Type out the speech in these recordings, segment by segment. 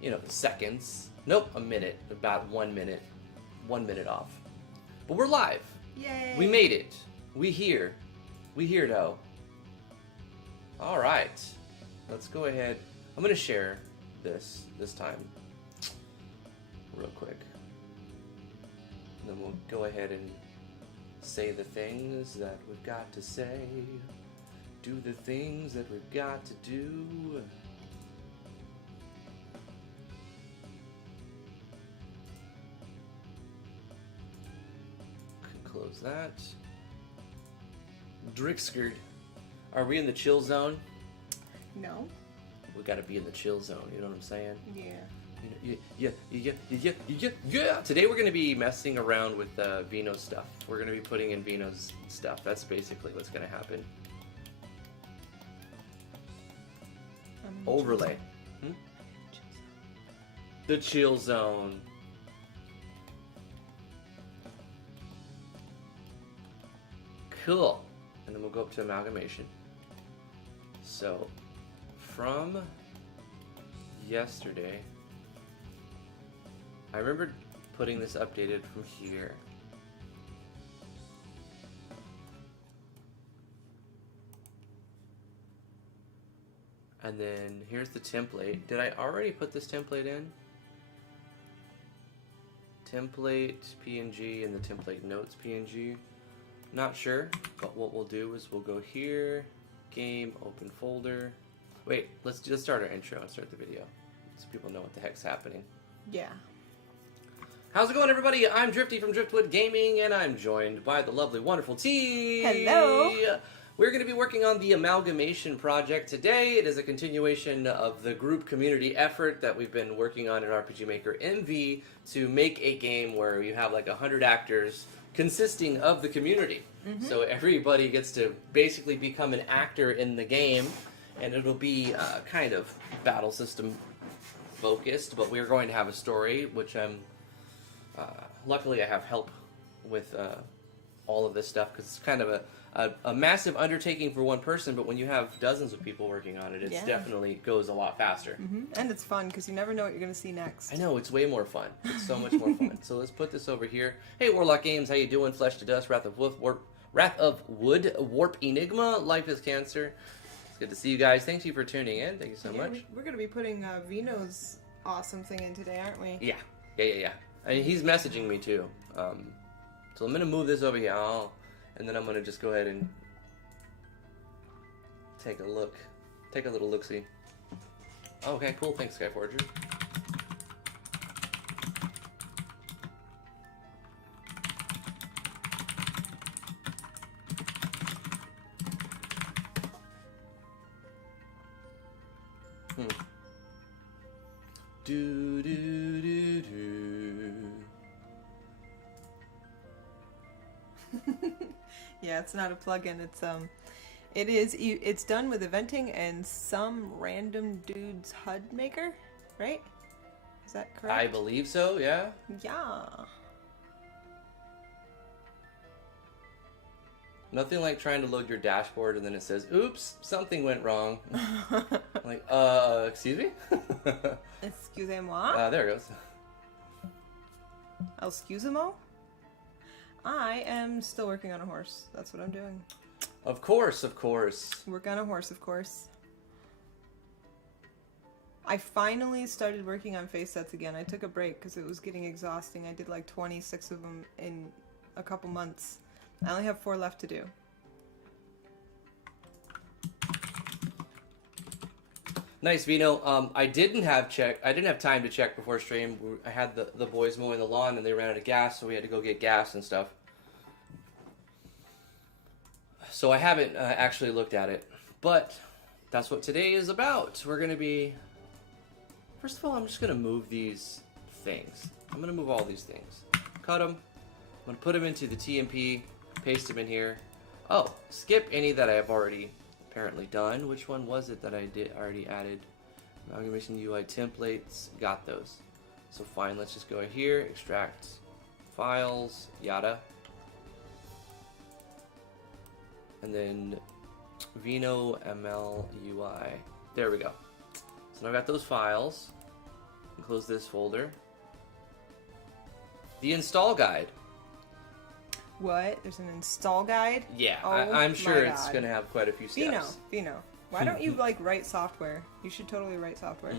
you know, seconds. Nope, a minute. About 1 minute. 1 minute off. But we're live. Yay! We made it. We here. We here, though. All right. Let's go ahead. I'm going to share this time real quick. And then we'll go ahead and say the things that we've got to say. Do the things that we've got to do. Close that. Drickskered. Are we in the chill zone? No. We gotta be in the chill zone, you know what I'm saying? Yeah. Yeah. Today we're gonna be messing around with Vino stuff. We're gonna be putting in Vino's stuff. That's basically what's gonna happen. Overlay. The chill zone. Cool. And then we'll go up to Amalgamation. So, from yesterday, I remember putting this updated from here. And then here's the template. Did I already put this template in? Template PNG and the template notes PNG. Not sure, but what we'll do is we'll go here, game, open folder. Wait, let's start our intro and start the video so people know what the heck's happening. Yeah. How's it going, everybody? I'm Drifty from Driftwood Gaming, and I'm joined by the lovely, wonderful T. Hello. We're going to be working on the Amalgamation Project today. It is a continuation of the group community effort that we've been working on in RPG Maker MV to make a game where you have like 100 actors consisting of the community. So everybody gets to basically become an actor in the game, and it'll be kind of battle system focused, but we're going to have a story, which I'm luckily I have help with all of this stuff, because it's kind of a massive undertaking for one person, but when you have dozens of people working on it, it definitely goes a lot faster. And it's fun because you never know what you're going to see next. I know, it's way more fun. It's so much more fun. So let's put this over here. Hey, Warlock Games, how you doing? Flesh to Dust, Wrath of Wood, Warp Enigma, Life is Cancer. It's good to see you guys. Thank you for tuning in. Thank you so much. We're going to be putting Vino's awesome thing in today, aren't we? Yeah. I mean, he's messaging me too. So I'm going to move this over here. And then I'm going to just go ahead and take a look. Take a little look-see. Okay, cool. Thanks, Skyforger. Do do do do. Yeah, it's not a plugin. It's done with eventing and some random dude's HUD maker, right? Is that correct? I believe so, yeah. Yeah. Nothing like trying to load your dashboard and then it says, oops, something went wrong. Like, excuse me? Excusez-moi? There it goes. Excusez-moi? I am still working on a horse. That's what I'm doing. Of course. Work on a horse, of course. I finally started working on face sets again. I took a break because it was getting exhausting. I did like 26 of them in a couple months. I only have 4 left to do. Nice, Vino. I didn't have time to check before stream. I had the boys mowing the lawn and they ran out of gas, so we had to go get gas and stuff. So I haven't actually looked at it, but that's what today is about. We're going to be... First of all, I'm just going to move these things. I'm going to move all these things. Cut them. I'm going to put them into the TMP, paste them in here. Oh, skip any that I have already apparently done. Which one was it that I already added? Amalgamation UI templates. Got those. So fine, let's just go here, extract files, yada. And then Vino ML UI. There we go. So now I've got those files. close this folder. The install guide. What? There's an install guide? Yeah, Oh I'm sure my it's God. going to have quite a few steps. Vino, why don't you like write software? You should totally write software.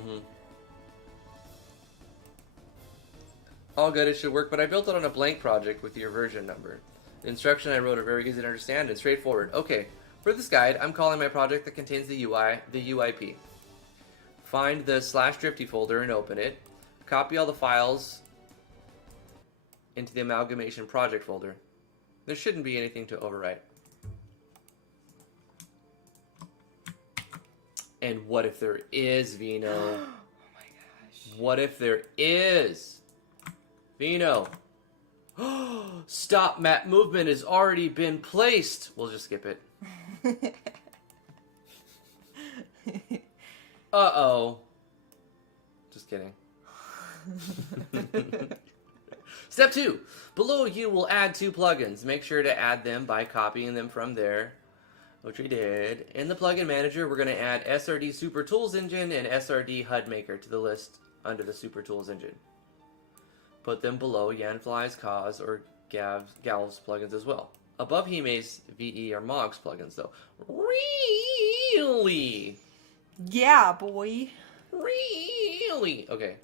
All good, it should work, but I built it on a blank project with your version number. The instruction I wrote are very easy to understand and straightforward. Okay, for this guide, I'm calling my project that contains the UIP. Find the /Drifty folder and open it. Copy all the files into the Amalgamation Project folder. There shouldn't be anything to overwrite. And what if there is, Vino? Oh my gosh. What if there is? Vino. Stop map movement has already been placed. We'll just skip it. Uh-oh. Just kidding. Step 2. Below you will add 2 plugins. Make sure to add them by copying them from there, which we did. In the plugin manager, we're going to add SRD Super Tools Engine and SRD HUD Maker to the list under the Super Tools Engine. Put them below Yanfly's Cause or Galv's plugins as well. Above Hime's VE or Mog's plugins, though. Really? Yeah, boy. Really? Okay.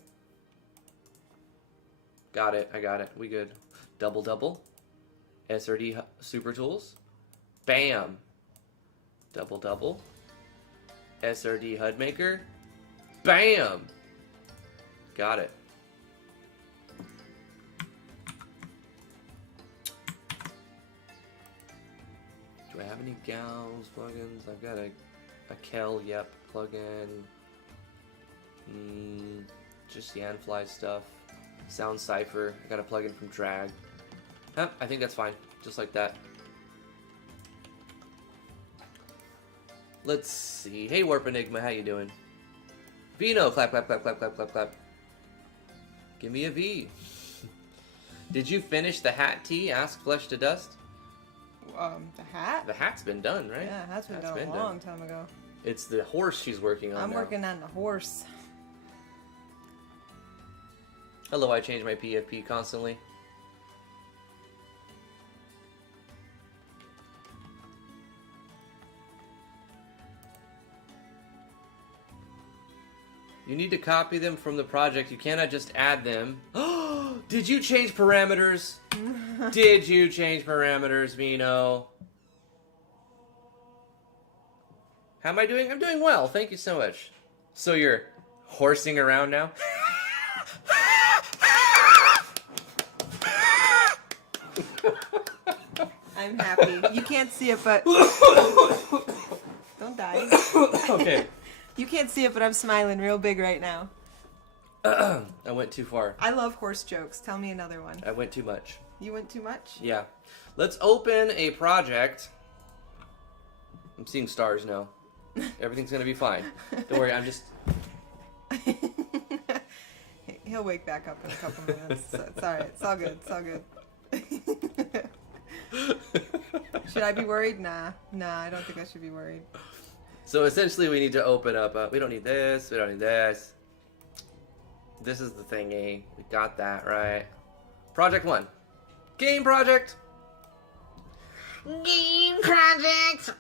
Got it. I got it. We good. Double. SRD Super Tools. Bam. Double. SRD HUD Maker. Bam. Got it. Do I have any Gals plugins? I've got a Kel Yep plugin. Just Yanfly stuff. Sound Cipher. I got a plugin from Drag. Huh, I think that's fine. Just like that. Let's see. Hey Warp Enigma, how you doing? Vino, clap. Give me a V. Did you finish the hat tee? Ask Flesh to Dust. The hat? The hat's been done, right? Yeah, that's been done a long time ago. It's the horse she's working on I'm now. working on the horse. Hello, I change my PFP constantly. You need to copy them from the project. You cannot just add them. Did you change parameters? Did you change parameters, Vino? How am I doing? I'm doing well. Thank you so much. So you're horsing around now? I'm happy. You can't see it, but... Don't die. Okay. You can't see it, but I'm smiling real big right now. I went too far. I love horse jokes. Tell me another one. I went too much. You went too much? Yeah. Let's open a project. I'm seeing stars now. Everything's going to be fine. Don't worry, I'm just... He'll wake back up in a couple minutes. So it's alright. It's all good. It's all good. Should I be worried? Nah, I don't think I should be worried. So essentially we need to open up... we don't need this. We don't need this. This is the thingy. We got that, right? Project 1. Game project! Game project!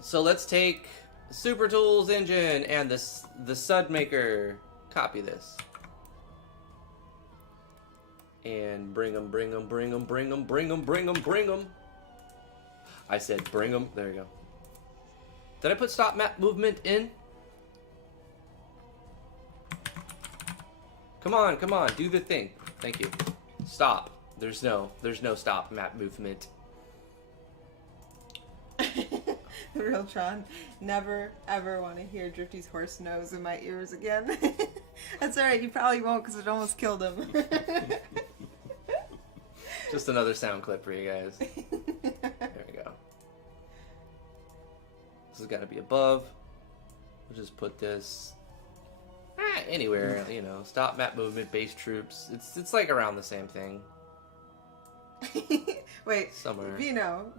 So let's take Super Tools Engine and the SUD Maker. Copy this. And bring them. I said bring them. There you go. Did I put stop map movement in? Come on, do the thing. Thank you. Stop. There's no stop map movement. The real Tron. Never ever want to hear Drifty's horse nose in my ears again. That's alright, you probably won't because it almost killed him. Just another sound clip for you guys. There we go. This has got to be above. We'll just put this anywhere, you know. Stop map movement, base troops. It's like around the same thing. Wait, Somewhere. Vino,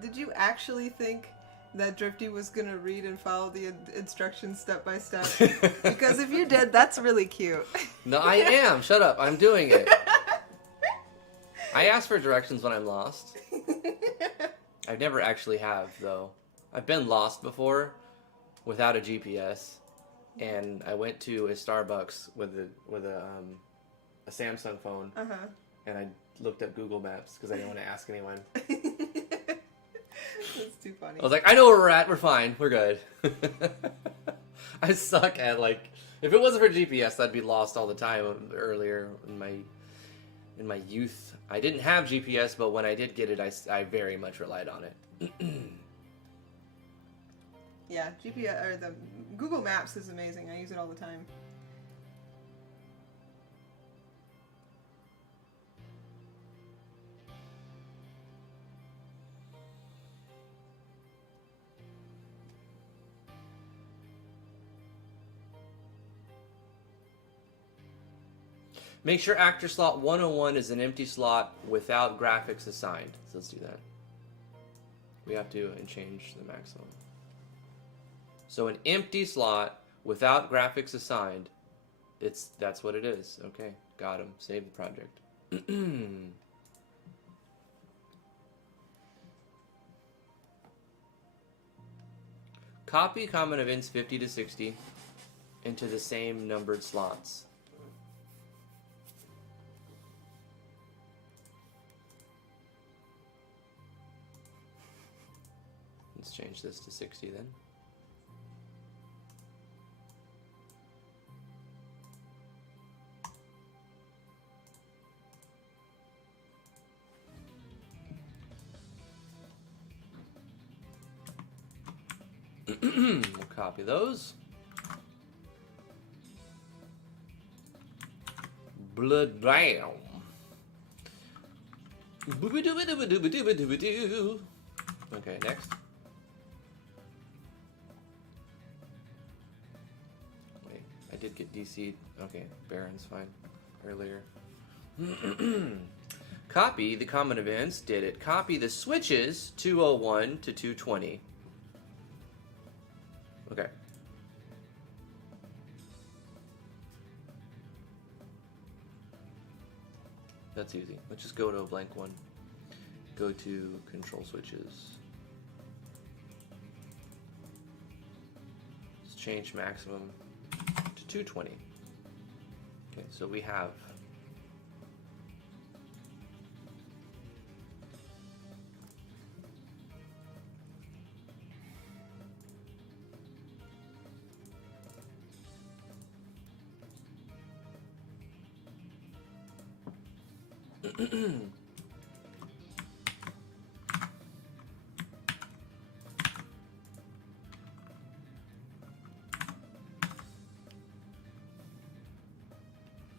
did you actually think that Drifty was gonna read and follow the instructions step by step. Because if you did, that's really cute. No, I am. Shut up. I'm doing it. I ask for directions when I'm lost. I never actually have, though. I've been lost before without a GPS, and I went to a Starbucks with a Samsung phone, and I looked up Google Maps because I didn't want to ask anyone. That's too funny. I was like, I know where we're at. We're fine. We're good. I suck at, like, if it wasn't for GPS, I'd be lost all the time earlier in my youth. I didn't have GPS, but when I did get it, I very much relied on it. Yeah, GPS or the Google Maps is amazing. I use it all the time. Make sure actor slot 101 is an empty slot without graphics assigned. So let's do that. We have to change the maximum. So an empty slot without graphics assigned, that's what it is. Okay, got him. Save the project. Copy common events 50 to 60 into the same numbered slots. Let's change this to 60 then. We'll copy those. Blood bam. Okay, next. Wait, I did get DC'd. Okay, Baron's fine. Earlier. Copy the common events. Did it. Copy the switches 201 to 220. Okay. That's easy. Let's just go to a blank one. Go to control switches. Let's change maximum to 220. Okay, so we have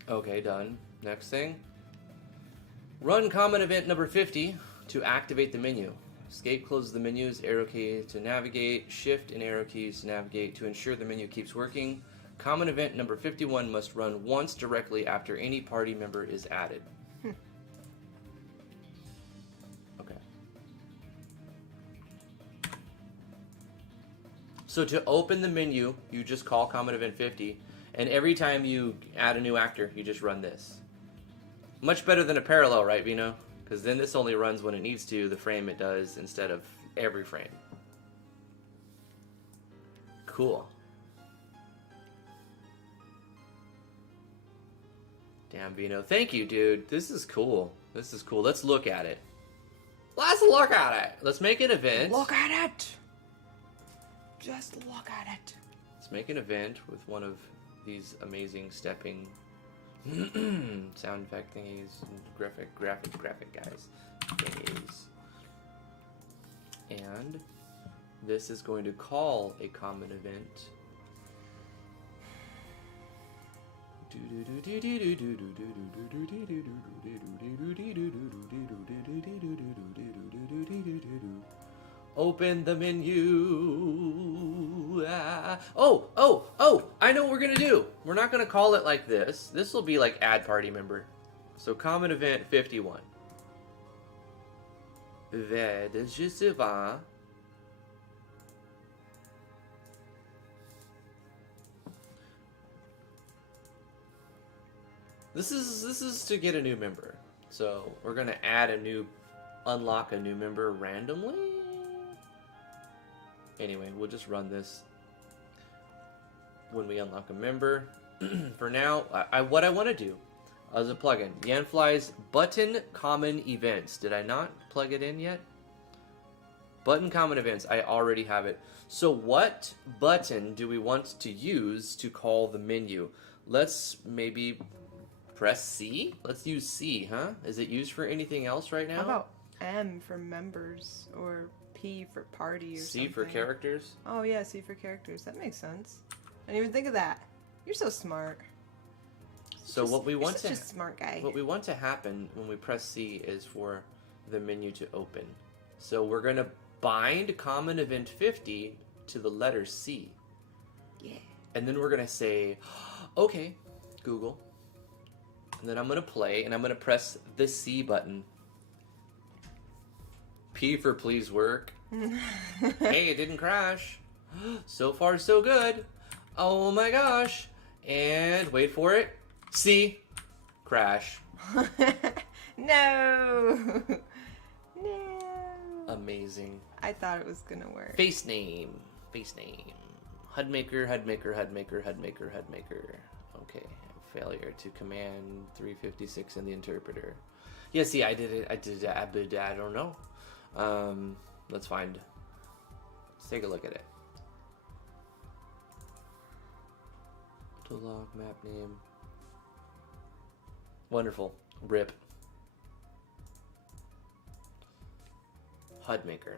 okay, done. Next thing. Run common event number 50 to activate the menu. Escape closes the menus, arrow key to navigate, shift and arrow keys to navigate to ensure the menu keeps working. Common event number 51 must run once directly after any party member is added. Okay. So to open the menu, you just call common event 50, and every time you add a new actor, you just run this. Much better than a parallel, right, Vino? Because then this only runs when it needs to, the frame it does, instead of every frame. Cool. Damn, Vino. Thank you, dude. This is cool. This is cool. Let's look at it. Let's look at it. Let's make an event. Look at it. Just look at it. Let's make an event with one of these amazing stepping sound effect thingies, graphic guys thingies. And this is going to call a common event. Open the menu. Oh, I know what we're going to do. We're not going to call it like this. This will be like add party member. So common event 51. Ved je se va This is to get a new member. So we're gonna unlock a new member randomly. Anyway, we'll just run this when we unlock a member. For now, what I want to do as a plugin, Yanfly's button common events. Did I not plug it in yet? Button common events. I already have it. So what button do we want to use to call the menu? Let's maybe press C. Let's use C, huh? Is it used for anything else right now? How about M for members or P for party or C something? for characters? Oh yeah, C for characters. That makes sense. I didn't even think of that. You're so smart. So what we want such a smart guy. What we want to happen when we press C is for the menu to open. So we're going to bind common event 50 to the letter C. Yeah. And then we're going to say, okay, Google. And then I'm going to play, and I'm going to press the C button. P for please work. Hey, it didn't crash. So far, so good. Oh my gosh. And wait for it. C. Crash. No. No. Amazing. I thought it was gonna work. Face name. Face name. HUD maker, HUD maker, HUD maker, HUD maker, HUD maker. Okay. Failure to command 356 in the interpreter. Yeah, see, I did it. I don't know. Let's take a look at it. To log map name. Wonderful. RIP. HUD maker.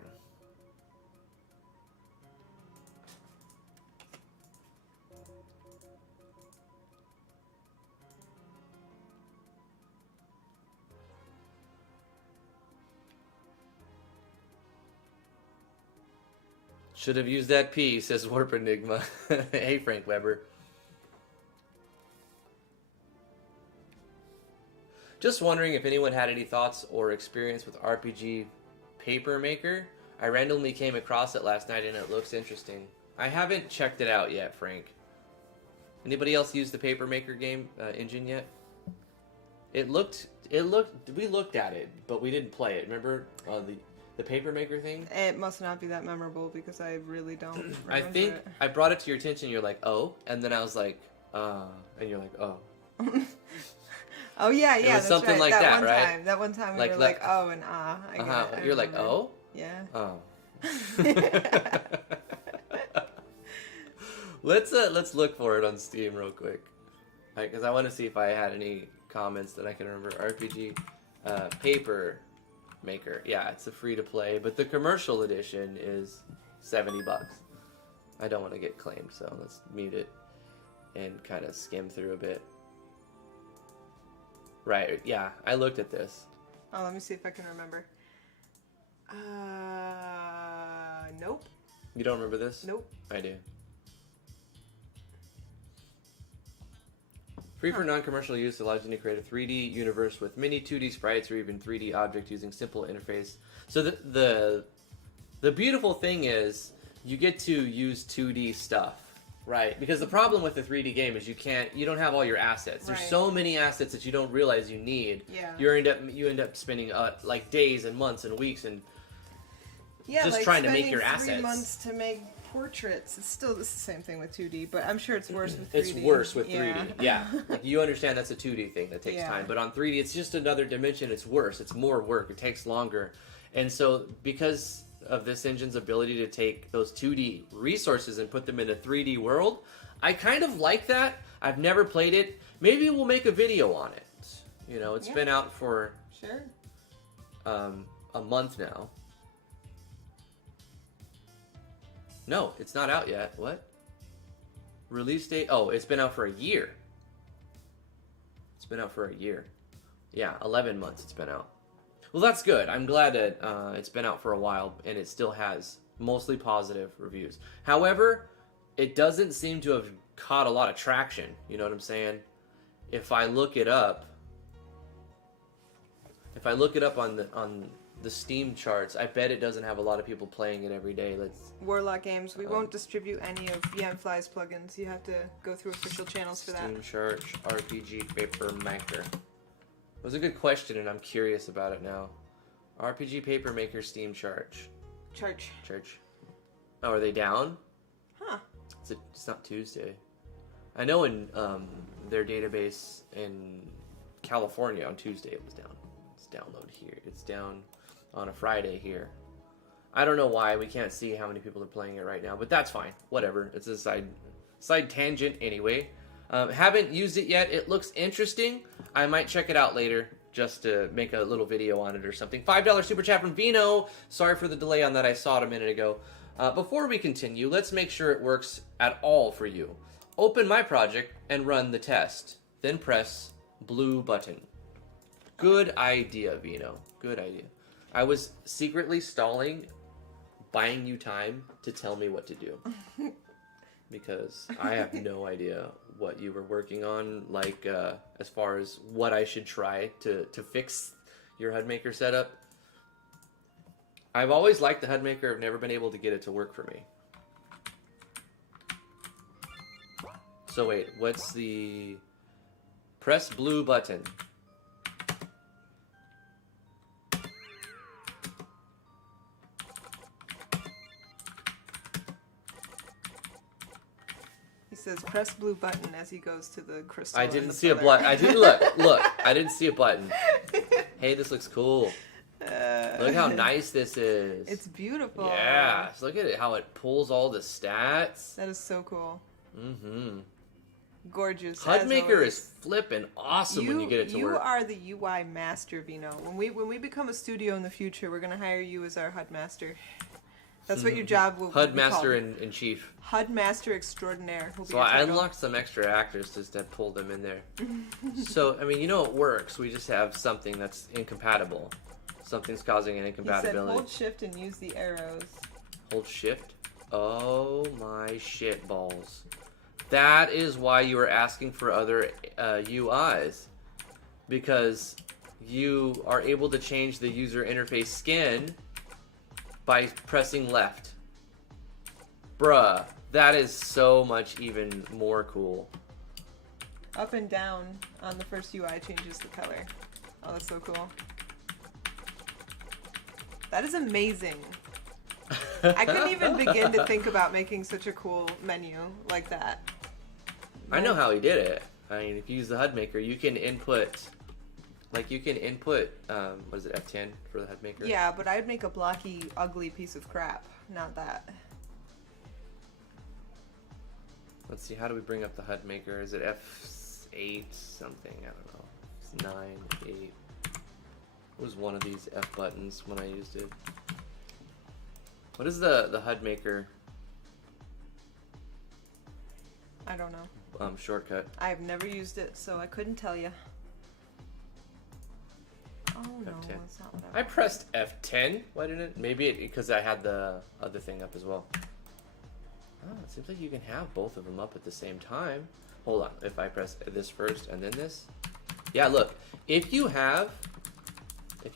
Should have used that P, says Warp Enigma. Hey, Frank Weber. Just wondering if anyone had any thoughts or experience with RPG Paper Maker. I randomly came across it last night and it looks interesting. I haven't checked it out yet, Frank. Anybody else use the Paper Maker game engine yet? We looked at it, but we didn't play it. Remember the Paper Maker thing? It must not be that memorable because I really don't remember I think it. I brought it to your attention. You're like, oh, and then I was like, and you're like, oh. Oh yeah, It yeah, was that's something right. like that that, one right? time. That one time we Like, were like, oh and ah. I get it. I You're like, remember. oh? Yeah. Oh. Let's look for it on Steam real quick, because I want to see if I had any comments that I can remember. RPG Paper Maker. Yeah, it's a free to play, but the commercial edition is $70. I don't want to get claimed, so let's mute it and kind of skim through a bit. Right, yeah, I looked at this. Oh, let me see if I can remember. Nope. You don't remember this? Nope. I do. Free for non-commercial use, allows you to create a 3D universe with many 2D sprites or even 3D objects using simple interface. So the beautiful thing is you get to use 2D stuff, right? Because the problem with the 3D game is you don't have all your assets. There's Right. so many assets that you don't realize you need. Yeah. You end up spending like days and months and weeks and Yeah, just like trying to make spending your 3 assets. months to make portraits. It's the same thing with 2D, but I'm sure it's worse with 3D. It's worse with 3D. Yeah. Yeah. Like you understand that's a 2D thing that takes Yeah. time. But on 3D, it's just another dimension. It's worse. It's more work. It takes longer. And so because of this engine's ability to take those 2D resources and put them in a 3D world, I kind of like that. I've never played it. Maybe we'll make a video on it. You know, it's Yeah. been out for Sure. a month now. No, it's not out yet. What? Release date? Oh, it's been out for a year. It's been out for a year. Yeah, 11 months it's been out. Well, that's good. I'm glad that it's been out for a while and it still has mostly positive reviews. However, it doesn't seem to have caught a lot of traction. You know what I'm saying? If I look it up on the Steam charts. I bet it doesn't have a lot of people playing it every day. Let's. Warlock Games. We won't distribute any of Yamfly's plugins. You have to go through official channels for that. Steam charts, RPG Paper Maker. It was a good question, and I'm curious about it now. RPG Paper Maker Steam Church. Church. Oh, are they down? Huh. It's not Tuesday. I know in their database in California on Tuesday it was down. It's download here. It's down on a Friday here. I don't know why. We can't see how many people are playing it right now, but that's fine. Whatever. It's a side tangent anyway. Haven't used it yet. It looks interesting. I might check it out later just to make a little video on it or something. $5 super chat from Vino. Sorry for the delay on that. I saw it a minute ago. Before we continue, let's make sure it works at all for you. Open my project and run the test. Then press blue button. Good idea, Vino. Good idea. I was secretly stalling, buying you time to tell me what to do. Because I have no idea what you were working on, like as far as what I should try to fix your HUD Maker setup. I've always liked the HUD Maker. I've never been able to get it to work for me. So wait, what's the... Press blue button. He says press blue button as he goes to the crystal. I didn't see a button. I didn't look. I didn't see a button. Hey, this looks cool. Look how nice this is. It's beautiful. Yeah, look at it, how it pulls all the stats. That is so cool. Mm-hmm. Gorgeous. HUD Maker is flipping awesome when you get it to work. You are the UI master, Vino. When we become a studio in the future, we're gonna hire you as our HUD master. That's what your job will HUD be Master called. in Chief. HUD Master Extraordinaire. Will be So your I title. unlocked some extra actors just to pull them in there. So, I mean, you know it works. We just have something that's incompatible. Something's causing an He said incompatibility. hold shift and use the arrows. Hold shift? Oh my shit balls. That is why you were asking for other UIs. Because you are able to change the user interface skin by pressing left. Bruh, that is so much even more cool. Up and down on the first UI changes the color. Oh, that's so cool. That is amazing. I couldn't even begin to think about making such a cool menu like that. I know how he did it. I mean, if you use the HUD Maker, you can input... Like, you can input, what is it, F10 for the HUD Maker? Yeah, but I'd make a blocky, ugly piece of crap. Not that. Let's see, how do we bring up the HUD Maker? Is it F8 something? I don't know. It's 9, 8. It was one of these F buttons when I used it. What is the HUD Maker I don't know. Shortcut? I've never used it, so I couldn't tell you. Oh no, F10. that's not what I pressed F10. Why didn't it? Maybe because I had the other thing up as well. Oh, it seems like you can have both of them up at the same time. Hold on. If I press this first and then this. Yeah, look. If you have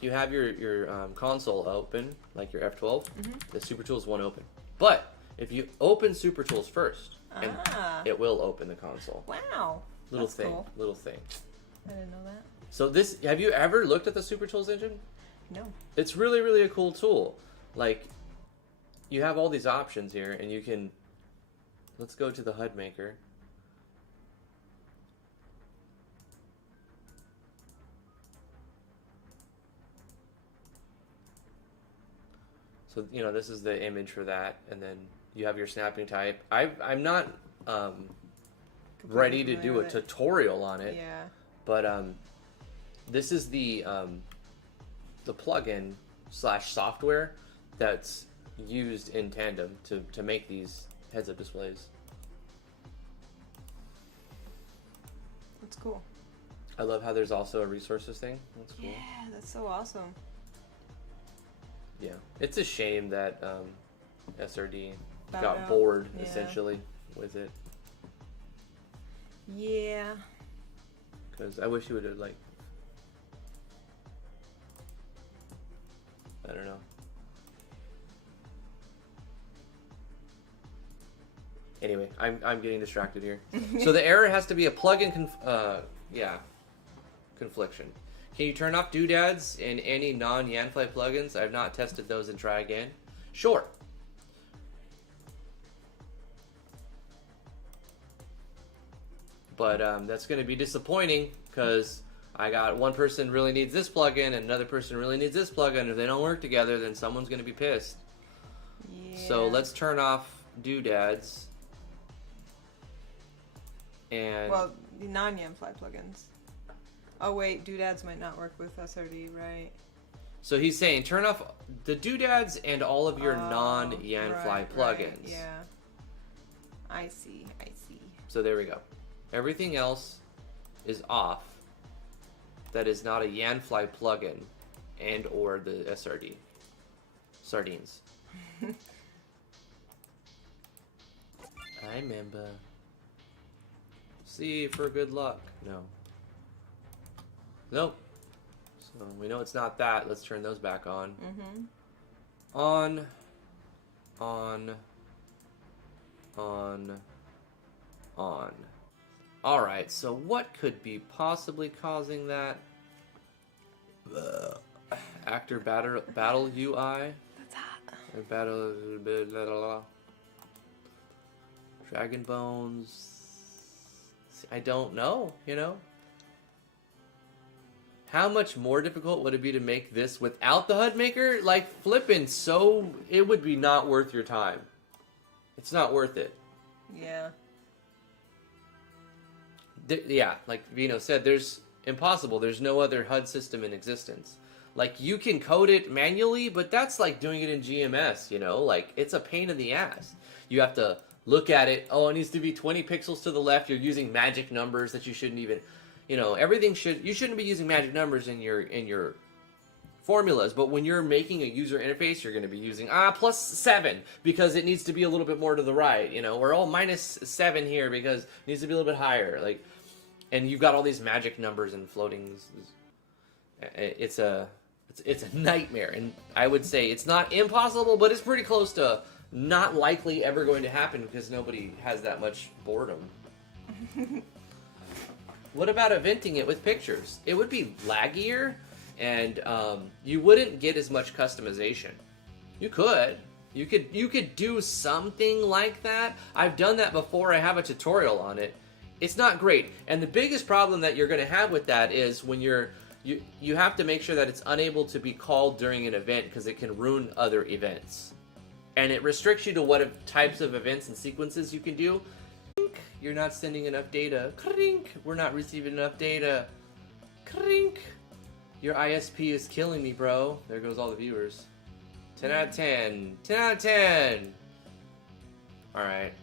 your console open, like your F12, the Super Tools won't open. But if you open Super Tools first, and it will open the console. Wow. Little That's thing. cool. Little thing. I didn't know that. So this, have you ever looked at the Super Tools engine? No. It's really, really a cool tool. Like, you have all these options here, and you can... Let's go to the HUD Maker. So, you know, this is the image for that, and then you have your snapping type. I'm not ready to do a tutorial on it, Yeah. but this is the plugin / software that's used in tandem to make these heads-up displays. That's cool. I love how there's also a resources thing. That's cool. Yeah, that's so awesome. Yeah, it's a shame that SRD Bowed got out. bored Yeah. essentially with it, Yeah. because I wish he would have like. I don't know. Anyway, I'm getting distracted here. So the error has to be a plugin confliction. Can you turn off doodads in any non-Yanfly plugins? I've not tested those and try again. Sure. But that's going to be disappointing because I got one person really needs this plugin and another person really needs this plugin. If they don't work together, then someone's going to be pissed. Yeah. So let's turn off doodads. And well, the non-Yanfly plugins. Oh wait, doodads might not work with SRD, right? So he's saying turn off the doodads and all of your non-Yanfly plugins. Right, yeah. I see. So there we go. Everything else is off. That is not a Yanfly plugin and or the SRD. Sardines. I remember. See for good luck. No. Nope. So we know it's not that. Let's turn those back on. Mm-hmm. On. Alright, so what could be possibly causing that? Actor battle UI? That's hot. Or battle... Dragon Bones... I don't know, you know? How much more difficult would it be to make this without the HUD maker? Like, flippin' so... It would be not worth your time. It's not worth it. Yeah. Yeah, like Vino said, there's impossible. There's no other HUD system in existence. Like, you can code it manually, but that's like doing it in GMS, you know? Like, it's a pain in the ass. You have to look at it. Oh, it needs to be 20 pixels to the left. You're using magic numbers that you shouldn't even... You know, everything should... You shouldn't be using magic numbers in your formulas, but when you're making a user interface, you're going to be using +7 because it needs to be a little bit more to the right, you know, or -7 here because it needs to be a little bit higher, like, and you've got all these magic numbers and floatings. It's a nightmare, and I would say it's not impossible, but it's pretty close to not likely ever going to happen because nobody has that much boredom. What about eventing it with pictures? It would be laggier. And you wouldn't get as much customization. You could do something like that. I've done that before. I have a tutorial on it. It's not great. And the biggest problem that you're going to have with that is when you have to make sure that it's unable to be called during an event because it can ruin other events. And it restricts you to what types of events and sequences you can do. You're not sending enough data. Crink. We're not receiving enough data. Crink. Your ISP is killing me, bro. There goes all the viewers. 10 out of 10. 10 out of 10. Alright.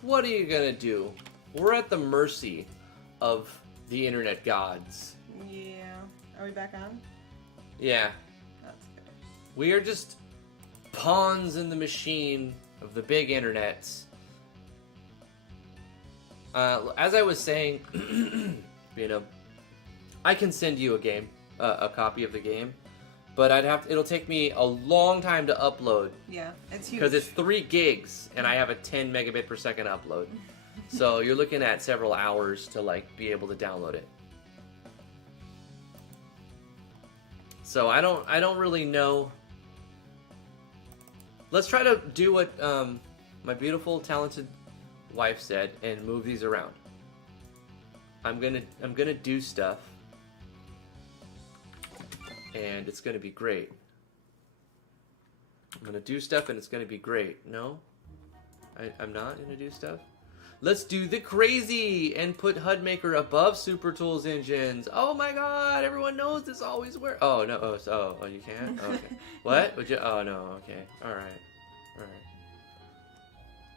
What are you gonna do? We're at the mercy of the internet gods. Yeah. Are we back on? Yeah. That's good. We are just pawns in the machine of the big internets. As I was saying, you know, I can send you a game, a copy of the game, but it'll take me a long time to upload. Yeah, it's huge. Because it's 3 gigs, and I have a 10 megabit per second upload. So you're looking at several hours to, like, be able to download it. So I don't really know. Let's try to do what my beautiful, talented wife said and move these around. I'm gonna do stuff. And it's going to be great. I'm going to do stuff and it's going to be great. No? I'm not going to do stuff? Let's do the crazy and put HUD Maker above Super Tools engines. Oh my god, everyone knows this always works. Oh, no. Oh, you can't? Oh, okay. What? Would you? Oh, no. Okay. Alright.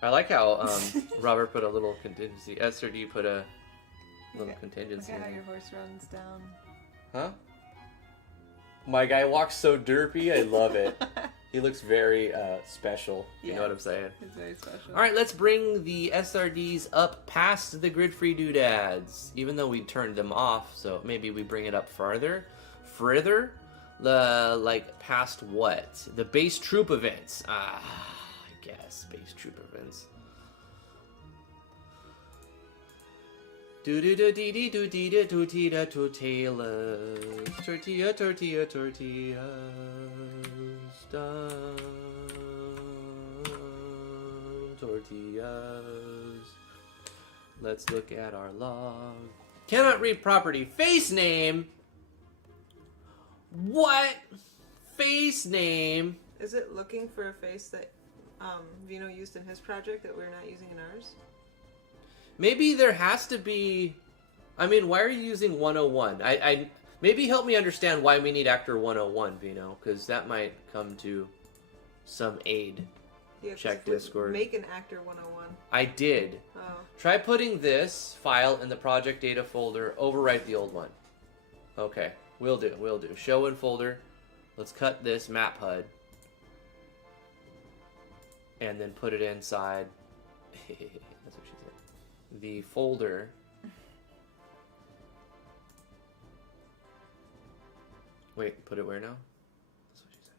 I like how Robert put a little contingency. SRD put a little contingency. Look at how your horse runs down. Huh? My guy walks so derpy, I love it. He looks very special, you know what I'm saying? He's very special. Alright, let's bring the SRDs up past the grid-free doodads. Even though we turned them off, so maybe we bring it up farther. Like past what? The base troop events. I guess base troop events. Do do do dee dee do dee da do dee da tortillas. Tortilla, tortilla, tortillas. Done. Tortillas. Let's look at our log. Cannot read property. Face name. What? Face name. Is it looking for a face that Vino used in his project that we're not using in ours? Maybe there has to be... I mean, why are you using 101? I maybe help me understand why we need actor 101, Vino, because that might come to some aid. Yeah, Check Discord. Make an actor 101. I did. Oh. Try putting this file in the project data folder. Overwrite the old one. Okay, will do, will do. Show in folder. Let's cut this map HUD. And then put it inside. That's what she said. The folder. Wait, put it where now? That's what she said.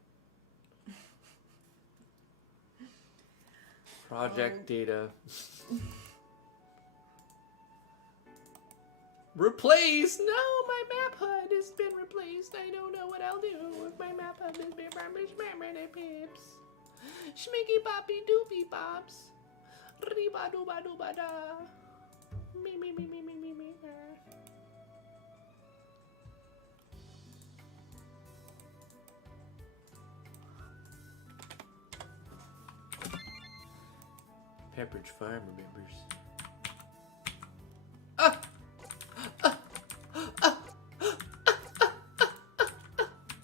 Project data. Replace! No, my map HUD has been replaced. I don't know what I'll do if my map HUD has been pips. Schmicky poppy doopy pops. Riba dooba dooba da. Me me me me me me me. Pepperidge Farm remembers.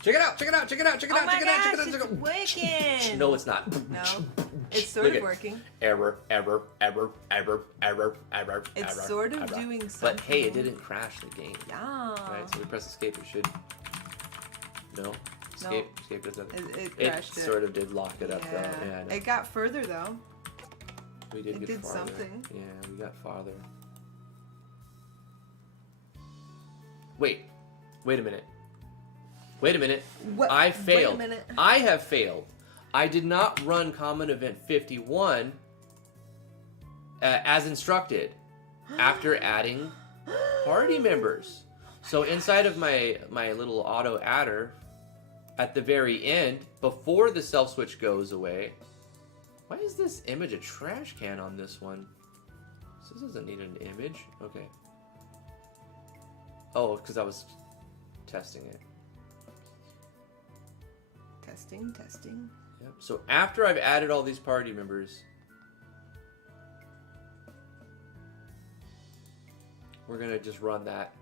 Check it out, check it out, check it out, check it out, check it out, check it out, check it out. It's working! No, it's not. No. It's sort of working. Error, error, error, error, error, error. It's error, sort of error. doing something. But hey, it didn't crash the game. Yeah. Right, so we press escape, it should. No? Escape? No. Escape does nothing. It crashed it. Sort of did lock it up though. Yeah, I know. It got further though. We did get did farther. something. Yeah, we got farther. Wait a minute. Wait a minute. What? I failed. Wait a minute. I have failed. I did not run Common Event 51 as instructed after adding party members. So inside of my little auto adder, at the very end, before the self switch goes away, why is this image a trash can on this one? This doesn't need an image. Okay. Oh, because I was testing it. Testing. Yep. So after I've added all these party members, we're going to just run that.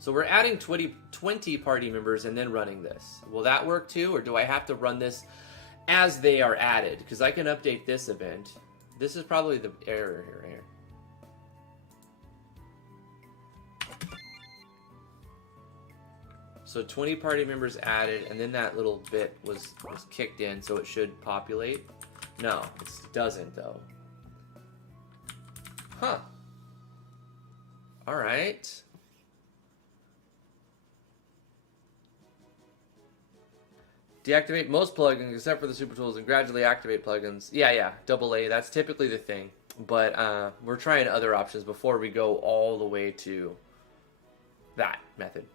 So we're adding 20 party members and then running this. Will that work too? Or do I have to run this as they are added? Because I can update this event. This is probably the error here. So 20 party members added, and then that little bit was kicked in, so it should populate. No, it doesn't though. Huh. All right. Deactivate most plugins except for the super tools and gradually activate plugins. Yeah, AA, that's typically the thing. But we're trying other options before we go all the way to that method.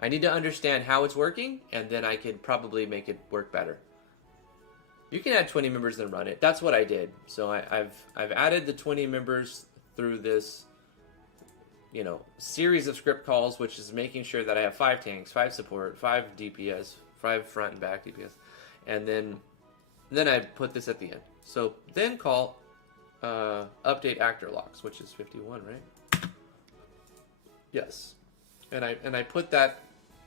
I need to understand how it's working, and then I could probably make it work better. You can add 20 members and run it. That's what I did. So I've added the 20 members through this, series of script calls, which is making sure that I have 5 tanks, 5 support, 5 DPS, 5 front and back DPS, and then I put this at the end. So then call update actor locks, which is 51, right? Yes, and I put that.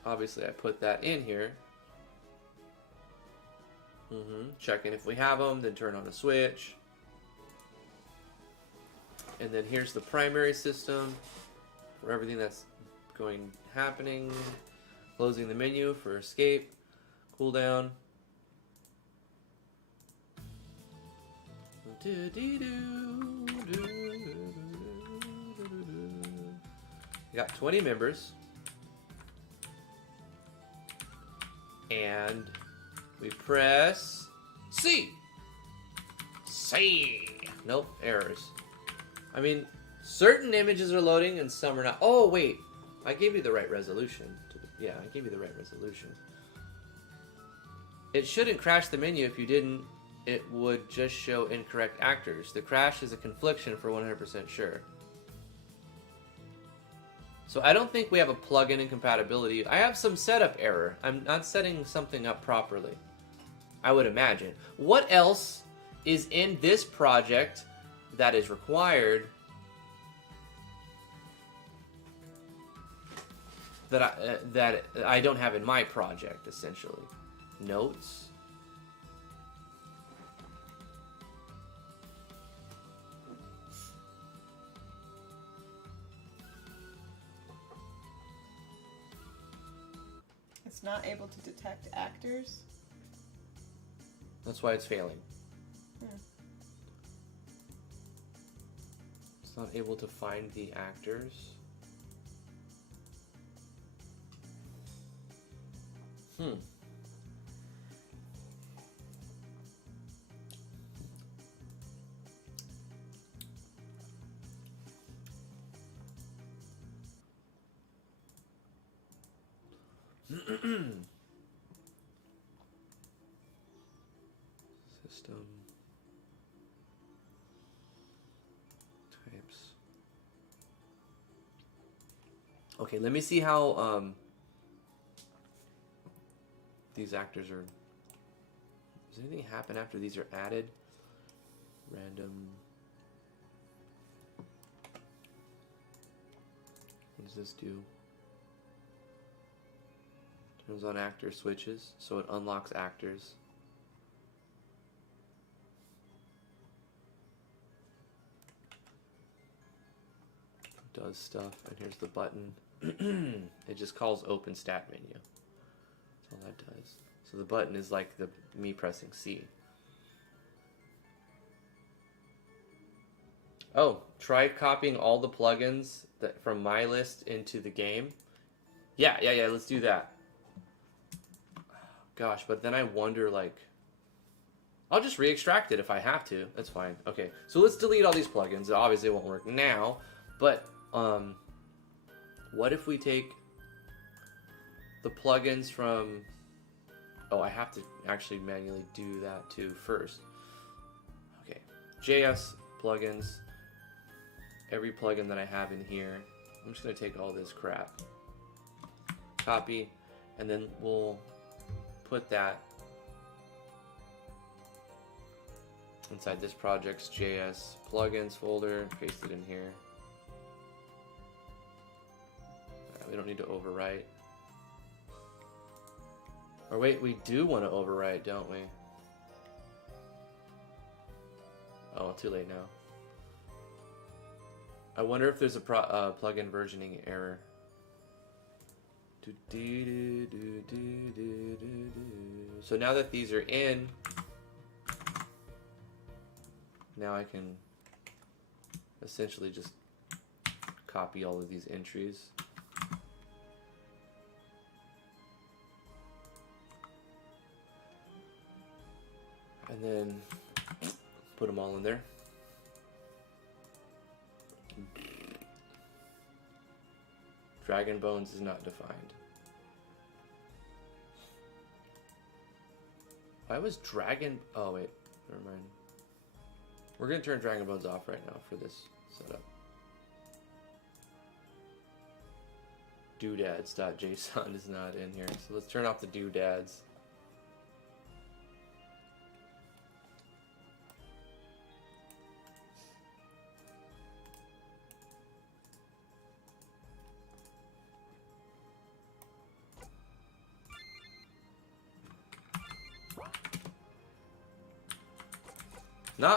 Obviously, I put that in here. Checking if we have them, then turn on a switch. And then here's the primary system for everything that's happening. Closing the menu for escape, cooldown. You got 20 members. And we press C. C. Nope, errors. I mean, certain images are loading and some are not. Oh, wait. I gave you the right resolution. Yeah, I gave you the right resolution. It shouldn't crash the menu. If you didn't, it would just show incorrect actors. The crash is a confliction for 100% sure. So I don't think we have a plugin incompatibility. I have some setup error. I'm not setting something up properly, I would imagine. What else is in this project that is required that I don't have in my project, essentially? Notes. It's not able to detect actors. That's why it's failing. Hmm. It's not able to find the actors. System types. Okay, let me see how these actors are. Does anything happen after these are added? Random. What does this do? Turns on actor switches, so it unlocks actors. Does stuff, and here's the button. It just calls open stat menu. That's all that does. So the button is like me pressing C. Oh, try copying all the plugins from my list into the game. Yeah, let's do that. Gosh, but then I wonder, like, I'll just re-extract it if I have to. That's fine. Okay, so let's delete all these plugins. Obviously it won't work now, but what if we take the plugins from... Oh, I have to actually manually do that too first. Okay, JS plugins, every plugin that I have in here. I'm just going to take all this crap, copy, and then we'll put that inside this project's JS plugins folder, paste it in here. We don't need to overwrite. Or wait, we do want to overwrite, don't we? Oh, too late now. I wonder if there's a plugin versioning error. So now that these are in, now I can essentially just copy all of these entries. And then put them all in there. Dragon Bones is not defined. Why was Dragon... Oh, wait. Never mind. We're going to turn Dragon Bones off right now for this setup. Doodads.json is not in here. So let's turn off the doodads.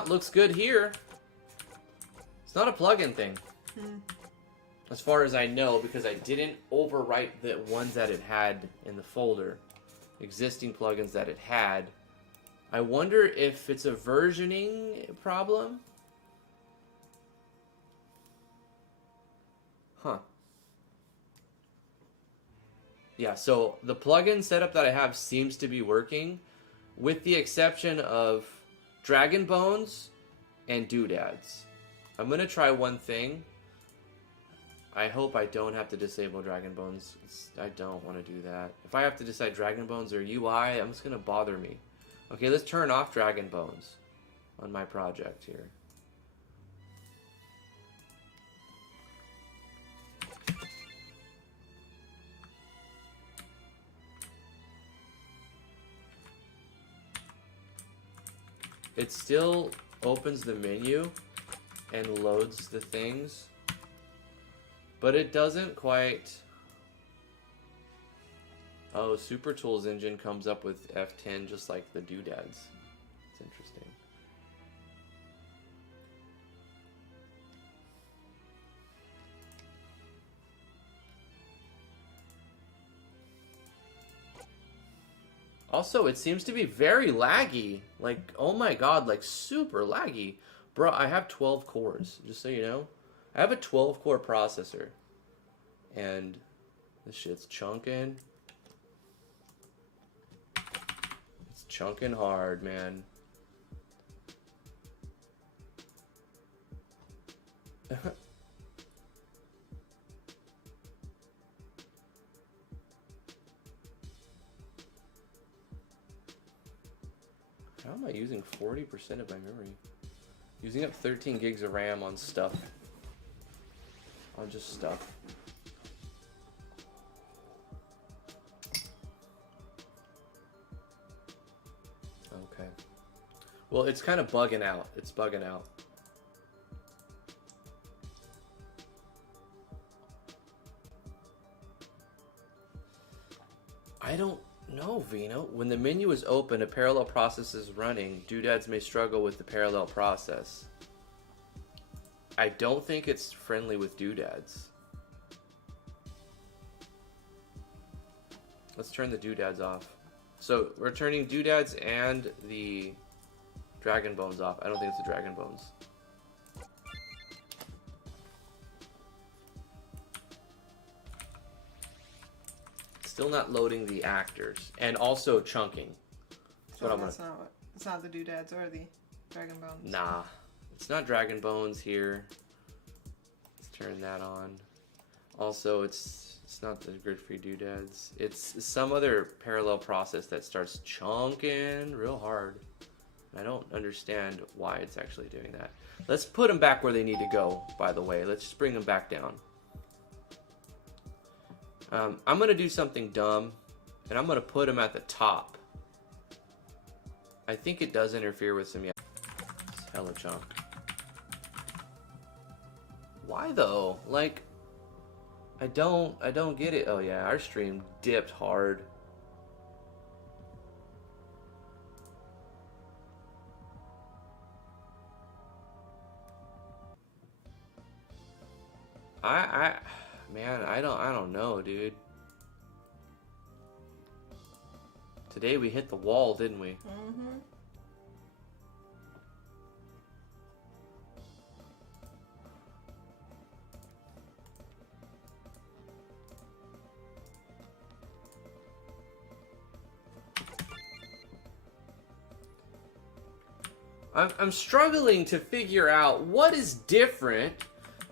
Looks good here. It's not a plugin thing. As far as I know, because I didn't overwrite the ones that it had in the folder. Existing plugins that it had. I wonder if it's a versioning problem? Huh. Yeah, so the plugin setup that I have seems to be working, with the exception of Dragon Bones and Doodads. I'm going to try one thing. I hope I don't have to disable Dragon Bones. I don't want to do that. If I have to decide Dragon Bones or UI, it's going to bother me. Okay, let's turn off Dragon Bones on my project here. It still opens the menu and loads the things, but it doesn't quite... Oh, Super Tools engine comes up with F10 just like the Doodads. It's interesting. Also, it seems to be very laggy. Like, oh my god, like super laggy. Bro, I have 12 cores, just so you know. I have a 12-core processor. And this shit's chunking. It's chunking hard, man. How am I using 40% of my memory? Using up 13 gigs of RAM on stuff. On just stuff. Okay. Well, it's kind of bugging out. It's bugging out. I don't know, Vino. When the menu is open, a parallel process is running. Doodads may struggle with the parallel process. I don't think it's friendly with Doodads. Let's turn the Doodads off. So we're turning Doodads and the Dragon Bones off. I don't think it's the Dragon Bones. Still not loading the actors, and also chunking. That's So it's not the Doodads or the Dragon Bones. Nah, it's not Dragon Bones here. Let's turn that on. Also, it's not the grid-free Doodads. It's some other parallel process that starts chunking real hard. I don't understand why it's actually doing that. Let's put them back where they need to go, by the way. Let's just bring them back down. I'm going to do something dumb, and I'm going to put them at the top. I think it does interfere with some... Yeah, it's hella chunk. Why though? Like, I don't get it. Oh yeah, our stream dipped hard. Man, I don't know, dude. Today we hit the wall, didn't we? Mm-hmm. I'm struggling to figure out what is different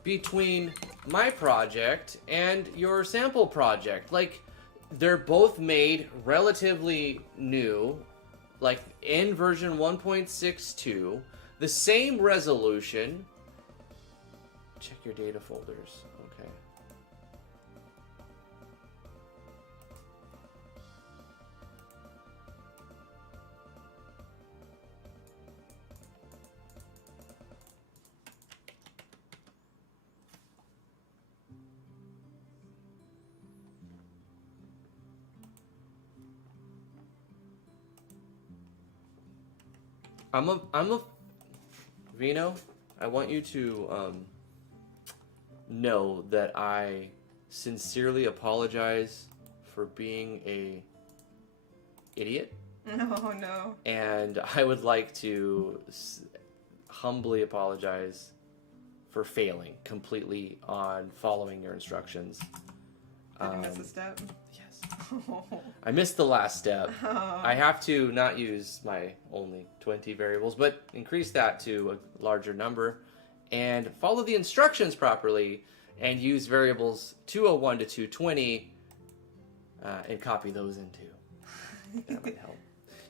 between my project and your sample project. Like, they're both made relatively new, like in version 1.62, the same resolution. Check your data folders. Okay. I'm a Vino, I want you to know that I sincerely apologize for being a idiot. No. And I would like to humbly apologize for failing completely on following your instructions. You missed a step? Yes. I missed the last step. I have to not use my only 20 variables, but increase that to a larger number and follow the instructions properly and use variables 201 to 220 and copy those in too. That would help.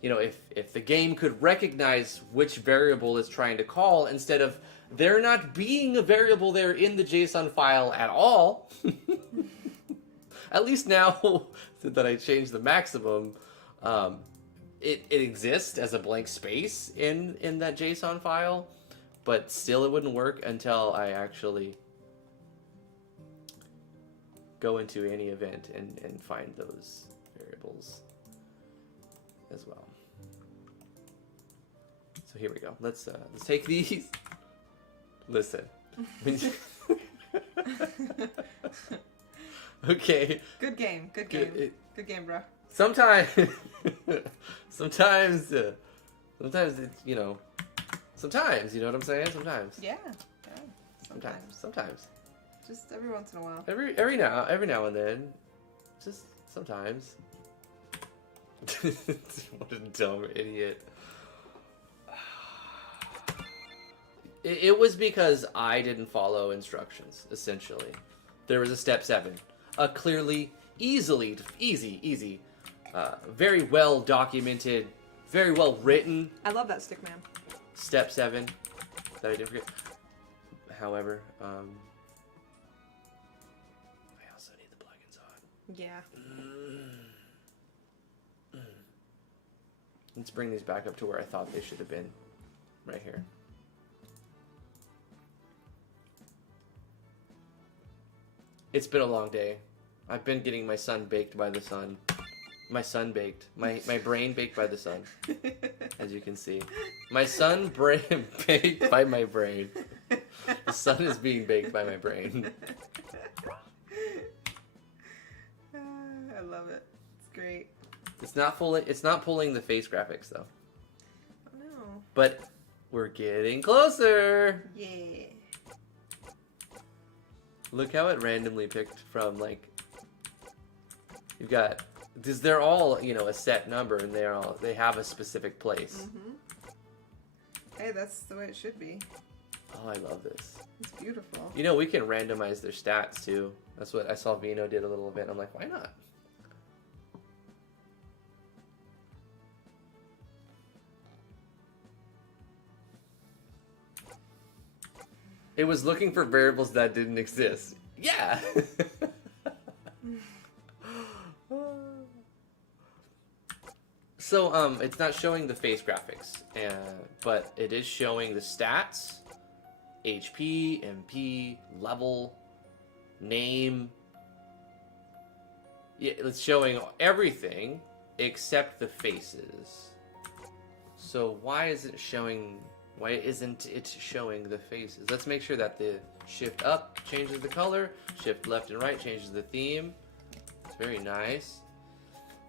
You know, if the game could recognize which variable it's trying to call instead of there not being a variable there in the JSON file at all. At least now that I changed the maximum, it exists as a blank space in that JSON file, but still it wouldn't work until I actually go into any event and find those variables as well. So here we go. Let's take these. Listen. Okay. Good game. Good game. Good game, bro. Sometimes it's, you know, sometimes, you know what I'm saying? Sometimes. Yeah. Sometimes. Sometimes. Just every once in a while. Every now and then. Just sometimes. What a dumb idiot. It was because I didn't follow instructions, essentially. There was a step 7. A clearly, easy, very well documented, very well written. I love that stick man. Step 7 that I didn't forget. However, I also need the plugins on. Yeah. Let's bring these back up to where I thought they should have been. Right here. It's been a long day. I've been getting my sun baked by the sun. My sun baked. My brain baked by the sun. As you can see. My sun baked by my brain. The sun is being baked by my brain. I love it. It's great. It's not pulling the face graphics though. Oh no. But we're getting closer. Yeah. Look how it randomly picked from, like, you've got, because they're all, you know, a set number and they have a specific place. Mm-hmm. Hey, that's the way it should be. Oh, I love this. It's beautiful. You know, we can randomize their stats too. That's what I saw Vino did a little bit. I'm like, why not? It was looking for variables that didn't exist. Yeah. So, it's not showing the face graphics, but it is showing the stats, HP, MP, level, name. Yeah, it's showing everything except the faces. So why isn't it showing the faces? Let's make sure that the shift up changes the color, shift left and right changes the theme. It's very nice.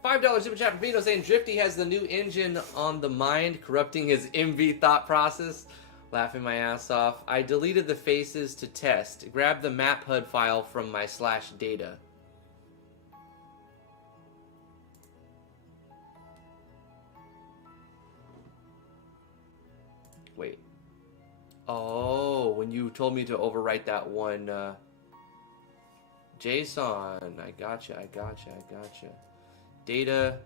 $5 super chat from Vito saying Drifty has the new engine on the mind, corrupting his MV thought process. Laughing my ass off. I deleted the faces to test. Grab the map HUD file from my /data. Wait. Oh, when you told me to overwrite that one JSON. I gotcha. Data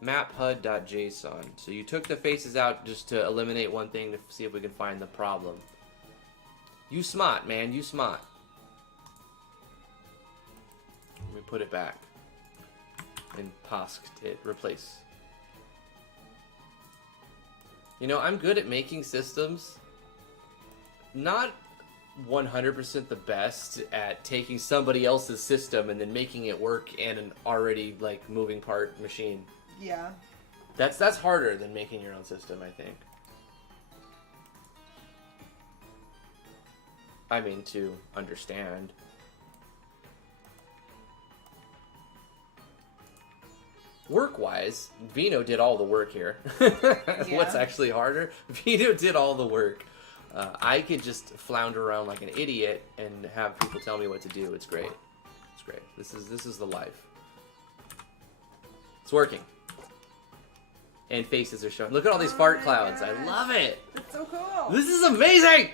map HUD.json. So you took the faces out just to eliminate one thing to see if we can find the problem. You smart, man. You smart. Let me put it back. And tasked it. Replace. You know, I'm good at making systems. Not 100% the best at taking somebody else's system and then making it work in an already, like, moving part machine. Yeah. That's harder than making your own system, I think. I mean, to understand. Work-wise, Vino did all the work here. Yeah. What's actually harder? Vino did all the work. I could just flounder around like an idiot and have people tell me what to do. It's great. It's great. This is the life. It's working. And faces are showing. Look at all these fart clouds. gosh. I love it. That's so cool. This is amazing.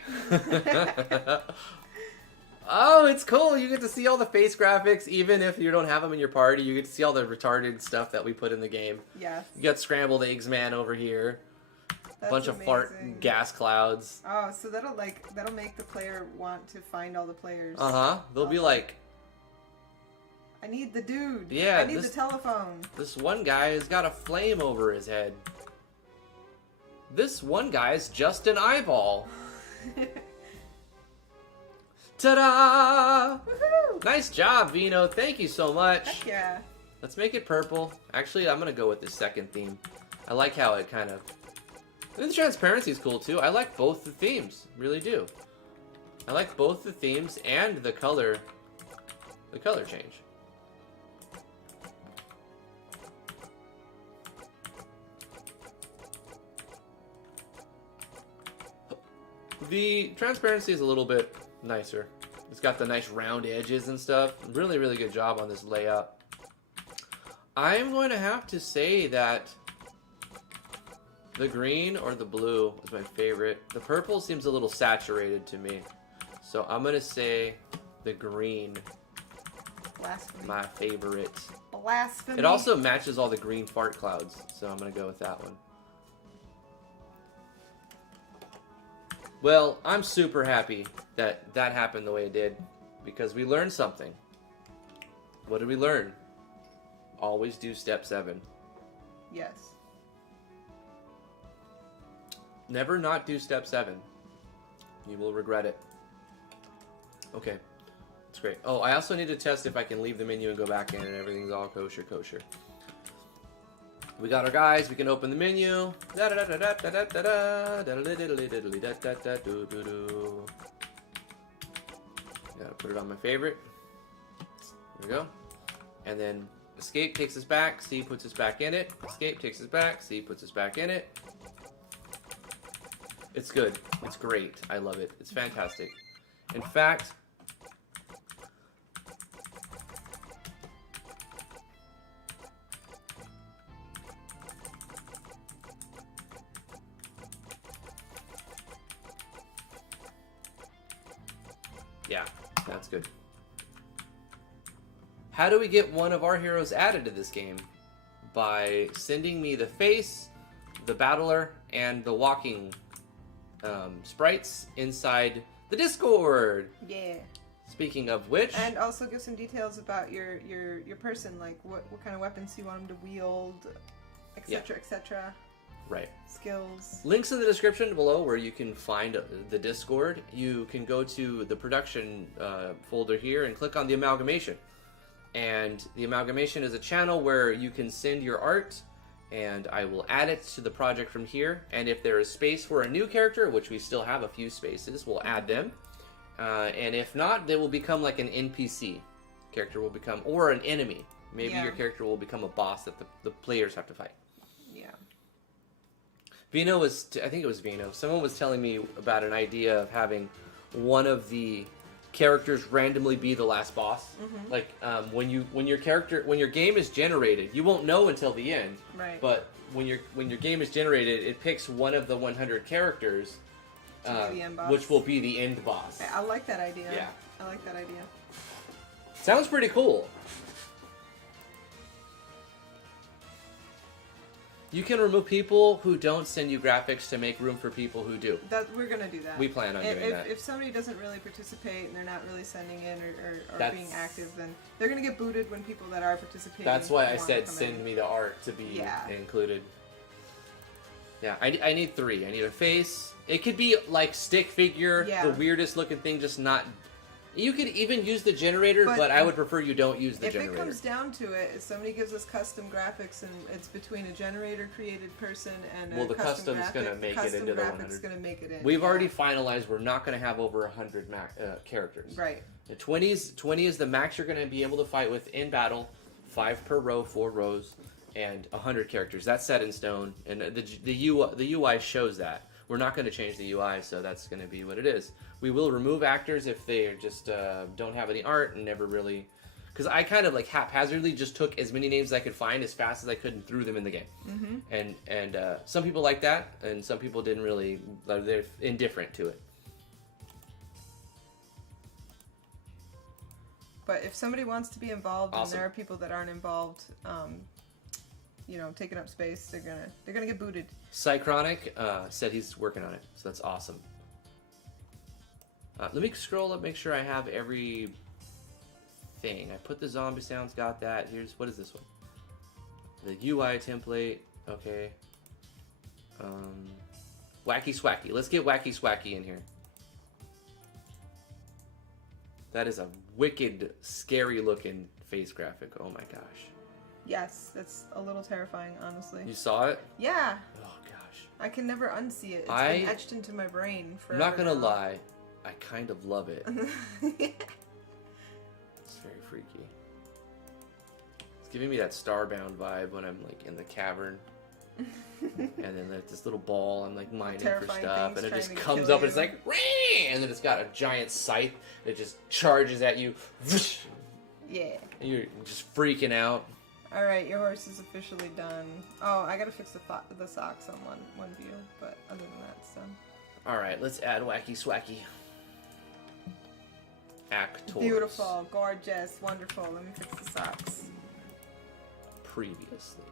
Oh, it's cool. You get to see all the face graphics, even if you don't have them in your party. You get to see all the retarded stuff that we put in the game. Yes. You got scrambled eggs man over here. That's Bunch of fart amazing. gas clouds. Oh, so that'll make the player want to find all the players. They'll be like, I need the dude. Yeah, I need the telephone. this one guy has got a flame over his head. This one guy's just an eyeball. Ta-da! Woohoo! Nice job, Vino. Thank you so much. Heck yeah. Let's make it purple. Actually, I'm going to go with the second theme. I like how it kind of... And the transparency is cool, too. I like both the themes. Really do. I like both the themes and the color change. The transparency is a little bit nicer. It's got the nice round edges and stuff. Really, really good job on this layout. I'm going to have to say that the green or the blue is my favorite. The purple seems a little saturated to me. So I'm going to say the green, Blasphemy. my favorite. Blasphemy. It also matches all the green fart clouds, so I'm going to go with that one. Well, I'm super happy that that happened the way it did, because we learned something. What did we learn? Always do step 7. Yes. Never not do step 7. You will regret it. Okay. That's great. Oh, I also need to test if I can leave the menu and go back in and everything's all kosher. We got our guys. We can open the menu. Gotta put it on my favorite. There we go. And then escape takes us back. C puts us back in it. Escape takes us back. C puts us back in it. It's good. It's great. I love it. It's fantastic. In fact, yeah, that's good. How do we get one of our heroes added to this game? By sending me the face, the battler, and the walking sprites inside the Discord. Yeah. Speaking of which, And also give some details about your person, like what kind of weapons you want him to wield, etc., etc. right. Skills. Links in the description below where you can find the Discord. You can go to the production folder here and click on the Amalgamation. And the Amalgamation is a channel where you can send your art, and I will add it to the project from here. And if there is space for a new character, which we still have a few spaces, we'll add them. And if not, they will become like an NPC. Character will become, or an enemy. Maybe your character will become a boss that the players have to fight. Yeah. Vino was, I think it was Vino. Someone was telling me about an idea of having one of the characters randomly be the last boss. Mm-hmm. Like when your game is generated, you won't know until the end. Right. But when your game is generated, it picks one of the 100 characters, To be the end boss. which will be the end boss. I like that idea. Yeah. I like that idea. Sounds pretty cool. You can remove people who don't send you graphics to make room for people who do. We're gonna do that. We plan on doing that. If somebody doesn't really participate and they're not really sending in or That's- being active, then they're gonna get booted when people that are participating. That's why I want to said come send in. me the art to be Yeah. included. Yeah, I need 3. I need a face. It could be like stick figure, Yeah. the weirdest looking thing, just not... You could even use the generator, But but I would prefer you don't use the If generator. it comes down to it, if somebody gives us custom graphics and it's between a generator created person and Well, a the custom custom's graphic, gonna make it custom into the graphics 100. gonna make it in. We've yeah. already finalized we're not going to have over 100 characters. Right. The 20 is the max you're going to be able to fight with in battle. 5 per row, 4 rows, and 100 characters. That's set in stone, and the UI shows that. We're not going to change the UI, so that's going to be what it is. We will remove actors if they just don't have any art and never really because I kind of like haphazardly just took as many names as I could find as fast as I could and threw them in the game. Mm-hmm. And some people like that, and some people didn't really. They're indifferent to it. But if somebody wants to be involved, Awesome. and there are people that aren't involved, you know, taking up space, they're gonna get booted. Cychronic said he's working on it, so that's awesome. Let me scroll up, make sure I have every thing. I put the zombie sounds, got that. What is this one? The UI template, okay. Wacky Swacky. Let's get Wacky Swacky in here. That is a wicked, scary looking face graphic. Oh my gosh. Yes, that's a little terrifying, honestly. You saw it? Yeah. Oh gosh. I can never unsee it. It's been etched into my brain forever. I'm not gonna now. lie. I kind of love it. It's very freaky. It's giving me that Starbound vibe when I'm like in the cavern. And then like this little ball, I'm like mining for Terrifying stuff, things and it just trying to comes kill up and it's you. like, "Ree!" And then it's got a giant scythe that just charges at you. Whoosh! Yeah. And you're just freaking out. All right, your horse is officially done. Oh, I gotta fix the socks on one view, but other than that, it's done. All right, let's add Wacky Swacky. Actors. Beautiful, gorgeous, wonderful. Let me fix the socks. Previously.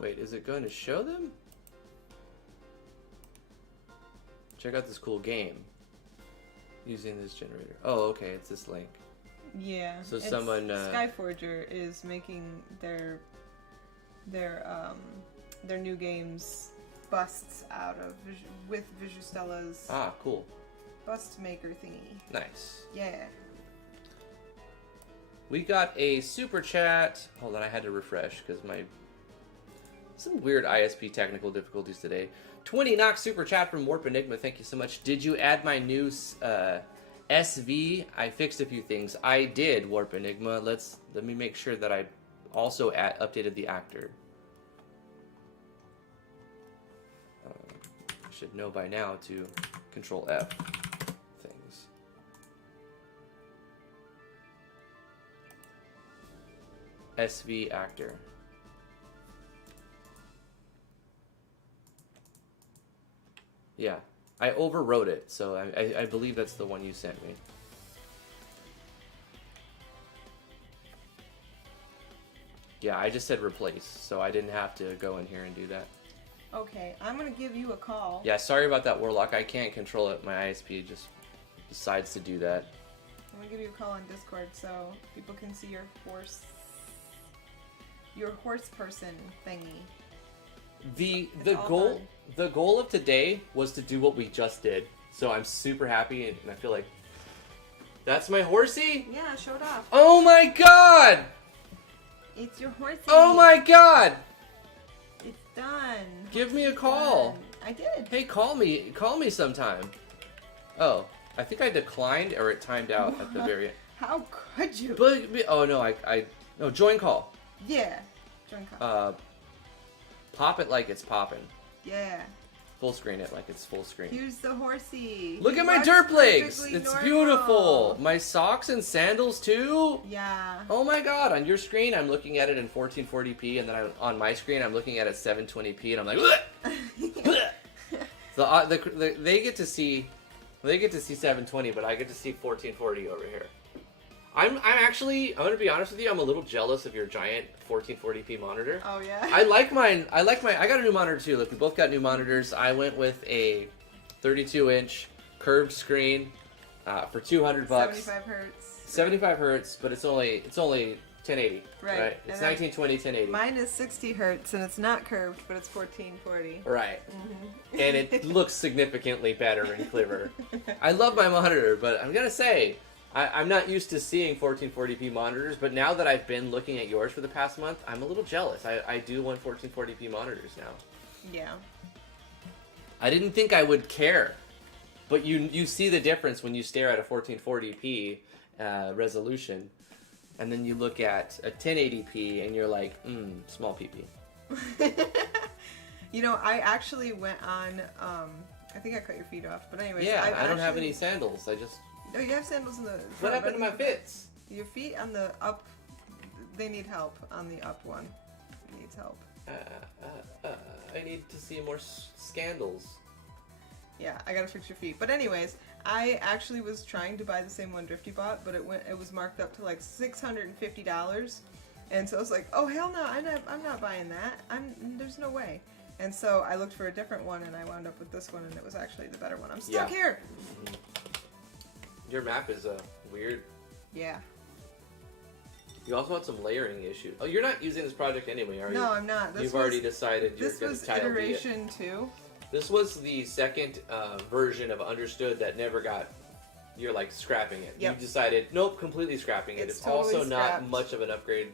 Wait, is it going to show them? Check out this cool game using this generator. Oh, okay, it's this link. Yeah. So someone Skyforger is making their new games busts out of with Visustella's cool. bust maker thingy. Nice. Yeah. We got a super chat. Hold on, I had to refresh because some weird ISP technical difficulties today. 20 knock super chat from Warp Enigma. Thank you so much. Did you add my new SV? I fixed a few things. I did, Warp Enigma. Let me make sure that I also updated the actor. I should know by now to Control F things. SV actor. Yeah, I overwrote it, so I believe that's the one you sent me. Yeah, I just said replace, so I didn't have to go in here and do that. Okay, I'm gonna give you a call. Yeah, sorry about that, Warlock. I can't control it. My ISP just decides to do that. I'm gonna give you a call on Discord so people can see your horse person thingy. The all goal of today was to do what we just did. So I'm super happy, and I feel like that's my horsey. Yeah, show it off. Oh my god! It's your horsey. Oh my god! It's done. Give me a It's call. done. I did. Hey, call me sometime. Oh, I think I declined or it timed out at the very end. How could you? But oh no, no, join call. Yeah. Join call. Pop it like it's popping. Yeah. Full screen it like it's full screen. Here's the horsey. Look He at my walks derp legs. perfectly It's normal. beautiful. My socks and sandals too. Yeah. Oh my god, on your screen I'm looking at it in 1440p, and then on my screen I'm looking at it 720p, and I'm like, so they get to see 720, but I get to see 1440 over here. I'm gonna be honest with you, I'm a little jealous of your giant 1440p monitor. Oh yeah. I like mine. I got a new monitor too. Look, we both got new monitors. I went with a 32-inch curved screen for $200. 75 hertz. 75 hertz, but it's only 1080. Right. It's And 1920 1080. Mine is 60 hertz and it's not curved, but it's 1440. Right. Mm-hmm. And it looks significantly better and clearer. I love my monitor, but I'm gonna say I'm not used to seeing 1440p monitors, but now that I've been looking at yours for the past month, I'm a little jealous. I do want 1440p monitors now. Yeah. I didn't think I would care, but you see the difference when you stare at a 1440p resolution, and then you look at a 1080p and you're like, small PP. You know, I actually went on, I think I cut your feet off, but anyways. Yeah, I don't have any sandals. I just... No, you have sandals in the front. What happened to my fits? Your feet on the up, they need help on the up one. It needs help. I need to see more scandals. Yeah, I gotta fix your feet. But anyways, I actually was trying to buy the same one Drifty bought, but it was marked up to like $650. And so I was like, oh hell no, I'm not buying that. There's no way. And so I looked for a different one, and I wound up with this one, and it was actually the better one. I'm stuck here. Mm-hmm. Your map is weird. Yeah. You also had some layering issues. Oh, you're not using this project anyway, are you? No, I'm not. You've already decided you're going to child This was iteration 2. This was the second version of Understood that never got. You're like scrapping it. Yep. You decided, nope, completely scrapping it. It's totally also scrapped. not much of an upgrade.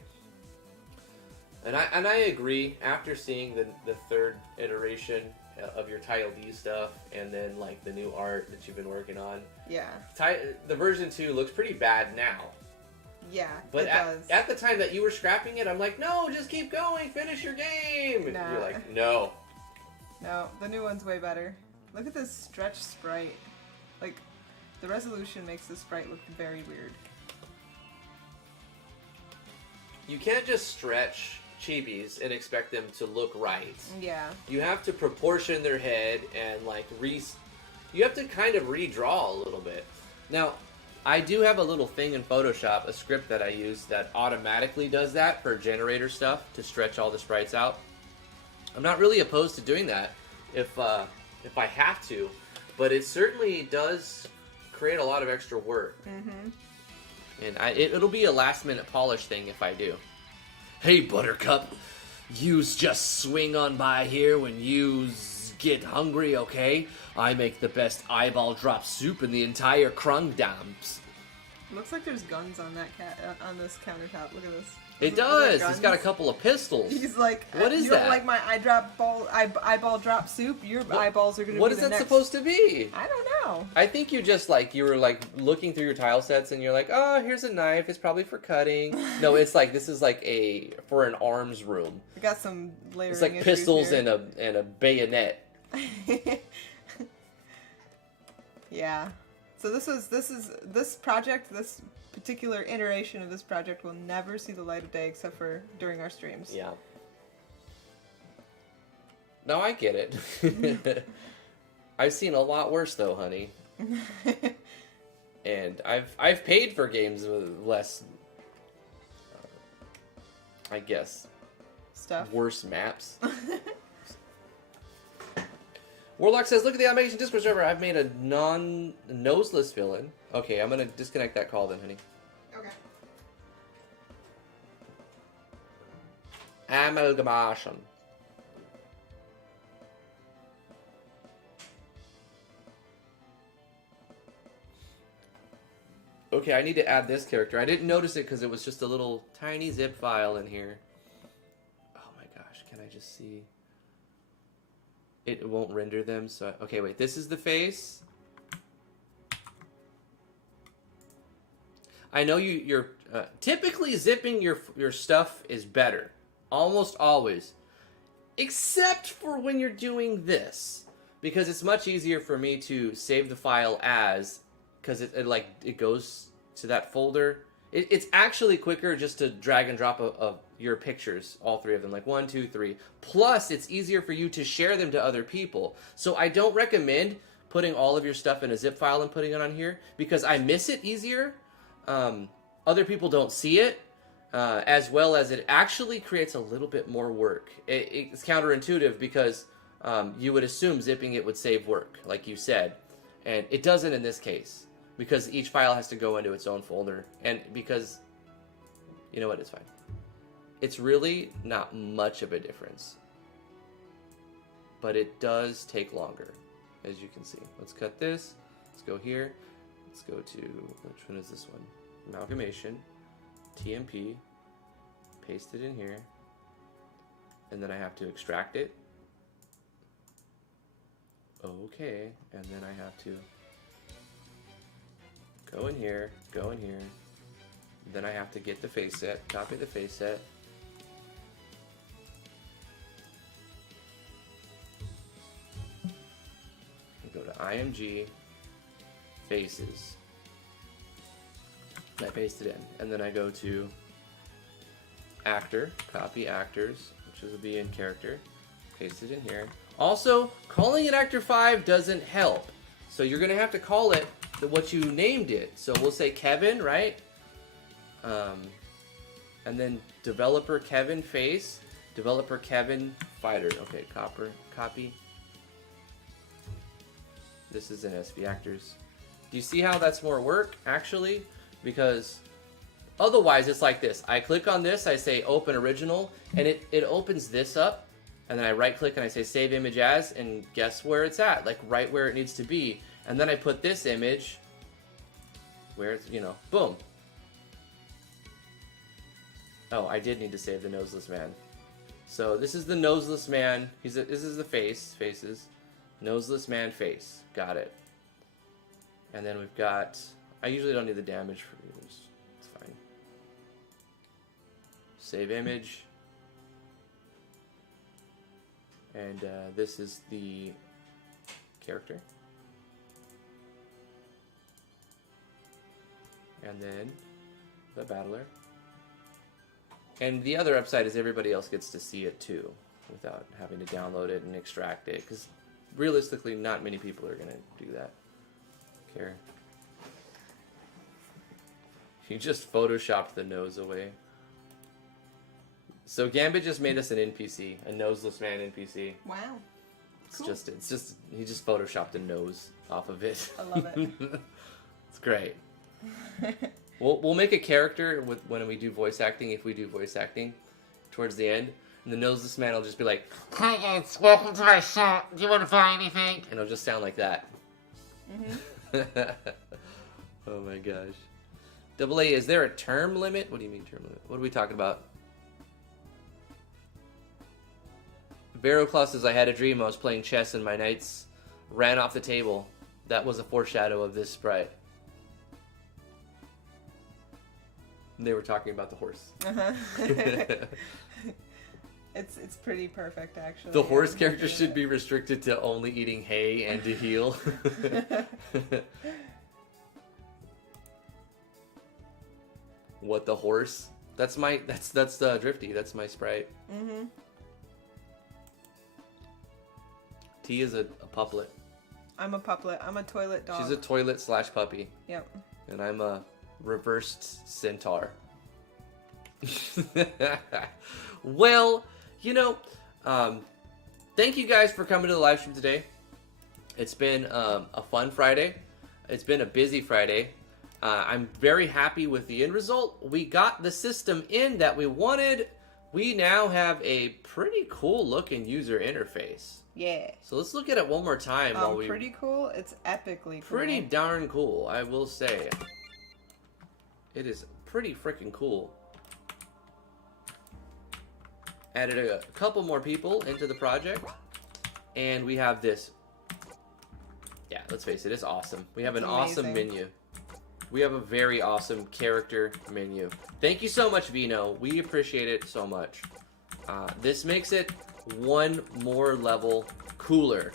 And I agree. After seeing the third iteration of your Tile D stuff, and then like the new art that you've been working on, Yeah. the version 2 looks pretty bad now. Yeah, But it does. at the time that you were scrapping it, I'm like, no, just keep going, finish your game. And Nah. you're like, no. No, the new one's way better. Look at this stretch sprite. Like, the resolution makes the sprite look very weird. You can't just stretch chibis and expect them to look right. Yeah. You have to proportion their head and like you have to kind of redraw a little bit. Now, I do have a little thing in Photoshop, a script that I use that automatically does that for generator stuff to stretch all the sprites out. I'm not really opposed to doing that if I have to, but it certainly does create a lot of extra work. Mm-hmm. And it'll be a last-minute polish thing if I do. Hey, Buttercup, yous just swing on by here when yous get hungry, okay? I make the best eyeball drop soup in the entire Krungdams. Looks like there's guns on that on this countertop. Look at this. It does. He's got a couple of pistols. He's like, what is you that? don't like my eyeball drop soup? Your eyeballs are gonna. What be is the that next. supposed to be? I don't know. I think you just you were looking through your tile sets and you're like, oh, here's a knife. It's probably for cutting. No, it's like this is like for an arms room. We got some layering. It's like pistols and a bayonet. Yeah. So this project, this particular iteration of this project will never see the light of day except for during our streams. Yeah. No, I get it. I've seen a lot worse though, honey. And I've paid for games with less, I guess, stuff. Worse maps. Warlock says, look at the Amalgamation Discord server. I've made a noseless villain. Okay, I'm going to disconnect that call then, honey. Okay. Amalgamation. Okay, I need to add this character. I didn't notice it because it was just a little tiny zip file in here. Oh my gosh, can I just see? It won't render them, so... Okay, wait, this is the face. I know you're... typically, zipping your stuff is better. Almost always. Except for when you're doing this. Because it's much easier for me to save the file as... Because it goes to that folder. It's actually quicker just to drag and drop your pictures, all three of them, like 1, 2, 3. Plus, it's easier for you to share them to other people. So I don't recommend putting all of your stuff in a zip file and putting it on here because I miss it easier. Other people don't see it, as well as it actually creates a little bit more work. It's counterintuitive because you would assume zipping it would save work, like you said, and it doesn't in this case. Because each file has to go into its own folder. And because, you know what, it's fine. It's really not much of a difference. But it does take longer, as you can see. Let's cut this. Let's go here. Let's go to, which one is this one? Amalgamation. TMP. Paste it in here. And then I have to extract it. Okay. And then I have to... go in here, then I have to get the face set, copy the face set, IMG faces. And I paste it in. And then I go to actor, copy actors, which is a be in character. Paste it in here. Also, calling it actor 5 doesn't help. So you're going to have to call it what you named it. So we'll say Kevin, right? And then developer Kevin face, developer Kevin fighter. Okay, copy. This is in SV actors. Do you see how that's more work, actually? Because otherwise it's like this. I click on this, I say open original, and it opens this up. And then I right click and I say save image as, and guess where it's at? Like right where it needs to be. And then I put this image where it's, you know, boom. Oh, I did need to save the noseless man. So this is the noseless man. This is the faces. Noseless man face. Got it. And then we've got, I usually don't need the damage for these. It's fine. Save image. And this is the character. And then the battler. And the other upside is everybody else gets to see it too, without having to download it and extract it, because realistically not many people are going to do that. Care. You just photoshopped the nose away. So Gambit just made us an NPC, a noseless man NPC. Wow. It's just he just photoshopped a nose off of it. I love it. It's great. We'll make a character when we do voice acting, if we do voice acting, towards the end, and the noseless man will just be like, "Hi guys, welcome to my shop. Do you want to buy anything?" And it'll just sound like that. Mm-hmm. Oh my gosh. Double A, is there a term limit? What do you mean term limit? What are we talking about? Barrowclaw says, I had a dream I was playing chess and my knights ran off the table. That was a foreshadow of this sprite. And they were talking about the horse. Uh-huh. It's pretty perfect, actually. The horse character should be restricted to only eating hay and to heal. What, the horse? That's Drifty. That's my sprite. Mm-hmm. T is a pupplet. I'm a pupplet. I'm a toilet dog. She's a toilet / puppy. Yep. And I'm a reversed centaur. Well, you know, thank you guys for coming to the live stream today. It's been a fun Friday. It's been a busy Friday. I'm very happy with the end result. We got the system in that we wanted. We now have a pretty cool looking user interface. Yeah. So let's look at it one more time. Pretty cool. It's epically cool. Pretty darn cool, I will say. It is pretty freaking cool. Added a couple more people into the project. And we have this. Yeah, let's face it, it's awesome. We have an awesome menu. We have a very awesome character menu. Thank you so much, Vino. We appreciate it so much. This makes it one more level cooler.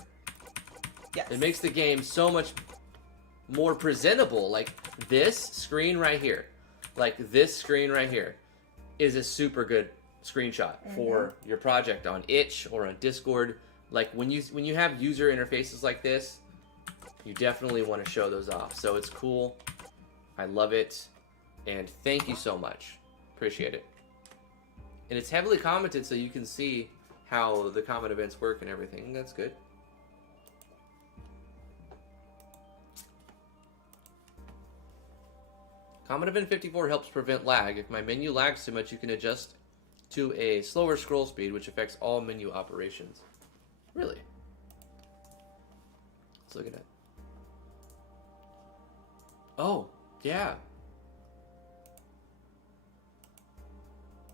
Yes. It makes the game so much more presentable. Like this screen right here. Like this screen right here is a super good screenshot for your project on Itch or on Discord. Like when you have user interfaces like this, you definitely want to show those off. So it's cool. I love it. And thank you so much. Appreciate it. And it's heavily commented so you can see how the comment events work and everything. That's good. Comment event 54 helps prevent lag. If my menu lags too much, you can adjust to a slower scroll speed, which affects all menu operations. Really? Let's look at it. Oh, yeah.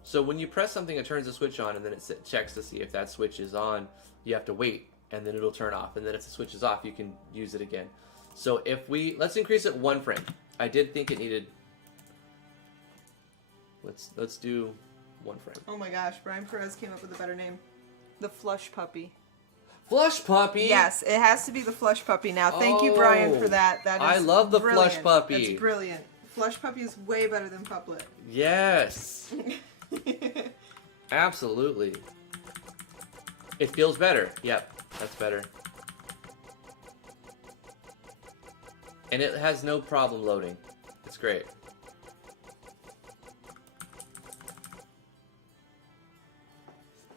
So when you press something, it turns a switch on, and then it checks to see if that switch is on. You have to wait, and then it'll turn off. And then if the switch is off, you can use it again. So if let's increase it 1 frame. I did think it needed. Let's do 1 frame. Oh my gosh, Brian Perez came up with a better name. The Flush Puppy. Flush puppy. Yes, it has to be the Flush Puppy now. Thank you, Brian, for that. That is I love the brilliant. Flush Puppy. It's brilliant. Flush Puppy is way better than Puplet. Yes. Absolutely. It feels better. Yep, that's better. And it has no problem loading. It's great.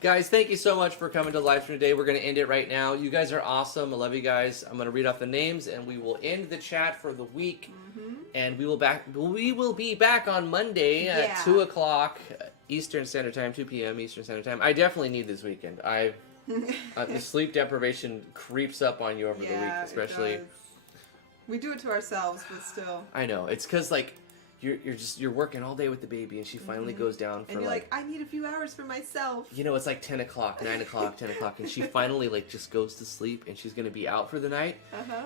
Guys, thank you so much for coming to the live stream today. We're going to end it right now. You guys are awesome. I love you guys. I'm going to read off the names, and we will end the chat for the week. And we will be back on Monday at 2 o'clock Eastern Standard Time, 2 p.m. Eastern Standard Time. I definitely need this weekend. The sleep deprivation creeps up on you over the week, especially. It does. We do it to ourselves, but still. I know. It's because, like, you're working all day with the baby, and she finally goes down for, and you're like, I need a few hours for myself. You know, it's like 10 o'clock, 9 o'clock, 10 o'clock, and she finally, like, just goes to sleep, and she's going to be out for the night,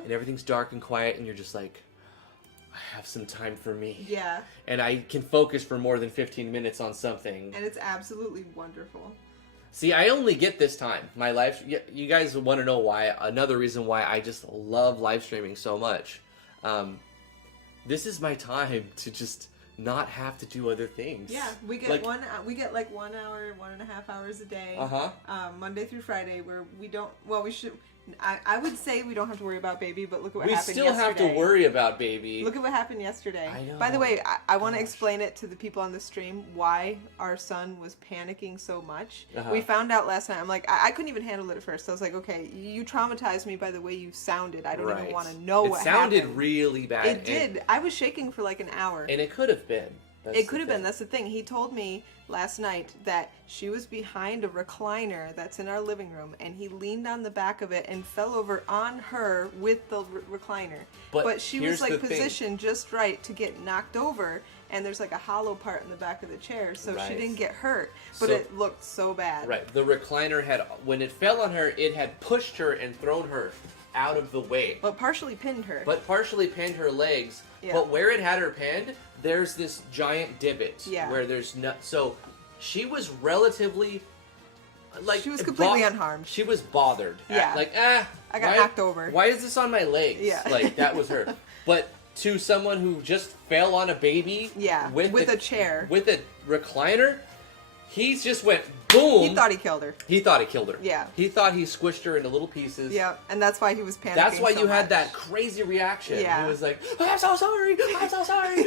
and everything's dark and quiet, and you're just like, I have some time for me. Yeah. And I can focus for more than 15 minutes on something. And it's absolutely wonderful. See, I only get this time. My live... You guys want to know why. Another reason why I just love live streaming so much. This is my time to just not have to do other things. Yeah, we get like 1 hour, 1.5 hours a day. Monday through Friday, where we don't... Well, we should... I would say we don't have to worry about baby, but look at what happened yesterday. We still have to worry about baby. Look at what happened yesterday. I know. By the way, I want to explain it to the people on the stream why our son was panicking so much. We found out last night. I'm like, I couldn't even handle it at first. I was like, okay, you traumatized me by the way you sounded. I don't even want to know what happened. It sounded really bad. It did. I was shaking for like an hour. And it could have been. It could have been. That's the thing. He told me last night that she was behind a recliner that's in our living room, and he leaned on the back of it and fell over on her with the recliner. But she was like positioned just right to get knocked over, and there's like a hollow part in the back of the chair, so she didn't get hurt. But it looked so bad. Right. The recliner had, when it fell on her, it had pushed her and thrown her out of the way. But partially pinned her. But partially pinned her legs. Yeah. But where it had her pinned, there's this giant divot. Yeah. Where there's no... So she was relatively... Like, she was completely unharmed. She was bothered. Yeah. I got knocked over. Why is this on my legs? Yeah. Like, that was her. But to someone who just fell on a baby... Yeah, with a chair. With a recliner... He just went boom. He thought he killed her. He thought he killed her. Yeah. He thought he squished her into little pieces. Yeah, and that's why he was panicking. That's why you had that crazy reaction. Yeah. He was like, I'm so sorry. I'm so sorry.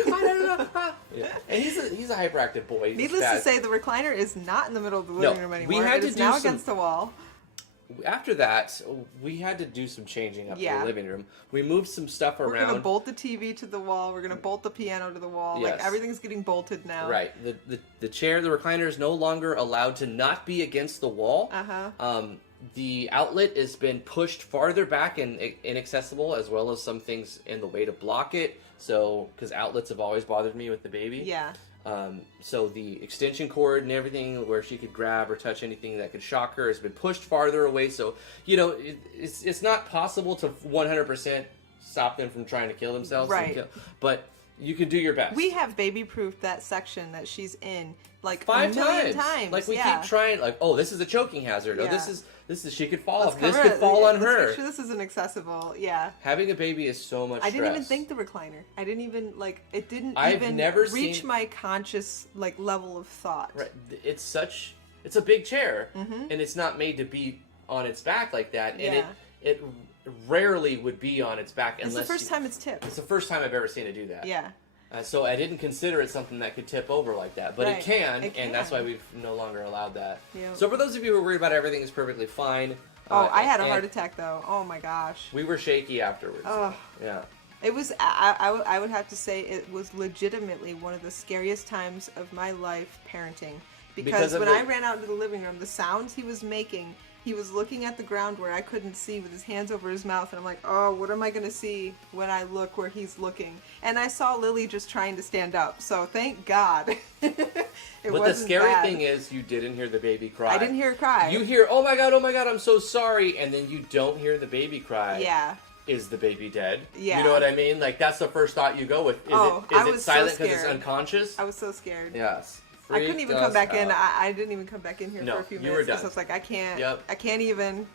Yeah. And he's a hyperactive boy. Needless to say, the recliner is not in the middle of the living room anymore. It is now against the wall. After that, we had to do some changing up in the living room. We moved some stuff around. We're going to bolt the TV to the wall. We're going to bolt the piano to the wall. Yes. Like, everything's getting bolted now. Right. The chair, the recliner is no longer allowed to not be against the wall. The outlet has been pushed farther back and inaccessible, as well as some things in the way to block it. So, because outlets have always bothered me with the baby. Yeah. So the extension cord and everything where she could grab or touch anything that could shock her has been pushed farther away. So, you know, it's not possible to 100% stop them from trying to kill themselves. Right. But you can do your best. We have baby-proofed that section that she's in like 5 a million times. Like we keep trying, like, oh, this is a choking hazard. Yeah. Oh, this is she could fall off. This could fall on her. Make sure this isn't accessible. Yeah. Having a baby is so much stress. I didn't even think the recliner. I didn't even I've never reach my conscious like level of thought. Right. It's a big chair, and it's not made to be on its back like that. And it rarely would be on its back unless. It's the first time it's tipped. It's the first time I've ever seen it do that. Yeah. So I didn't consider it something that could tip over like that, but it can, and that's why we've no longer allowed that. Yep. So for those of you who are worried about everything is perfectly fine. I had a heart attack though. Oh my gosh. We were shaky afterwards. Oh. Yeah. It was. I would have to say it was legitimately one of the scariest times of my life parenting because when I ran out into the living room, the sounds he was making. He was looking at the ground where I couldn't see with his hands over his mouth, and I'm like, oh, what am I going to see when I look where he's looking? And I saw Lily just trying to stand up, so thank God. But the scary thing is you didn't hear the baby cry. I didn't hear her cry. You hear, oh my God, I'm so sorry, and then you don't hear the baby cry. Yeah. Is the baby dead? Yeah. You know what I mean? Like, that's the first thought you go with. Is it silent because it's unconscious? I was so scared. Yes. I couldn't even come back in. I didn't even come back in here for a few minutes. You were done. I was like, I can't. Yep. I can't even.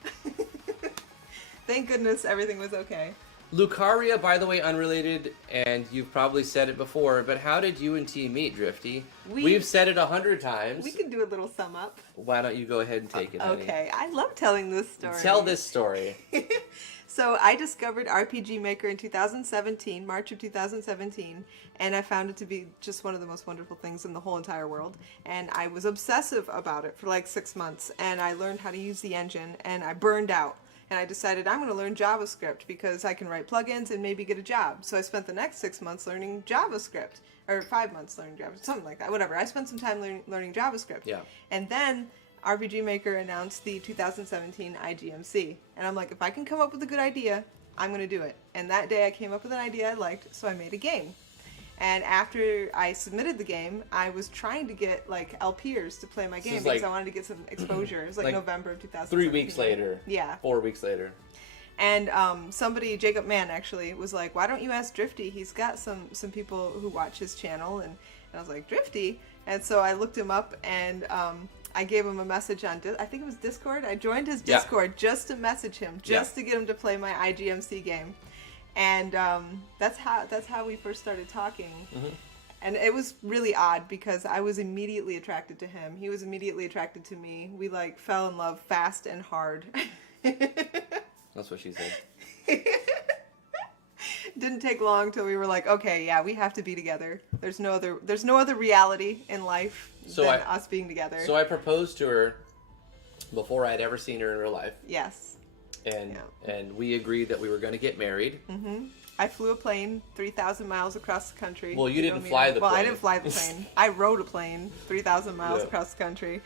Thank goodness everything was okay. Lucaria, by the way, unrelated, and you've probably said it before, but how did you and T meet, Drifty? We've said it 100 times. We could do a little sum up. Why don't you go ahead and take it, honey? Okay, I love telling this story. Tell this story. So I discovered RPG Maker in 2017, March of 2017, and I found it to be just one of the most wonderful things in the whole entire world. And I was obsessive about it for like 6 months, and I learned how to use the engine, and I burned out. And I decided I'm going to learn JavaScript because I can write plugins and maybe get a job. So I spent the next 6 months learning JavaScript, or 5 months learning JavaScript, something like that, whatever. I spent some time learning JavaScript. Yeah. And then RPG Maker announced the 2017 IGMC. And I'm like, if I can come up with a good idea, I'm going to do it. And that day I came up with an idea I liked, so I made a game. And after I submitted the game, I was trying to get like LPers to play my game because I wanted to get some exposure. It was like November of 2017. 3 weeks later. Yeah. 4 weeks later. And somebody, Jacob Mann actually, was like, why don't you ask Drifty? He's got some people who watch his channel. And I was like, Drifty? And so I looked him up and I gave him a message on, I think it was Discord. I joined his Discord just to message him, just to get him to play my IGMC game. And that's how we first started talking. Mm-hmm. And it was really odd because I was immediately attracted to him. He was immediately attracted to me. We like fell in love fast and hard. That's what she said. Didn't take long till we were like, okay, yeah, we have to be together. There's no other reality in life than us being together. So I proposed to her before I'd ever seen her in real life. Yes. And we agreed that we were going to get married. Mm-hmm. I flew a plane 3,000 miles across the country. Well, you didn't fly the plane. Well, I didn't fly the plane. I rode a plane 3,000 miles across the country.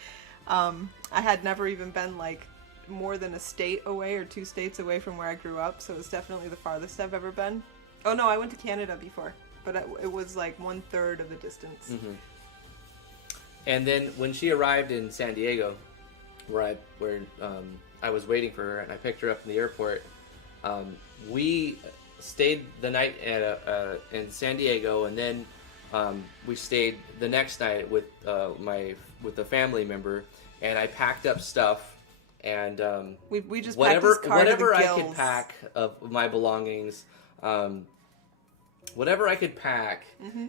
I had never even been like more than a state away or 2 states away from where I grew up, so it was definitely the farthest I've ever been. Oh no, I went to Canada before, but it was like 1/3 of the distance. Mm-hmm. And then when she arrived in San Diego, where I was waiting for her, and I picked her up in the airport. We stayed the night in San Diego, and then we stayed the next night with a family member, and I packed up stuff, and we just whatever I could pack of my belongings, whatever I could pack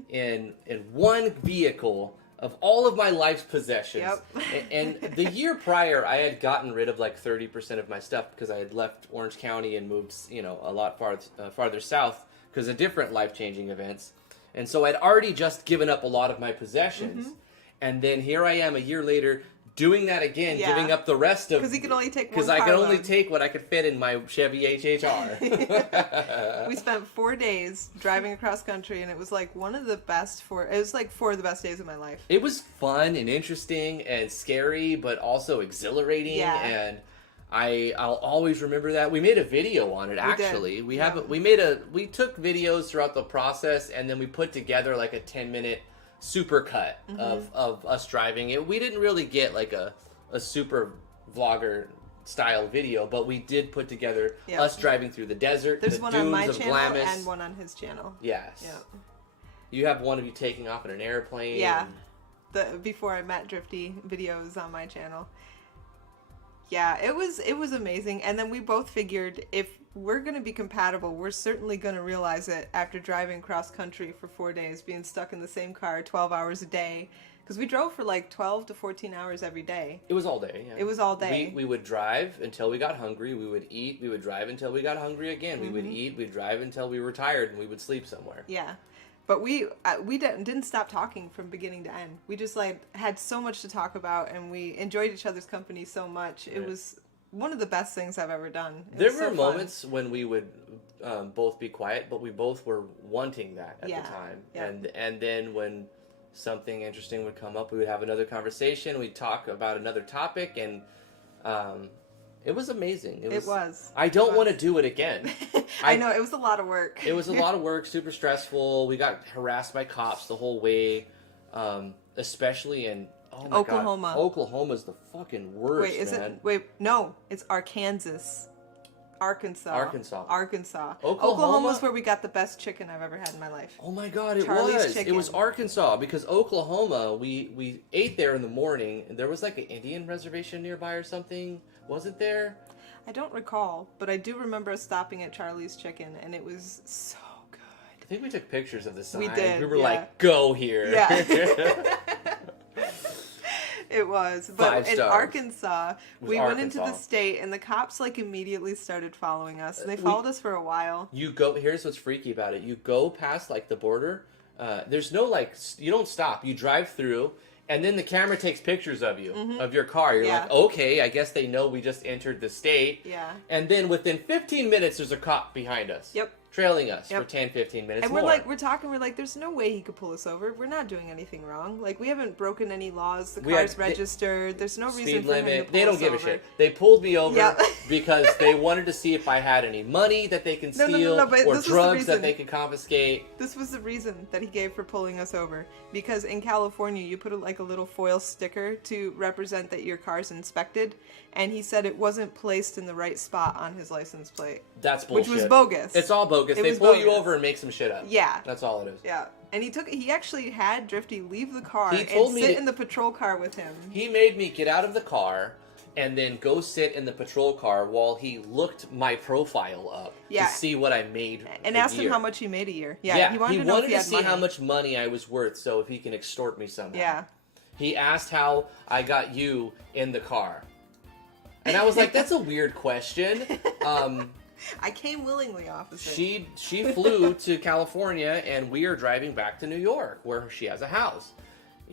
in one vehicle of all of my life's possessions. Yep. And the year prior, I had gotten rid of like 30% of my stuff because I had left Orange County and moved, a lot farther south because of different life-changing events. And so I'd already just given up a lot of my possessions. Mm-hmm. And then here I am a year later doing that again, giving up the rest of... Because he could only take one Because I could only take what I could fit in my Chevy HHR. We spent 4 days driving across country, and it was like one of the best four of the best days of my life. It was fun and interesting and scary, but also exhilarating. Yeah. And I'll always remember that. We made a video on it, actually. We took videos throughout the process, and then we put together like a 10-minute supercut of us driving. We didn't really get like a super vlogger style video, but we did put together us driving through the desert. There's the one dunes on my of channel Glamis. and one on his channel. Yes. Yeah. You have one of you taking off in an airplane. Yeah. The before I met Drifty videos on my channel. Yeah, it was amazing. And then we both figured if we're going to be compatible, we're certainly going to realize it after driving cross country for 4 days, being stuck in the same car 12 hours a day. Because we drove for like 12 to 14 hours every day. It was all day, yeah. It was all day. We would drive until we got hungry. We would eat. We would drive until we got hungry again. We would eat. We'd drive until we were tired, and we would sleep somewhere. Yeah. But we didn't stop talking from beginning to end. We just like had so much to talk about, and we enjoyed each other's company so much. It was one of the best things I've ever done. There were moments when we would both be quiet, but we both were wanting that at the time. Yeah. And then when something interesting would come up, we would have another conversation. We'd talk about another topic, and it was amazing. It was. I don't want to do it again. I know, it was a lot of work. It was a lot of work, super stressful. We got harassed by cops the whole way, especially in Oklahoma. God. Oklahoma's the fucking worst, no, it's Arkansas. Arkansas. Oklahoma's where we got the best chicken I've ever had in my life. Oh my God, Charlie's was. Chicken. It was Arkansas, because Oklahoma, we ate there in the morning, and there was like an Indian reservation nearby or something. Wasn't there? I don't recall, but I do remember us stopping at Charlie's Chicken, and it was so good. I think we took pictures of the sign. We did, We were yeah. like, go here. Yeah. It was. But 5 in stars. Arkansas, we went into the Arkansas. state, and the cops, like, immediately started following us, and they followed us for a while. You go, here's what's freaky about it. You go past, like, the border. There's no, like, you don't stop. You drive through, and then the camera takes pictures of you, of your car. You're Yeah. like, okay, I guess they know we just entered the state. Yeah. And then within 15 minutes, there's a cop behind us. Yep. Trailing us Yep. for 10, 15 minutes And more. we're talking, there's no way he could pull us over. We're not doing anything wrong. Like, we haven't broken any laws. The We car's had- registered. There's no reason Speed for him to limit. pull They don't us give over. a shit. They pulled me over Yep. because they wanted to see if I had any money that they can No, steal but or this was the drugs that reason. they could confiscate. This was the reason that he gave for pulling us over. Because in California, you put a little foil sticker to represent that your car's inspected. And he said it wasn't placed in the right spot on his license plate. That's bullshit. Which was bogus. It's all bogus. It They was pull you bogus. over and make some shit up. Yeah. That's all it is. Yeah. And he actually had Drifty leave the car He and told me sit to- in the patrol car with him. He made me get out of the car and then go sit in the patrol car while he looked my profile up Yeah. to see what I made And a asked him year. how much he made a year. Yeah, he wanted to know if he had see money. how much money I was worth so if he can extort me somehow. Yeah. He asked how I got you in the car. And I was like, that's a weird question. I came willingly, officer. She flew to California, and we are driving back to New York, where she has a house,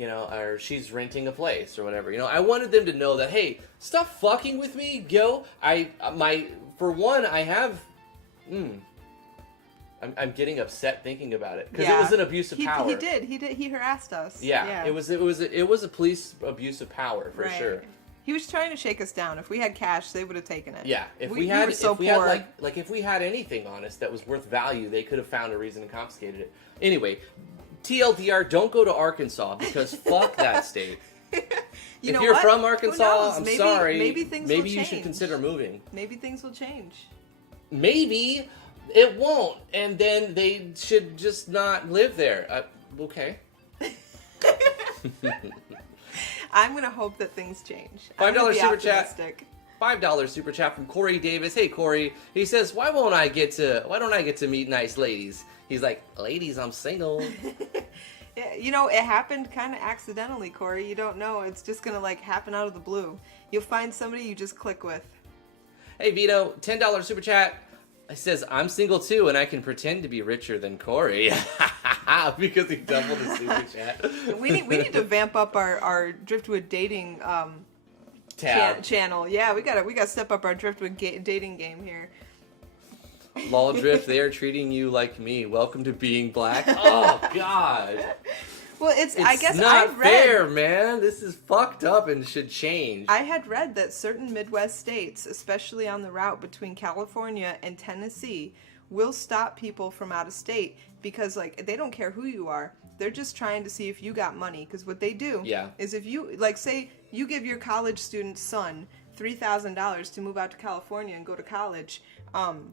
or she's renting a place or whatever. I wanted them to know that, hey, stop fucking with me, yo. For one, I have, I'm getting upset thinking about it because it was an abuse of power. He did. He harassed us. Yeah, it was a police abuse of power for Right. sure. He was trying to shake us down. If we had cash, they would have taken it. Yeah, if we were so poor. had if we had anything on us that was worth value, they could have found a reason and confiscated it. Anyway, TLDR, don't go to Arkansas because fuck that state. If you're what? from Who Arkansas, knows? I'm Maybe- sorry. maybe things will you should change. consider moving. Maybe things will change. Maybe it won't, and then they should just not live there. Okay. I'm gonna hope that things change. $5 I'm gonna be super chat. optimistic. $5 super chat from Corey Davis. Hey Corey, he says, why don't I get to meet nice ladies? He's like, ladies, I'm single. Yeah, it happened kind of accidentally, Corey. You don't know. It's just gonna happen out of the blue. You'll find somebody you just click with. Hey Vito, $10 super chat. It says, I'm single too, and I can pretend to be richer than Corey. Because he doubled the super chat. We need to vamp up our Driftwood dating Tab. channel. Yeah, we gotta step up our Driftwood dating game here. Lol Drift, they are treating you like me. Welcome to being black. Oh God. Well, I guess not I've read. fair, man. This is fucked up and should change. I had read that certain Midwest states, especially on the route between California and Tennessee, will stop people from out of state because, they don't care who you are. They're just trying to see if you got money. Because what they do is if you, say, you give your college student's son $3,000 to move out to California and go to college,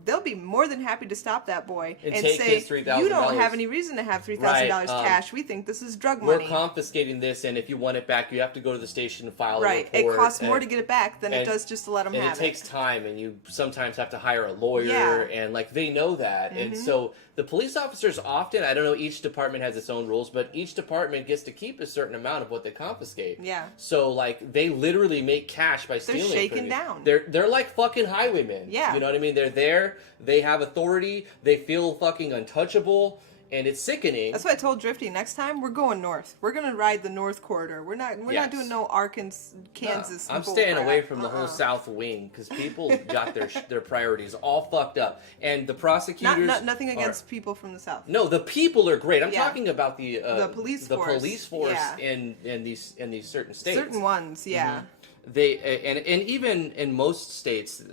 they'll be more than happy to stop that boy and take say, his $3,000. you don't have any reason to have $3,000 Right, cash. We think this is drug We're money. confiscating this, and if you want it back, you have to go to the station and file a Right. report. It costs more to and- get it back than it and- does just to let them and have it takes time, and you sometimes have to hire a lawyer, Yeah. and they know that, and so the police officers often, I don't know, each department has its own rules, but each department gets to keep a certain amount of what they confiscate. Yeah. So they literally make cash by stealing. shaking from you. down. They're like fucking highwaymen. Yeah. You know what I mean? They're there. They have authority. They feel fucking untouchable, and it's sickening. That's why I told Drifty next time we're going north. We're gonna ride the North Corridor. We're not Yes. doing no Arkansas, Kansas. I'm bull staying crap. away from the whole South Wing because people got their priorities all fucked up, and the prosecutors. Nothing against people from the South. No, the people are great. I'm Yeah. talking about the police the force. police force Yeah. in these certain states. Certain ones, yeah. They and even in most states,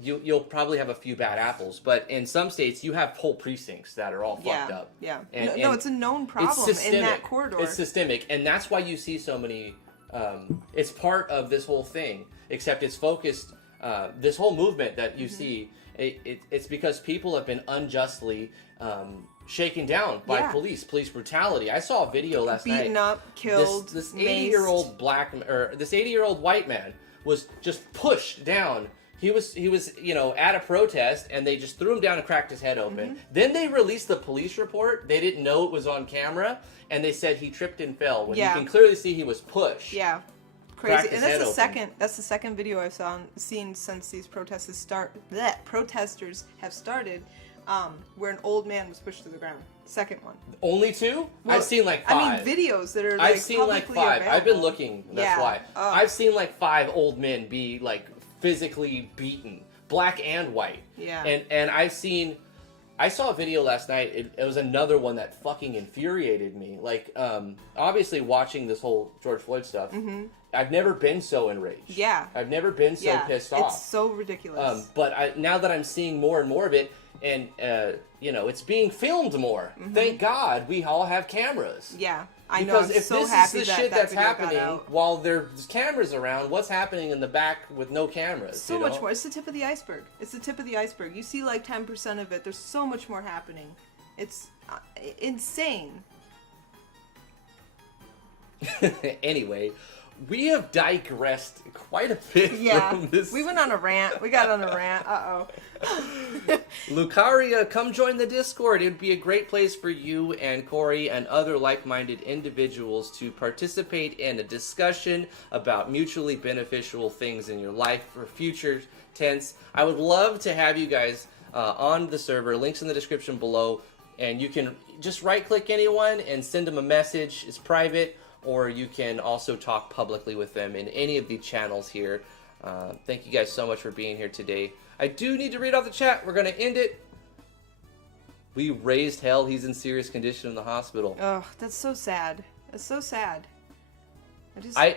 you'll probably have a few bad apples, but in some states you have whole precincts that are all fucked up. Yeah. And, No, and it's a known problem it's systemic. in that corridor. It's systemic, and that's why you see so many. It's part of this whole thing, except it's focused. This whole movement that you see, it's because people have been unjustly shaken down by Yeah. police brutality. I saw a video last night. Beaten up, killed, This maced. 80-year-old this 80-year-old white man was just pushed down He was, at a protest, and they just threw him down and cracked his head open. Then they released the police report. They didn't know it was on camera, and they said he tripped and fell. When you can clearly see he was pushed. Yeah. Crazy. And that's the second video I've seen since these protesters have started, where an old man was pushed to the ground. Second one. Only two? Well, I've seen like 5. I mean, videos that are like I've seen like 5. available. I've been looking. That's why. Oh. I've seen like 5 old men be like physically beaten, black and white. Yeah. And I saw a video last night. It was another one that fucking infuriated me. Like, obviously watching this whole George Floyd stuff, I've never been so enraged. Yeah. I've never been so pissed off. It's so ridiculous. But now that I'm seeing more and more of it, and it's being filmed more. Thank God we all have cameras. Yeah, I know. Because I'm if so this happy is the that shit that that's video got happening out. while there's cameras around, what's happening in the back with no cameras? So much more. It's the tip of the iceberg. It's the tip of the iceberg. You see like 10% of it. There's so much more happening. It's insane. Anyway, we have digressed quite a bit from this. We went on a rant. We got on a rant. Uh-oh. Lucaria, come join the Discord. It would be a great place for you and Corey and other like-minded individuals to participate in a discussion about mutually beneficial things in your life for future tense. I would love to have you guys on the server. Links in the description below. And you can just right-click anyone and send them a message. It's private. Or you can also talk publicly with them in any of the channels here. Thank you guys so much for being here today. I do need to read out the chat. We're going to end it. We raised hell. He's in serious condition in the hospital. Oh, that's so sad. That's so sad. I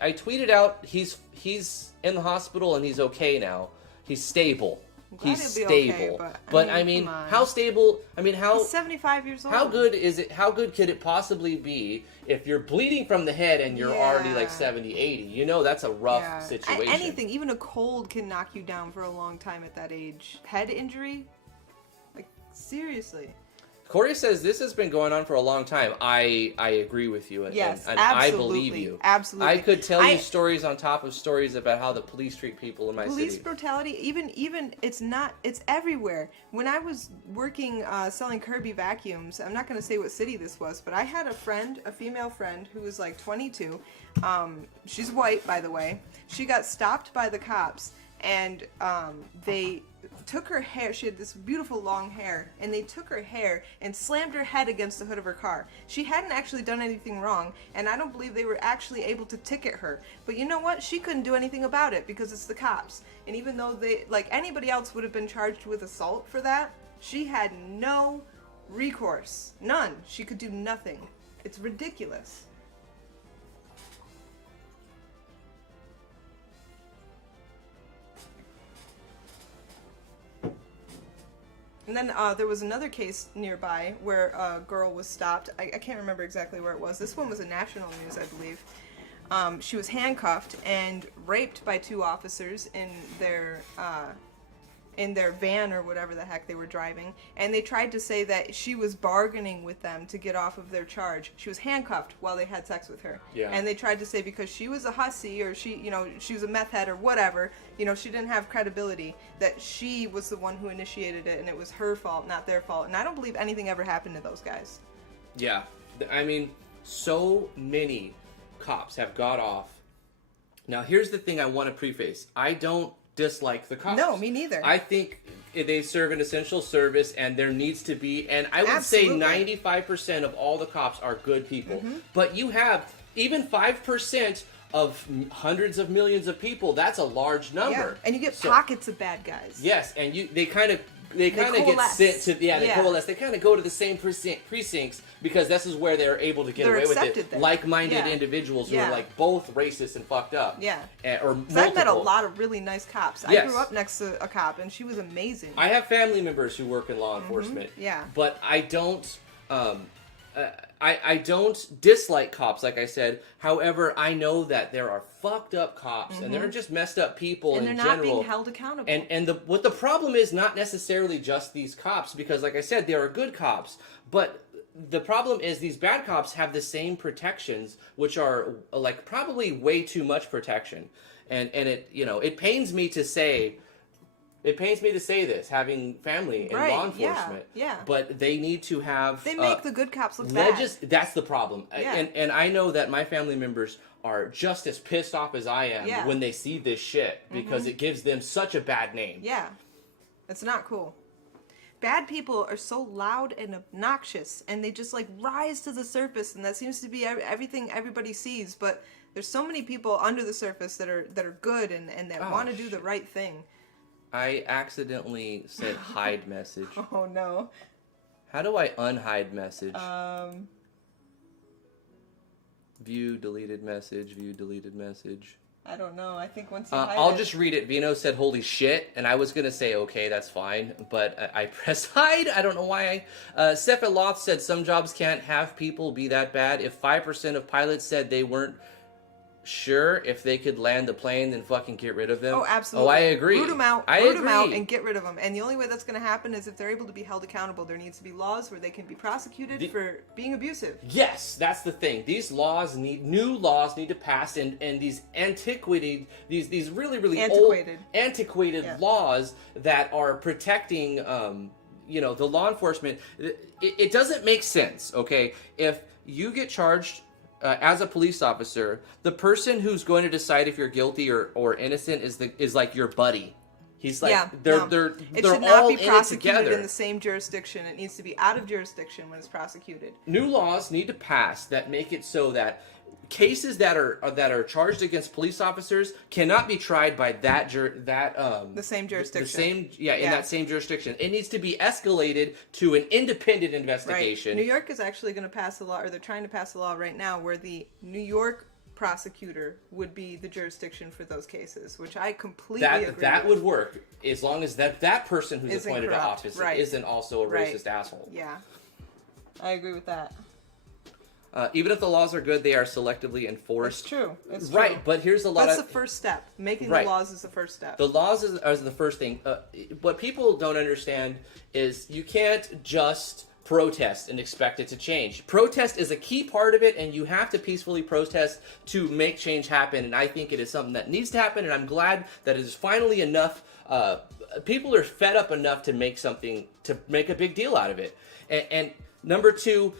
tweeted out he's in the hospital and he's okay now. He's stable. He's stable. Okay, but I mean how stable? I mean, how... He's 75 years old. How good is it? How good could it possibly be if you're bleeding from the head and you're already like 70, 80? You know that's a rough situation. Anything, even a cold can knock you down for a long time at that age. Head injury? Like, seriously. Corey says this has been going on for a long time. I agree with you. And, yes, and absolutely. I believe you. Absolutely. I could tell you stories on top of stories about how the police treat people in my city. Police brutality, even it's everywhere. When I was working selling Kirby vacuums, I'm not going to say what city this was, but I had a female friend who was like 22. She's white, by the way. She got stopped by the cops, and they took her hair. She had this beautiful long hair, and they took her hair and slammed her head against the hood of her car. She hadn't actually done anything wrong, and I don't believe they were actually able to ticket her. But you know what? She couldn't do anything about it because it's the cops. And even though they, like anybody else would have been charged with assault for that, she had no recourse. None. She could do nothing. It's ridiculous. And then there was another case nearby where a girl was stopped. I can't remember exactly where it was. This one was in national news, I believe. She was handcuffed and raped by 2 officers in their van or whatever the heck they were driving. And they tried to say that she was bargaining with them to get off of their charge. She was handcuffed while they had sex with her. Yeah. And they tried to say because she was a hussy or she was a meth head or whatever, she didn't have credibility, that she was the one who initiated it and it was her fault, not their fault. And I don't believe anything ever happened to those guys. Yeah. I mean, so many cops have got off. Now, here's the thing I want to preface. I don't dislike the cops. No, me neither. I think they serve an essential service, and there needs to be, and I would say 95% of all the cops are good people. But you have even 5% of hundreds of millions of people. That's a large number. Yeah. And you get pockets of bad guys. Yes, and they kind of get sent to they coalesce. They kind of go to the same precincts because this is where they're able to get away with it. There. Like-minded individuals who are like both racist and fucked up. Yeah. Or multiple. I've met a lot of really nice cops. I grew up next to a cop, and she was amazing. I have family members who work in law enforcement. Yeah. But I don't. I don't dislike cops, like I said. However, I know that there are fucked up cops, and they're just messed up people in general. And they're not being held accountable. And what the problem is not necessarily just these cops, because, like I said, there are good cops, but the problem is these bad cops have the same protections, which are like probably way too much protection, and it it pains me to say. It pains me to say this, having family in law enforcement. Yeah. But they need to have. They make the good cops look bad. That's the problem. Yeah. And I know that my family members are just as pissed off as I am when they see this shit because it gives them such a bad name. Yeah. It's not cool. Bad people are so loud and obnoxious, and they just like rise to the surface, and that seems to be everything everybody sees. But there's so many people under the surface that are good and that want to do the right thing. I accidentally said hide message. Oh no. How do I unhide message? View deleted message, view deleted message. I don't know. I think once you hide I'll just read it. Vino said holy shit, and I was going to say okay, that's fine, but I pressed hide. I don't know why. Steph at Loth said some jobs can't have people be that bad. If 5% of pilots said they weren't sure if they could land the plane, then fucking get rid of them. Oh, absolutely. Oh, I agree. Root them out. I root agree. them out and get rid of them. And the only way that's going to happen is if they're able to be held accountable. There needs to be laws where they can be prosecuted for being abusive. Yes, that's the thing. These new laws need to pass, and these antiquated, these really antiquated laws that are protecting, the law enforcement. It doesn't make sense, okay? If you get charged as a police officer, the person who's going to decide if you're guilty or innocent is like your buddy. He's like they're it should not all be in it prosecuted together. in the same jurisdiction. It needs to be out of jurisdiction when it's prosecuted. New laws need to pass that make it so that cases that are charged against police officers cannot be tried by the same jurisdiction. In that same jurisdiction. It needs to be escalated to an independent investigation. Right. New York is actually going to pass a law, or they're trying to pass a law right now, where the New York prosecutor would be the jurisdiction for those cases, which I completely agree with. That would work as long as that person who's Isn't appointed to corrupt. office Right. isn't also a racist asshole. Yeah, I agree with that. Even if the laws are good, they are selectively enforced. It's true. It's true. Right, but here's a lot That's the first step. Making the laws is the first step. The laws are the first thing. What people don't understand is you can't just protest and expect it to change. Protest is a key part of it, and you have to peacefully protest to make change happen, and I think it is something that needs to happen, and I'm glad that it is finally enough. People are fed up enough to make a big deal out of it. And number two,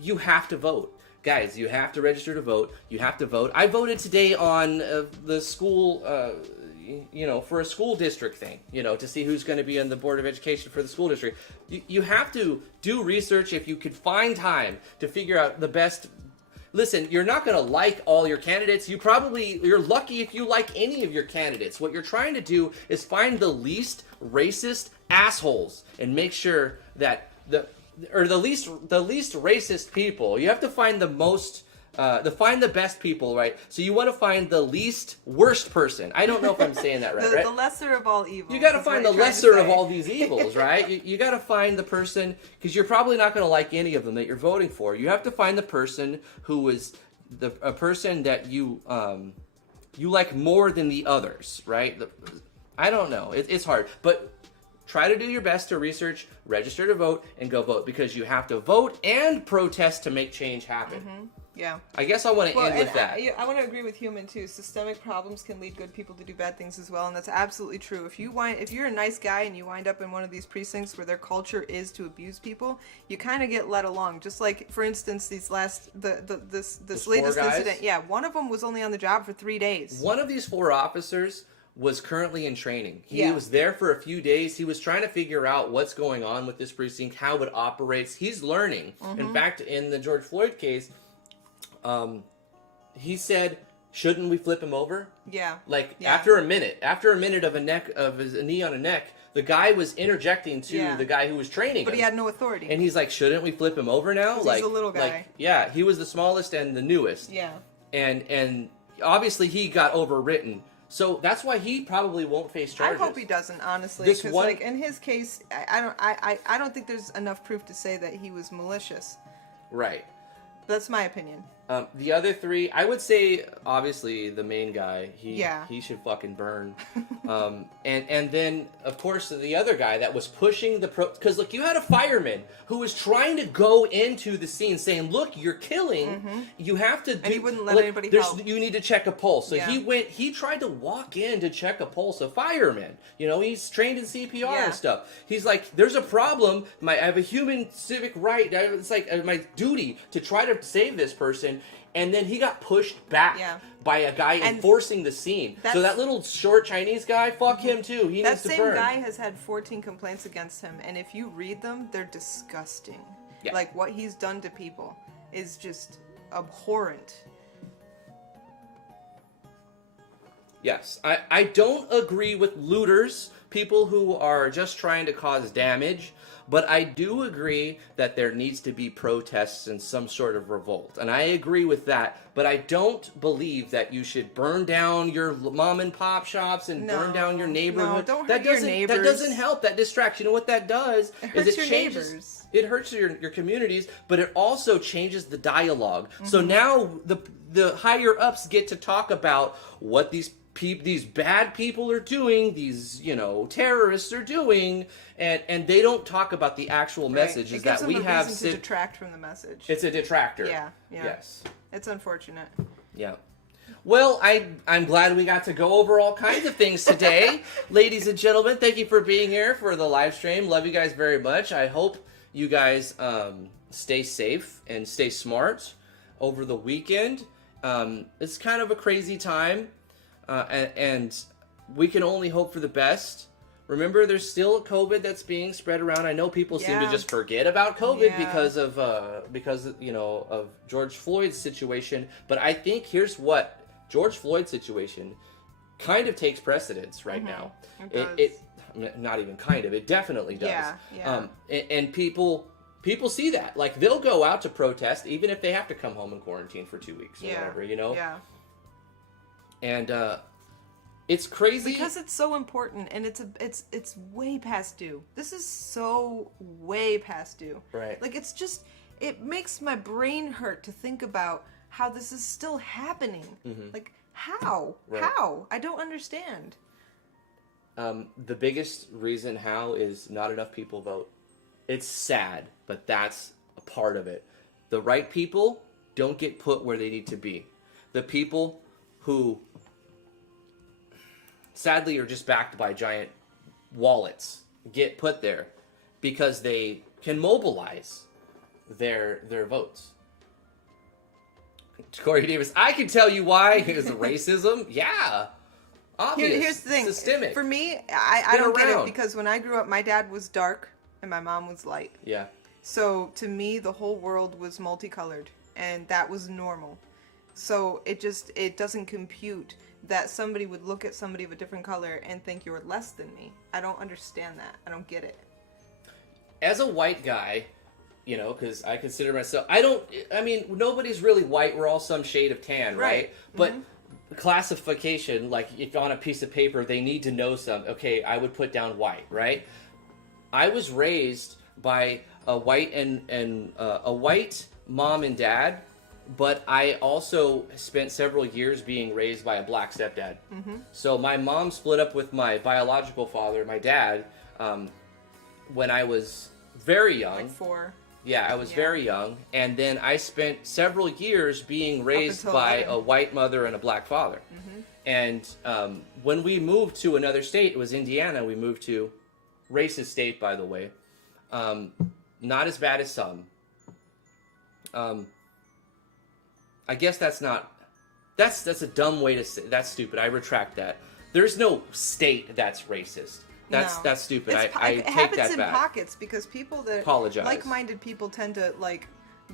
you have to vote. Guys, you have to register to vote. You have to vote. I voted today on the school, for a school district thing, to see who's going to be on the Board of Education for the school district. You have to do research if you could find time to figure out the best. Listen, you're not going to like all your candidates. You're lucky if you like any of your candidates. What you're trying to do is find the least racist assholes and make sure that the least racist people. You have to find the best people, right? So you want to find the least worst person. I don't know if I'm saying that right. The lesser of all evils. You got to find the lesser of all these evils, right? You got to find the person, because you're probably not going to like any of them that you're voting for. You have to find the person who is a person that you like more than the others, right? I don't know. It's hard, but try to do your best to research, register to vote, and go vote, because you have to vote and protest to make change happen. Mm-hmm. Yeah. I guess I want to end with that. I want to agree with Human too. Systemic problems can lead good people to do bad things as well, and that's absolutely true. If you're a nice guy and you wind up in one of these precincts where their culture is to abuse people, you kind of get led along. Just like, for instance, this latest incident. Yeah, one of them was only on the job for 3 days. One of these 4 officers was currently in training. He was there for a few days. He was trying to figure out what's going on with this precinct, how it operates. He's learning. Mm-hmm. In fact, in the George Floyd case, he said, "Shouldn't we flip him over?" Yeah. After a minute of his knee on a neck, the guy was interjecting to the guy who was training but him. He had no authority. And he's like, "Shouldn't we flip him over now?" He's a little guy. He was the smallest and the newest. Yeah. And obviously he got overwritten. So that's why he probably won't face charges. I hope he doesn't, honestly, because in his case, I don't think there's enough proof to say that he was malicious. Right. That's my opinion. The other three, I would say, obviously, the main guy, he should fucking burn. And then, of course, the other guy that was pushing the because look, you had a fireman who was trying to go into the scene saying, "Look, you're killing. You have to." And he wouldn't let anybody help. You need to check a pulse. So he tried to walk in to check a pulse. A fireman, he's trained in CPR and stuff. He's like, "There's a problem. I have a human civic right. It's like my duty to try to save this person." And then he got pushed back by a guy enforcing the scene. So that little short Chinese guy, fuck him too. He needs to burn. That same guy has had 14 complaints against him, and if you read them, they're disgusting. Yeah. Like, what he's done to people is just abhorrent. Yes. I don't agree with looters, people who are just trying to cause damage. But I do agree that there needs to be protests and some sort of revolt. And I agree with that. But I don't believe that you should burn down your mom and pop shops and burn down your neighborhood. No, don't hurt your neighbors. That doesn't help. That distracts. You know what that does? It hurts your changes, neighbors. It hurts your communities, but it also changes the dialogue. So now the higher ups get to talk about what these bad people are doing, these terrorists are doing, and they don't talk about the actual message. Is that we have to detract from the message. It's a detractor. Yeah. Yes. It's unfortunate. Yeah. Well, I'm glad we got to go over all kinds of things today. Ladies and gentlemen, thank you for being here for the live stream. Love you guys very much. I hope you guys stay safe and stay smart over the weekend. It's kind of a crazy time. And we can only hope for the best. Remember, there's still COVID that's being spread around. I know people seem to just forget about COVID because of George Floyd's situation. But I think here's what George Floyd's situation kind of takes precedence right now. It not even kind of. It definitely does. Yeah. And people see that. Like, they'll go out to protest even if they have to come home and quarantine for 2 weeks or whatever. Yeah. And it's crazy because it's so important, and it's way past due. This is so way past due. Right. Like, it makes my brain hurt to think about how this is still happening. Like, how? Right. How? I don't understand. The biggest reason how is not enough people vote. It's sad, but that's a part of it. The right people don't get put where they need to be. The people who sadly are just backed by giant wallets get put there because they can mobilize their votes. Corey Davis, I can tell you why. It's racism. Yeah. Obvious. Here's the thing. Systemic. For me, I don't get around. it because when I grew up, my dad was dark and my mom was light. Yeah. So to me, the whole world was multicolored, and that was normal. So it doesn't compute that somebody would look at somebody of a different color and think you're less than me. I don't understand that. I don't get it. As a white guy, because I consider myself, nobody's really white. We're all some shade of tan, right? But classification, like if on a piece of paper they need to know okay, I would put down white, right? I was raised by a white and a white mom and dad, but I also spent several years being raised by a black stepdad. So my mom split up with my biological father, my dad, when I was very young. Like 4. Yeah, I was very young, and then I spent several years being raised by a white mother and a black father. And when we moved to another state, it was Indiana, we moved to, racist state, by the way, not as bad as some. I guess that's a dumb way to say, that's stupid, I retract that. There's no state that's racist. That's stupid. I take that back. It happens in pockets because people that apologize. Like-minded people tend to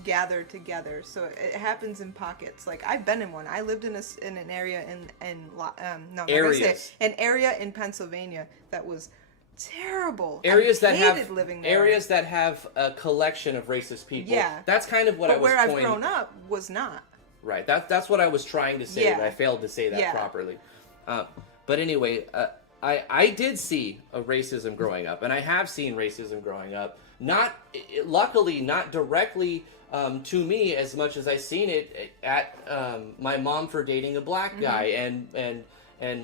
gather together. So it happens in pockets. Like, I've been in one. I lived in an area an area in Pennsylvania that was terrible. Areas I hated that have living there. Areas that have a collection of racist people. Yeah, that's kind of what I was. But where I've grown up was not. Right. That's what I was trying to say, but I failed to say that properly. But anyway, I did see a racism growing up, and I have seen racism growing up. Not luckily, not directly to me as much as I seen it at my mom for dating a black guy, and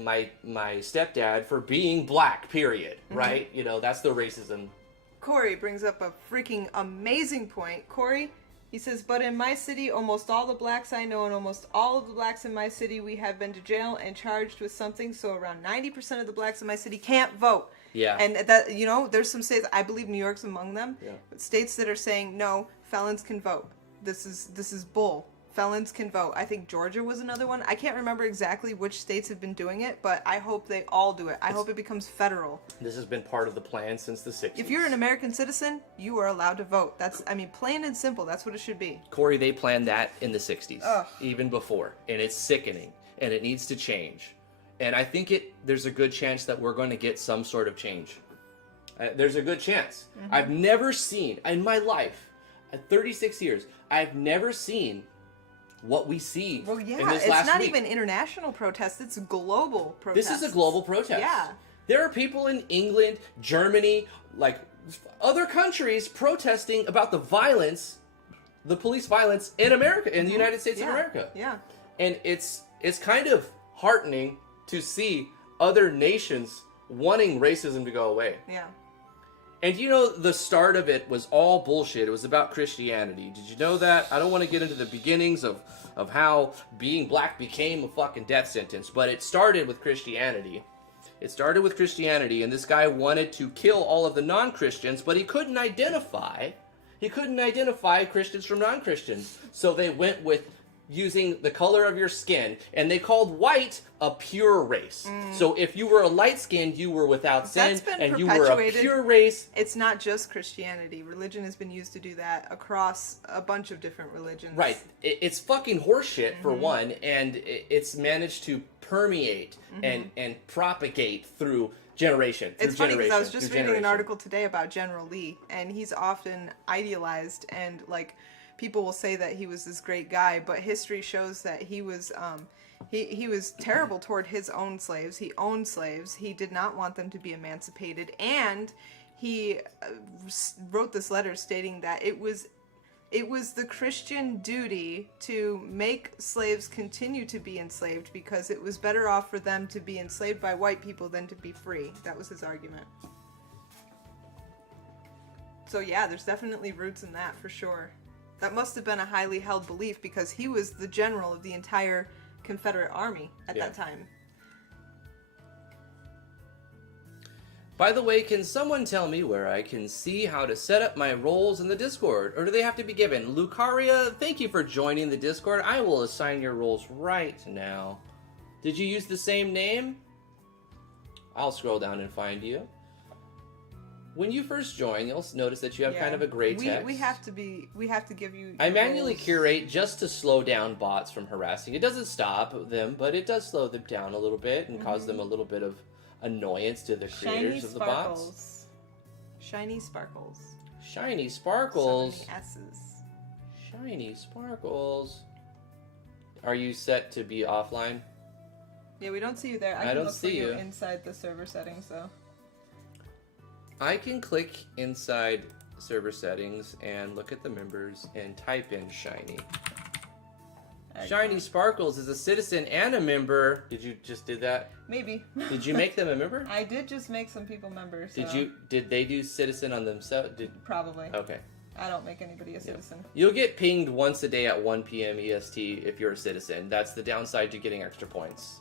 my stepdad for being black. Period. Right? You know, that's the racism. Corey brings up a freaking amazing point. Corey, he says, but in my city, almost all the blacks I know and almost all of the blacks in my city, we have been to jail and charged with something. So around 90% of the blacks in my city can't vote. Yeah. And that, you know, there's some states, I believe New York's among them, Yeah. states that are saying, no, felons can vote. This is bull. Felons can vote. I think Georgia was another one. I can't remember exactly which states have been doing it, but I hope they all do it. I hope it becomes federal. This has been part of the plan since the 60s. If you're an American citizen, you are allowed to vote. That's, I mean, plain and simple. That's what it should be. Corey, they planned that in the 60s, Ugh. even before, and it's sickening, and it needs to change. And I think there's a good chance that we're going to get some sort of change. There's a good chance. I've never seen, in my life, at 36 years, I've never seen what we see Well, yeah, in this it's last not week. even international protests, it's global protests. This is a global protest. Yeah. There are people in England, Germany, like other countries protesting about the violence, the police violence in America, in the United States of America. Yeah. And it's kind of heartening to see other nations wanting racism to go away. Yeah. And you know, the start of it was all bullshit. It was about Christianity. Did you know that? I don't want to get into the beginnings of how being black became a fucking death sentence, but it started with Christianity. It started with Christianity, and this guy wanted to kill all of the non-Christians, but he couldn't identify Christians from non-Christians. So they went with using the color of your skin, and they called white a pure race. So if you were a light-skinned, you were without sin, That's been and you were a perpetuated. pure race. It's not just Christianity. Religion has been used to do that across a bunch of different religions. Right. It's fucking horseshit, for one, and it's managed to permeate and propagate through generation. It's funny because I was through just reading an generation. article today about General Lee, and he's often idealized, and like people will say that he was this great guy, but history shows that he was he was terrible toward his own slaves. He owned slaves. He did not want them to be emancipated, and he wrote this letter stating that it was the Christian duty to make slaves continue to be enslaved because it was better off for them to be enslaved by white people than to be free. That was his argument. So yeah, there's definitely roots in that for sure. That must have been a highly held belief because he was the general of the entire Confederate Army at that time. By the way, can someone tell me where I can see how to set up my roles in the Discord? Or do they have to be given? Lucaria, thank you for joining the Discord. I will assign your roles right now. Did you use the same name? I'll scroll down and find you. When you first join, you'll notice that you have kind of a gray text. We have to give you. I manually roles. curate just to slow down bots from harassing. It doesn't stop them, but it does slow them down a little bit and cause them a little bit of annoyance to the creators of the bots. Shiny sparkles. Shiny sparkles. So many S's. Shiny sparkles. Are you set to be offline? Yeah, we don't see you there. I can don't look see for you you. inside the server settings, though. I can click inside server settings and look at the members and type in Shiny. Shiny Sparkles is a citizen and a member. Did you just do that? Maybe. Did you make them a member? I did just make some people members. So Did they do citizen on themselves? Probably. Okay. I don't make anybody a citizen. You'll get pinged once a day at 1 p.m. EST if you're a citizen. That's the downside to getting extra points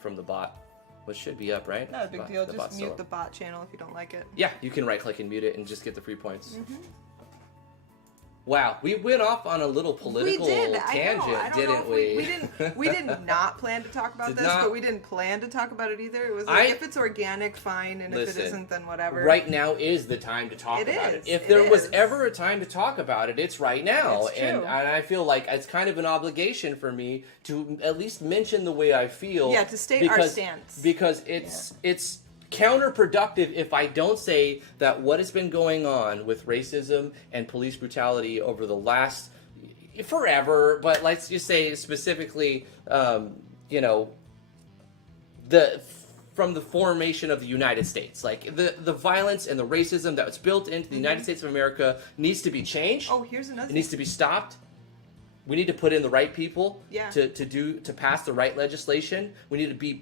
from the bot. Which should be up, right? Not a big deal. Just bot's still mute up. the bot channel if you don't like it. Yeah, you can right-click and mute it and just get the free points. Wow, we went off on a little political tangent, didn't we? We did not plan to talk about this, but we didn't plan to talk about it either. It was like, if it's organic, fine, and if it isn't, then whatever. Right now is the time to talk about it. If there was ever a time to talk about it, it's right now. It's true. And I feel like it's kind of an obligation for me to at least mention the way I feel. Yeah, to state our stance. Because it's counterproductive if I don't say that what has been going on with racism and police brutality over the last forever, but let's just say specifically, the from the formation of the United States. Like the violence and the racism that was built into the United States of America needs to be changed. Oh, here's another. It needs to be stopped. We need to put in the right people Yeah. to pass the right legislation. We need to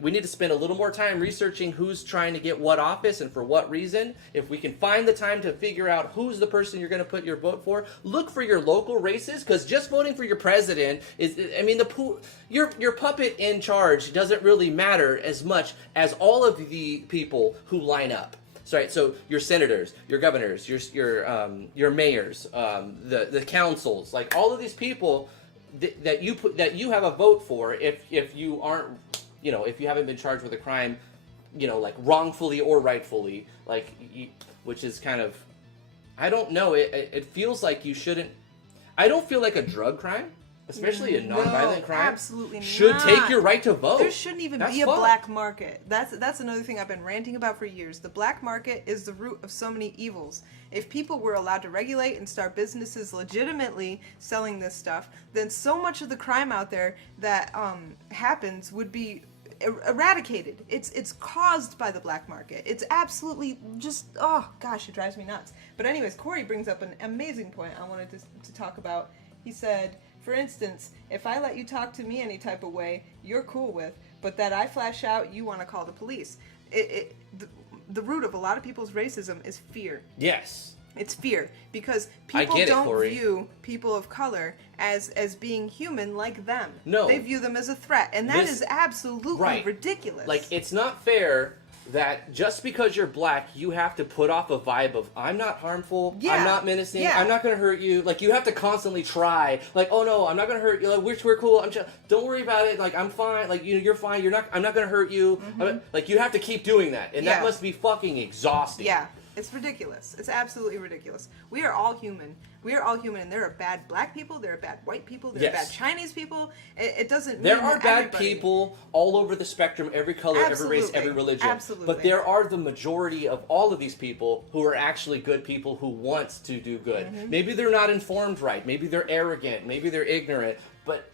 we need to spend a little more time researching who's trying to get what office and for what reason. If we can find the time to figure out who's the person you're going to put your vote for, look for your local races, because just voting for your president is, I mean, your puppet in charge doesn't really matter as much as all of the people who line up. So your senators, your governors, your mayors, the councils, like all of these people that you have a vote for, if you aren't, if you haven't been charged with a crime, like wrongfully or rightfully, like which is kind of, I don't know, it feels like you shouldn't. I don't feel like a drug crime, especially a nonviolent crime, absolutely should not. take your right to vote. There shouldn't even That's be a fucked. black market. That's another thing I've been ranting about for years. The black market is the root of so many evils. If people were allowed to regulate and start businesses legitimately selling this stuff, then so much of the crime out there that happens would be eradicated. It's caused by the black market. It's absolutely just, oh gosh, it drives me nuts. But anyways, Corey brings up an amazing point I wanted to talk about. He said, for instance, if I let you talk to me any type of way, you're cool with, but that I flash out, you want to call the police. The root of a lot of people's racism is fear. Yes. It's fear, because I people get it, don't Corey. view people of color as being human like them. No. They view them as a threat, and that is absolutely Right. ridiculous. Like, it's not fair that just because you're black, you have to put off a vibe of, I'm not harmful, Yeah. I'm not menacing, Yeah. I'm not going to hurt you. Like, you have to constantly try. Like, oh no, I'm not going to hurt you. Like, we're cool. Don't worry about it. Like, I'm fine. Like, you're fine. I'm not going to hurt you. Like, you have to keep doing that. And that Yeah. must be fucking exhausting. Yeah, it's ridiculous. It's absolutely ridiculous. We are all human. We are all human, and there are bad black people, there are bad white people, there are Yes. bad Chinese people. It doesn't mean There are that bad everybody- people all over the spectrum, every color, every race, Absolutely. every religion. Absolutely. But there are the majority of all of these people who are actually good people who want to do good. Mm-hmm. Maybe they're not informed right. Maybe they're arrogant. Maybe they're ignorant. But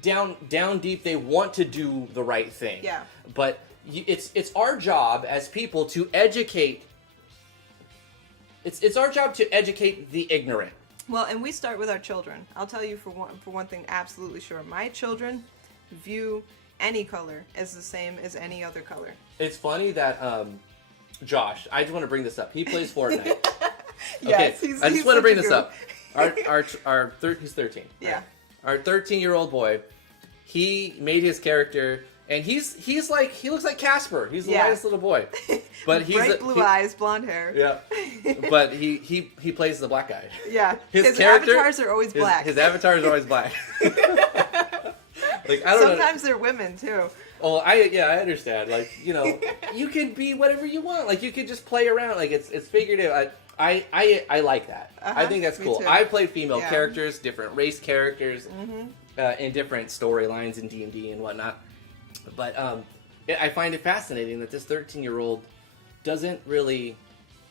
down deep, they want to do the right thing. Yeah. But it's our job as people to educate. It's our job to educate the ignorant. Well, and we start with our children. I'll tell you for one thing absolutely sure. My children view any color as the same as any other color. It's funny that Josh, I just want to bring this up. He plays Fortnite. Yes, okay, he's I just want to such bring a this goof. up. He's 13. Yeah. Our 13-year-old boy, he made his character, and he looks like Casper. He's the Yeah. lightest little boy, but he's Bright blue eyes, blonde hair. Yeah, but he plays the black guy. Yeah. His avatars are always black. His avatar is always black. Like, I don't know. Sometimes they're women too. Oh, I understand. Like, you can be whatever you want. Like, you could just play around. Like, it's figurative. I like that. I think that's me cool. too. I played female Yeah. characters, different race characters, in different storylines in D&D and whatnot. But I find it fascinating that this 13-year-old doesn't really.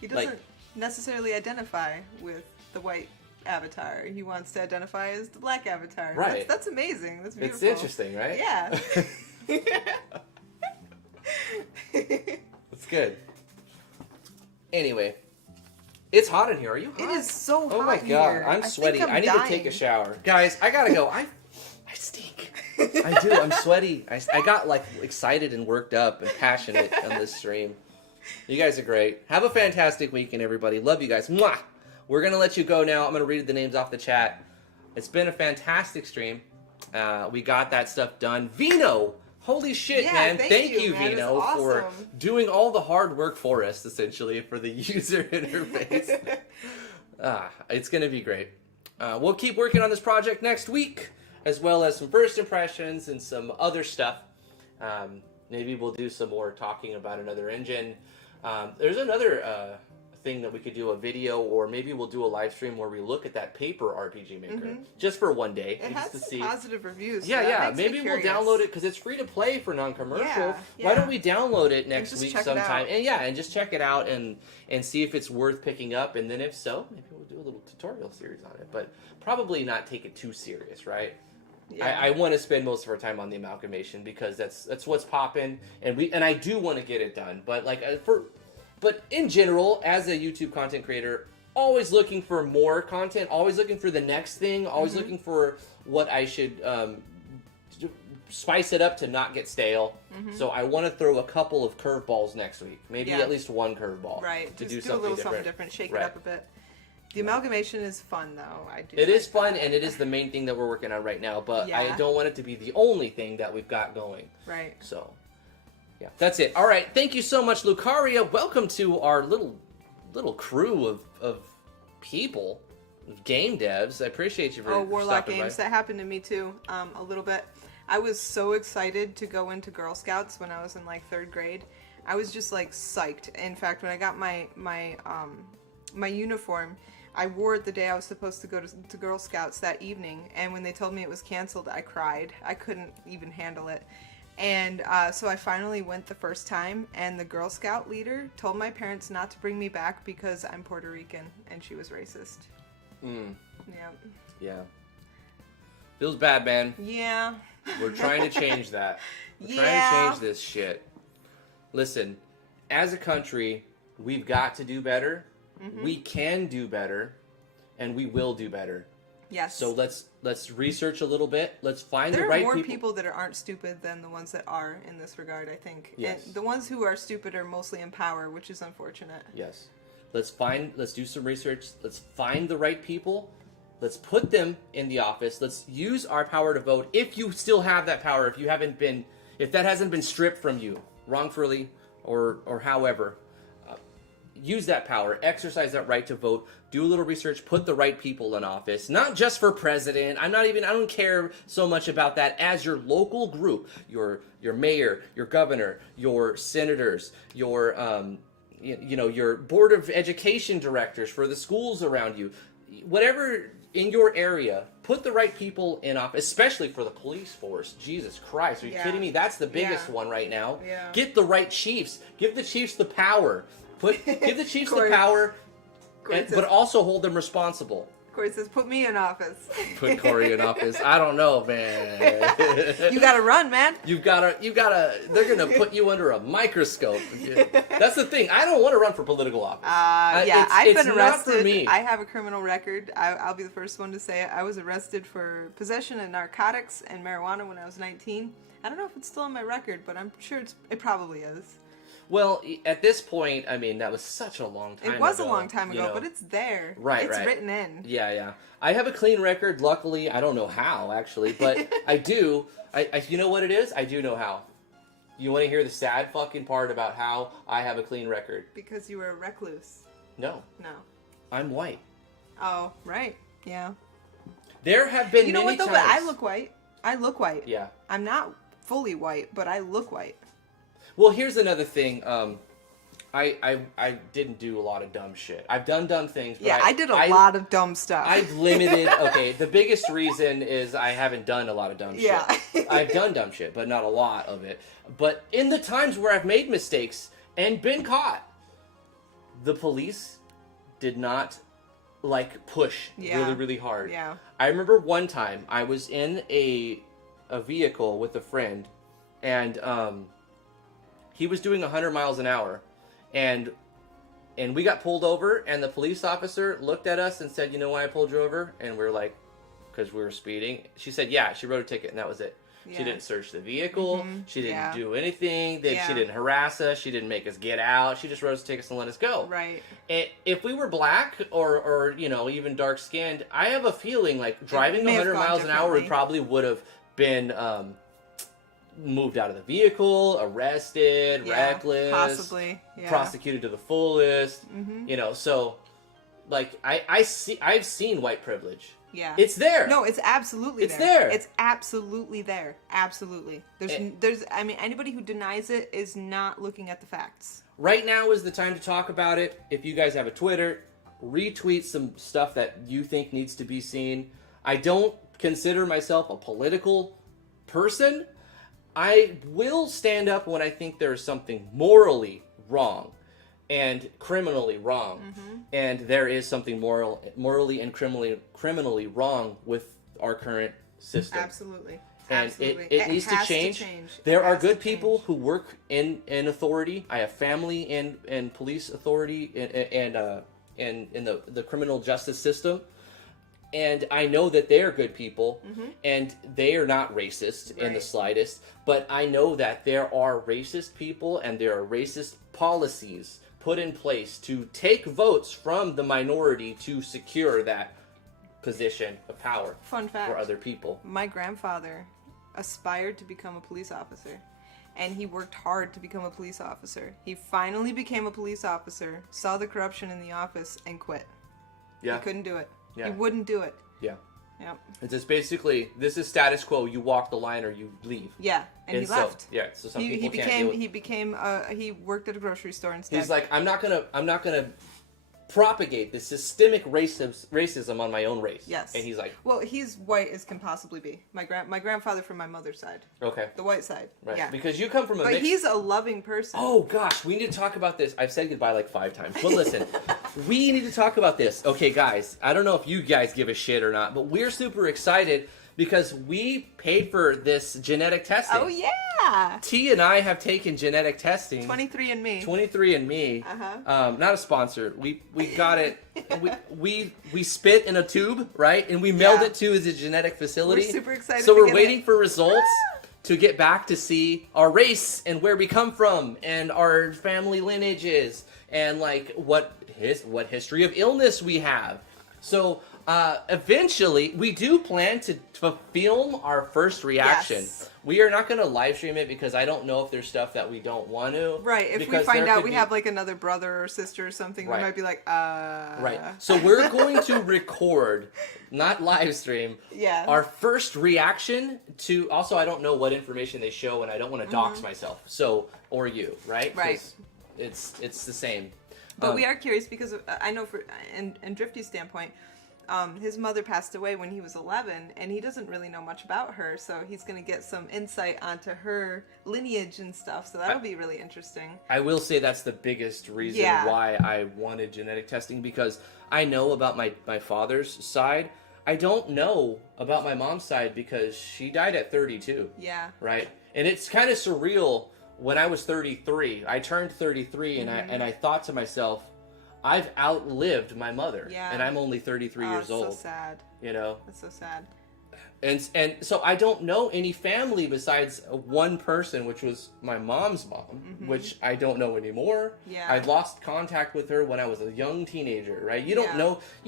He doesn't necessarily identify with the white avatar. He wants to identify as the black avatar. Right. That's amazing. That's beautiful. It's interesting, right? Yeah. It's good. Anyway, it's hot in here. Are you hot? It is so hot Oh my in god, here. I'm I think sweaty. I'm I need to take a dying. shower. Guys, I gotta go. I stink. I do. I'm sweaty. I got like excited and worked up and passionate on this stream. You guys are great. Have a fantastic weekend, everybody. Love you guys. Mwah! We're going to let you go now. I'm going to read the names off the chat. It's been a fantastic stream. We got that stuff done. Vino! Holy shit, Yeah, man. thank you, man. Vino, It's for awesome. doing all the hard work for us, essentially, for the user interface. It's going to be great. We'll keep working on this project next week, as well as some first impressions and some other stuff. Maybe we'll do some more talking about another engine. There's another thing that we could do a video, or maybe we'll do a live stream where we look at that paper RPG Maker just for one day. It just has to some see. positive reviews. Yeah, so that yeah. makes me Maybe we'll curious. download it because it's free to play for non-commercial. Yeah, Why yeah. don't we download it next just week check it sometime? out. And just check it out and see if it's worth picking up. And then if so, maybe we'll do a little tutorial series on it. But probably not take it too serious, right? Yeah. I want to spend most of our time on the amalgamation because that's what's popping, and I do want to get it done. But but in general, as a YouTube content creator, always looking for more content, always looking for the next thing, always looking for what I should spice it up to not get stale. So I want to throw a couple of curveballs next week, maybe at least one curveball, Right. To Just do a little something different, shake Right. it up a bit. The amalgamation is fun, though. It is fun, and it is the main thing that we're working on right now, but I don't want it to be the only thing that we've got going. Right. So, yeah, that's it. All right, thank you so much, Lucaria. Welcome to our little crew of people, game devs. I appreciate you for Warlock stopping Games. by. That happened to me, too, a little bit. I was so excited to go into Girl Scouts when I was in, like, 3rd grade. I was just, like, psyched. In fact, when I got my uniform, I wore it the day I was supposed to go to Girl Scouts that evening, and when they told me it was canceled, I cried. I couldn't even handle it. And so I finally went the first time, and the Girl Scout leader told my parents not to bring me back because I'm Puerto Rican, and she was racist. Yeah. Yeah. Feels bad, man. Yeah. We're trying to change that. We're trying to change this shit. Listen, as a country, we've got to do better. We can do better, and we will do better. Yes. So let's research a little bit. Let's find the right There are more people. people that aren't stupid than the ones that are in this regard, I think. Yes. And the ones who are stupid are mostly in power, which is unfortunate. Yes. Let's do some research. Let's find the right people. Let's put them in the office. Let's use our power to vote. If you still have that power, if that hasn't been stripped from you wrongfully or however, use that power, exercise that right to vote, do a little research, put the right people in office, not just for president. I don't care so much about that as your local group, your mayor, your governor, your senators, your your board of education directors for the schools around you, whatever in your area, put the right people in office, especially for the police force. Jesus Christ, are you kidding me? That's the biggest one right now. Yeah. Get the right chiefs. Give the chiefs the power. Give the chiefs the power, but also hold them responsible. Corey says, put me in office. Put Corey in office. I don't know, man. You gotta run, man. You gotta, they're gonna put you under a microscope. That's the thing. I don't want to run for political office. I've been arrested. Not for me. I have a criminal record. I'll be the first one to say it. I was arrested for possession of narcotics and marijuana when I was 19. I don't know if it's still on my record, but I'm sure it probably is. Well, at this point, I mean, that was such a long time ago. It was a long time ago, but it's there. Right, It's written in. Yeah. I have a clean record, luckily. I don't know how, actually, but I do. You know what it is? I do know how. You want to hear the sad fucking part about how I have a clean record? Because you were a recluse. No. I'm white. Oh, right. Yeah. There have been You know many what, though? times. But I look white. I look white. Yeah. I'm not fully white, but I look white. Well, here's another thing. I didn't do a lot of dumb shit. I've done dumb things. But I did a lot of dumb stuff. I've limited. Okay, the biggest reason is I haven't done a lot of dumb shit. I've done dumb shit, but not a lot of it. But in the times where I've made mistakes and been caught, the police did not push really, really hard. Yeah. I remember one time I was in a vehicle with a friend, and he was doing 100 miles an hour, and we got pulled over, and the police officer looked at us and said, "You know why I pulled you over?" And we were like, "Because we were speeding." She said, "Yeah." She wrote a ticket, and that was it. Yeah. She didn't search the vehicle. She didn't do anything. Yeah. She didn't harass us. She didn't make us get out. She just wrote us tickets and let us go. Right. And if we were black or even dark skinned, I have a feeling like driving 100 miles an hour would have been moved out of the vehicle, arrested, reckless, possibly, prosecuted to the fullest. So I've seen white privilege. Yeah. It's there. No, it's absolutely It's there. there. It's absolutely there. Absolutely. Anybody who denies it is not looking at the facts. Right now is the time to talk about it. If you guys have a Twitter, retweet some stuff that you think needs to be seen. I don't consider myself a political person. I will stand up when I think there is something morally wrong and criminally wrong. And there is something morally and criminally wrong with our current system. Absolutely. And Absolutely. it needs to has change. It There are has to good people change. who work in authority. I have family in police authority and in the criminal justice system. And I know that they are good people, and they are not racist in the Right. slightest. But I know that there are racist people, and there are racist policies put in place to take votes from the minority to secure that position of power Fun fact. for other people. My grandfather aspired to become a police officer, and he worked hard to become a police officer. He finally became a police officer, saw the corruption in the office, and quit. Yeah, He couldn't do it. Yeah. He wouldn't do it. yeah. Yep. It's just basically, this is status quo. You walk the line or you leave. Yeah, and he so, left. Yeah, so some He people can't became deal with. he worked at a grocery store instead. He's like, I'm not gonna propagate the systemic racism on my own race. Yes. And he's like, well, he's white as can possibly be. My grandfather from my mother's side, okay, the white side. right, Yeah. because you come from a But mixed... he's a loving person. Oh gosh, we need to talk about this. I've said goodbye like 5 times, but listen, we need to talk about this. Okay, guys, I don't know if you guys give a shit or not, but we're super excited because we paid for this genetic testing. Oh yeah. T and I have taken genetic testing. 23andMe. 23andMe. Uh-huh. Not a sponsor. We got it. we spit in a tube, right? And we mailed Yeah. it to the genetic facility. We're super excited So to we're get waiting it. for results to get back to see our race and where we come from and our family lineages and like what history of illness we have. So eventually, we do plan to film our first reaction. Yes. We are not going to live stream it because I don't know if there's stuff that we don't want to. Right. If we because find there out could we be- have like another brother or sister or something, Right. we might be like, Right. So we're going to record, not live stream, Yeah. our first reaction to. Also, I don't know what information they show, and I don't want to dox myself. So, or you, right? Right. 'Cause It's the same. But we are curious because I know in Drifty's standpoint, his mother passed away when he was 11, and he doesn't really know much about her, so he's going to get some insight onto her lineage and stuff, so that'll be really interesting. I will say that's the biggest reason Yeah. why I wanted genetic testing, because I know about my father's side. I don't know about my mom's side because she died at 32, Yeah. right? And it's kind of surreal. When I was 33, I turned 33, and I thought to myself, I've outlived my mother, Yeah. and I'm only 33 years It's old. so sad. You know, That's so sad. and so I don't know any family besides one person, which was my mom's mom, which I don't know anymore. Yeah. I lost contact with her when I was a young teenager, right? You don't Yeah.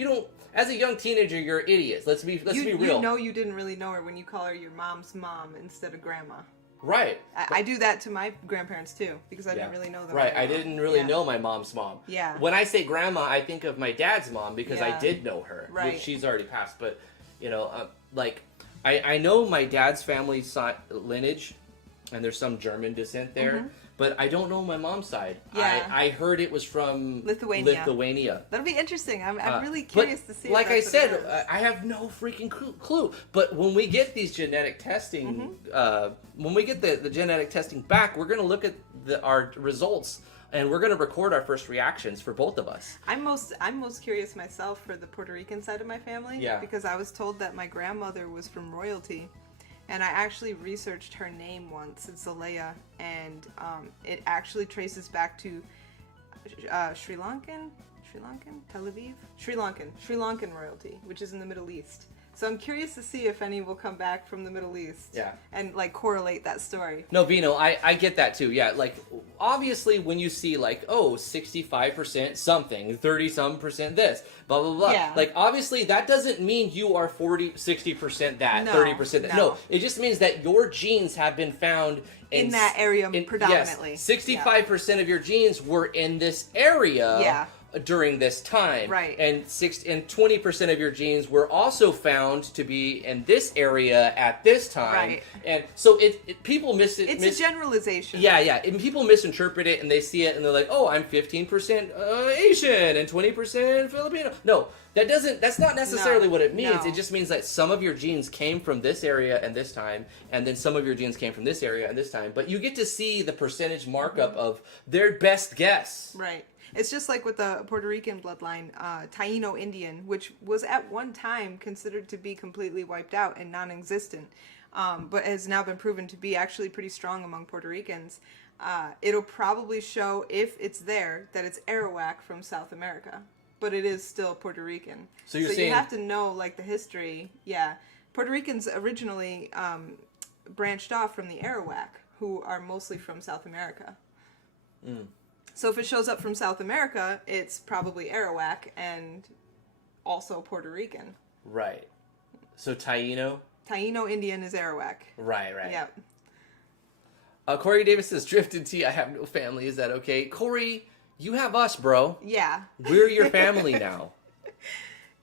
know, as a young teenager, you're idiots. Let's be real. You know you didn't really know her when you call her your mom's mom instead of grandma. Right. I do that to my grandparents too because I didn't really know them. Right, very I well. didn't really Yeah. know my mom's mom. Yeah. When I say grandma, I think of my dad's mom because I Yeah. did know her. Right. Which she's already passed. But, I know my dad's family lineage, and there's some German descent there, but I don't know my mom's side. Yeah. I heard it was from Lithuania. That'll be interesting. I'm really but curious to see. Like I if that's what it said, is. I have no freaking clue. But when we get these genetic testing, when we get the genetic testing back, we're going to look at our results, and we're going to record our first reactions for both of us. I'm most curious myself for the Puerto Rican side of my family. Yeah. Because I was told that my grandmother was from royalty, and I actually researched her name once. It's Zalea, and it actually traces back to Sri Lankan, Tel Aviv, Sri Lankan royalty, which is in the Middle East. So I'm curious to see if any will come back from the Middle East. Yeah. And like correlate that story. No, Vino, I get that too. Yeah, like obviously when you see 65% something, 30-some% this, blah blah blah. Yeah. Like obviously that doesn't mean you are 60% that, No, 30% that. no. No, it just means that your genes have been found In that area predominantly. Yes, 65% of your genes were in this area. Yeah. During this time, Right. and 20% of your genes were also found to be in this area at this time, Right. and so people miss it. It's a generalization. Yeah, and people misinterpret it, and they see it, and they're like, "Oh, I'm 15% Asian and 20% Filipino." No, that's not necessarily No, what it means. no. It just means that some of your genes came from this area and this time, and then some of your genes came from this area and this time. But you get to see the percentage markup of their best guess. Right. It's just like with the Puerto Rican bloodline, Taino Indian, which was at one time considered to be completely wiped out and non-existent, but has now been proven to be actually pretty strong among Puerto Ricans. It'll probably show, if it's there, that it's Arawak from South America, but it is still Puerto Rican. So you're saying... you have to know, like, the history. Yeah. Puerto Ricans originally branched off from the Arawak, who are mostly from South America. So if it shows up from South America, it's probably Arawak and also Puerto Rican. Right. So Taino? Taino Indian is Arawak. Right. Yep. Corey Davis says, Drifty and T, I have no family. Is that okay? Corey, you have us, bro. Yeah. We're your family now.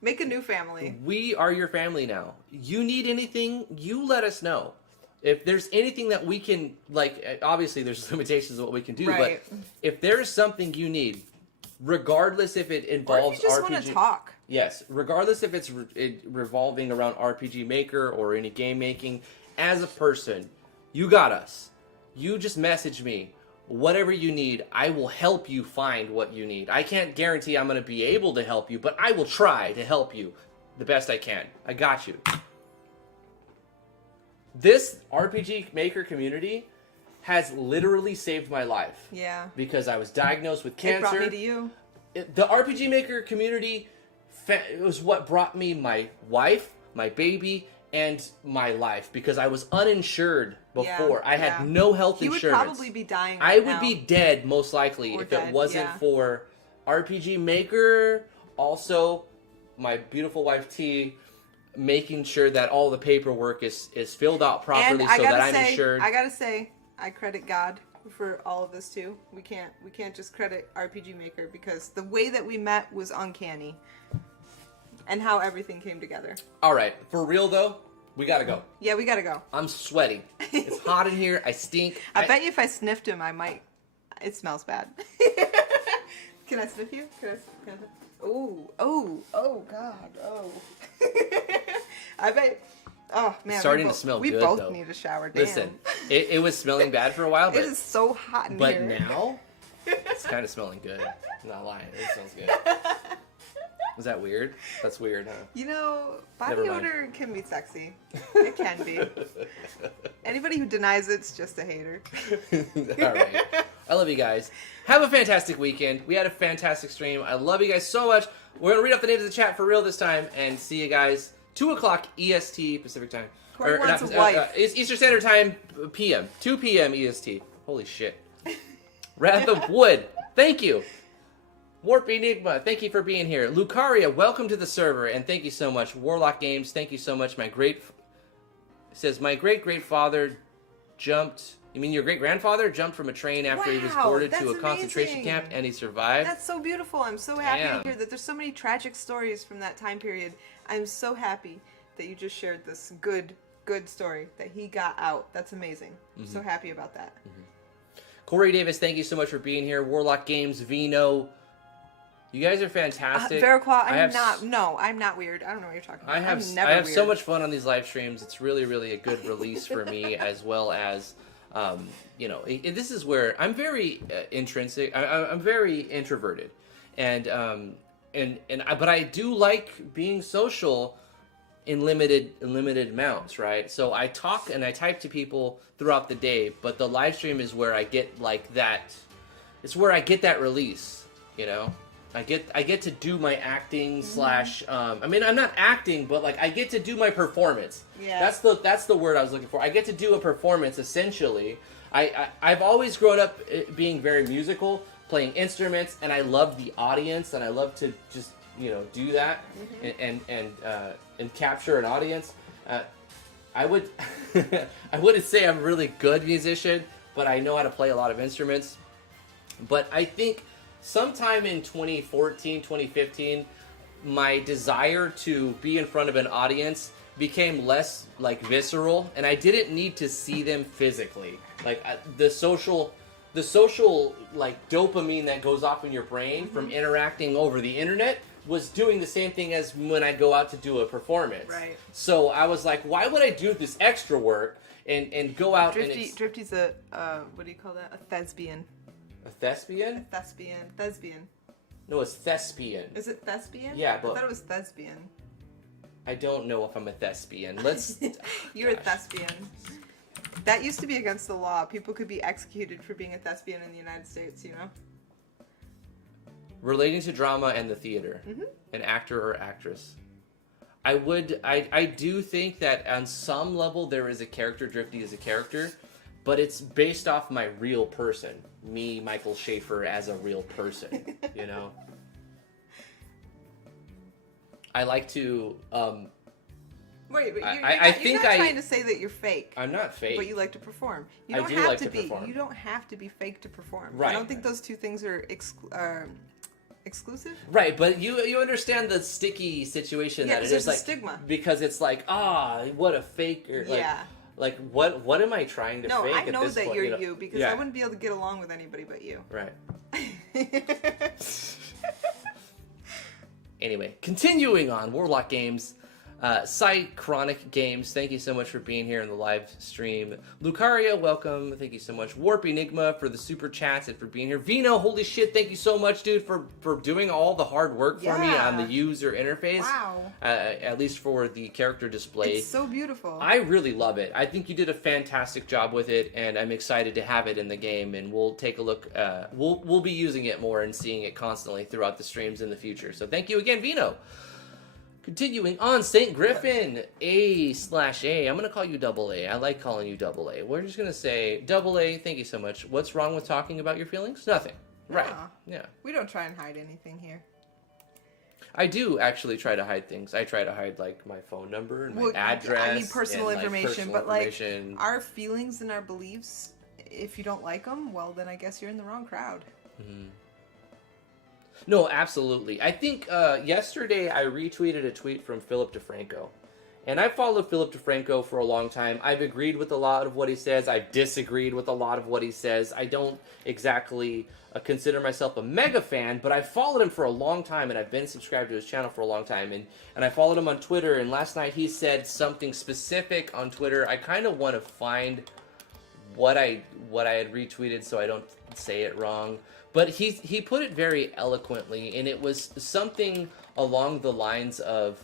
Make a new family. We are your family now. You need anything, you let us know. If there's anything that we can, like, obviously there's limitations of what we can do, right. but if there's something you need, regardless if it involves or if you just RPG... want to talk. Yes, regardless if it's revolving around RPG Maker or any game making, as a person, you got us. You just message me. Whatever you need, I will help you find what you need. I can't guarantee I'm going to be able to help you, but I will try to help you the best I can. I got you. This RPG Maker community has literally saved my life. Yeah. Because I was diagnosed with cancer. It brought me to you. The RPG Maker community was what brought me my wife, my baby, and my life. Because I was uninsured before. I had no health insurance. You would probably be dying I would be dead, most likely, if it wasn't for RPG Maker. Also, my beautiful wife, T, making sure that all the paperwork is filled out properly so that I'm insured. I gotta say, I credit God for all of this too. We can't just credit RPG Maker, because the way that we met was uncanny, and how everything came together. All right, for real though, we gotta go. Yeah, we gotta go. I'm sweating. It's hot in here. I stink. I bet you if I sniffed him, I might. It smells bad. Can I sniff you? Can I? Oh, God, oh. I bet. Oh man, starting to smell good. We both though. Need a shower. Damn. Listen, it was smelling bad for a while, but it is so hot in but here. But now, it's kind of smelling good. I'm not lying. It smells good. Is that weird? That's weird, huh? You know, body odor can be sexy. It can be. Anybody who denies it's just a hater. All right. I love you guys. Have a fantastic weekend. We had a fantastic stream. I love you guys so much. We're going to read off the names of the chat for real this time, and see you guys 2 o'clock EST Pacific time. Corey wants a wife. Eastern Standard Time PM. 2 p.m. EST. Holy shit. Wrath of Wood. Thank you. Warp Enigma, thank you for being here. Lucaria, welcome to the server, and thank you so much. Warlock Games, thank you so much. My great-great-father jumped... You mean your great-grandfather jumped from a train after he was boarded to a concentration camp, and he survived? That's so beautiful. I'm so happy to hear that there's so many tragic stories from that time period. I'm so happy that you just shared this good story, that he got out. That's amazing. I'm so happy about that. Corey Davis, thank you so much for being here. Warlock Games, Vino... You guys are fantastic. Veraclaw, I'm not weird. I don't know what you're talking about. I have so much fun on these live streams. It's really, really a good release for me, as well as, this is where I'm very intrinsic. I'm very introverted, but I do like being social in limited amounts, right? So I talk and I type to people throughout the day, but the live stream is where I get like that. It's where I get that release, you know. I get to do my acting slash. I'm not acting, but like I get to do my performance. Yeah. That's the word I was looking for. I get to do a performance essentially. I've always grown up being very musical, playing instruments, and I love the audience, and I love to just do that and capture an audience. I would I wouldn't say I'm a really good musician, but I know how to play a lot of instruments. But I think sometime in 2014, 2015, my desire to be in front of an audience became less like visceral, and I didn't need to see them physically. Like the social like dopamine that goes off in your brain from interacting over the internet was doing the same thing as when I go out to do a performance. Right. So I was like, why would I do this extra work and go out Drifty's a what do you call that? A thespian. A thespian? Thespian. No, it's thespian. Is it thespian? Yeah, but I thought it was thespian. I don't know if I'm a thespian. Let's. You're a thespian. That used to be against the law. People could be executed for being a thespian in the United States, you know? Relating to drama and the theater. Mm-hmm. An actor or actress. I do think that on some level there is a character. Drifty is a character, but it's based off my real person. Me, Michael Schaefer, as a real person, you know? I like to, Wait, but you're not trying to say that you're fake. I'm not fake. But you like to perform. You I don't do have like to to be. perform. You don't have to be fake to perform. Right. I don't think those two things are exclusive. Right, but you understand the sticky situation Yeah, that it there's is, a like, stigma. because it's like, what a fake, or like, Yeah. like what am I trying to No, fake I at know this that point, you're you know? you because Yeah. I wouldn't be able to get along with anybody but you. Right. Anyway, continuing on, Warlock Games, Sight Chronic Games, thank you so much for being here in the live stream. Lucaria, welcome, thank you so much. Warp Enigma for the super chats and for being here. Vino, holy shit, thank you so much, dude, for doing all the hard work for me on the user interface. Wow. At least for the character display. It's so beautiful. I really love it. I think you did a fantastic job with it, and I'm excited to have it in the game. And we'll take a look. We'll be using it more and seeing it constantly throughout the streams in the future. So thank you again, Vino. Continuing on, St. Griffin, A/A. I'm gonna call you Double A. I like calling you Double A. We're just gonna say Double A. Thank you so much. What's wrong with talking about your feelings? Nothing. Right. Aw. Yeah. We don't try and hide anything here. I do actually try to hide things. I try to hide, like, my phone number and my address. I mean, personal and, like, information, personal but information. like our feelings and our beliefs. If you don't like them, well, then I guess you're in the wrong crowd. Mm-hmm. No, absolutely. I think yesterday I retweeted a tweet from Philip DeFranco. And I followed Philip DeFranco for a long time. I've agreed with a lot of what he says. I've disagreed with a lot of what he says. I don't exactly consider myself a mega fan, but I've followed him for a long time, and I've been subscribed to his channel for a long time. And I followed him on Twitter, and last night he said something specific on Twitter. I kind of want to find what I had retweeted so I don't say it wrong. But he put it very eloquently, and it was something along the lines of,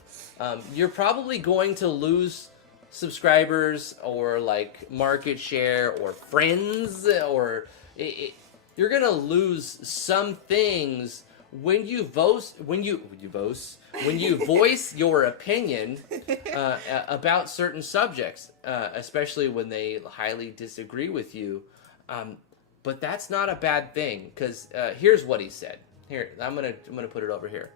you're probably going to lose subscribers or like market share or friends, or you're gonna lose some things when you voice your opinion about certain subjects, especially when they highly disagree with you. But that's not a bad thing, because here's what he said. Here, I'm gonna put it over here.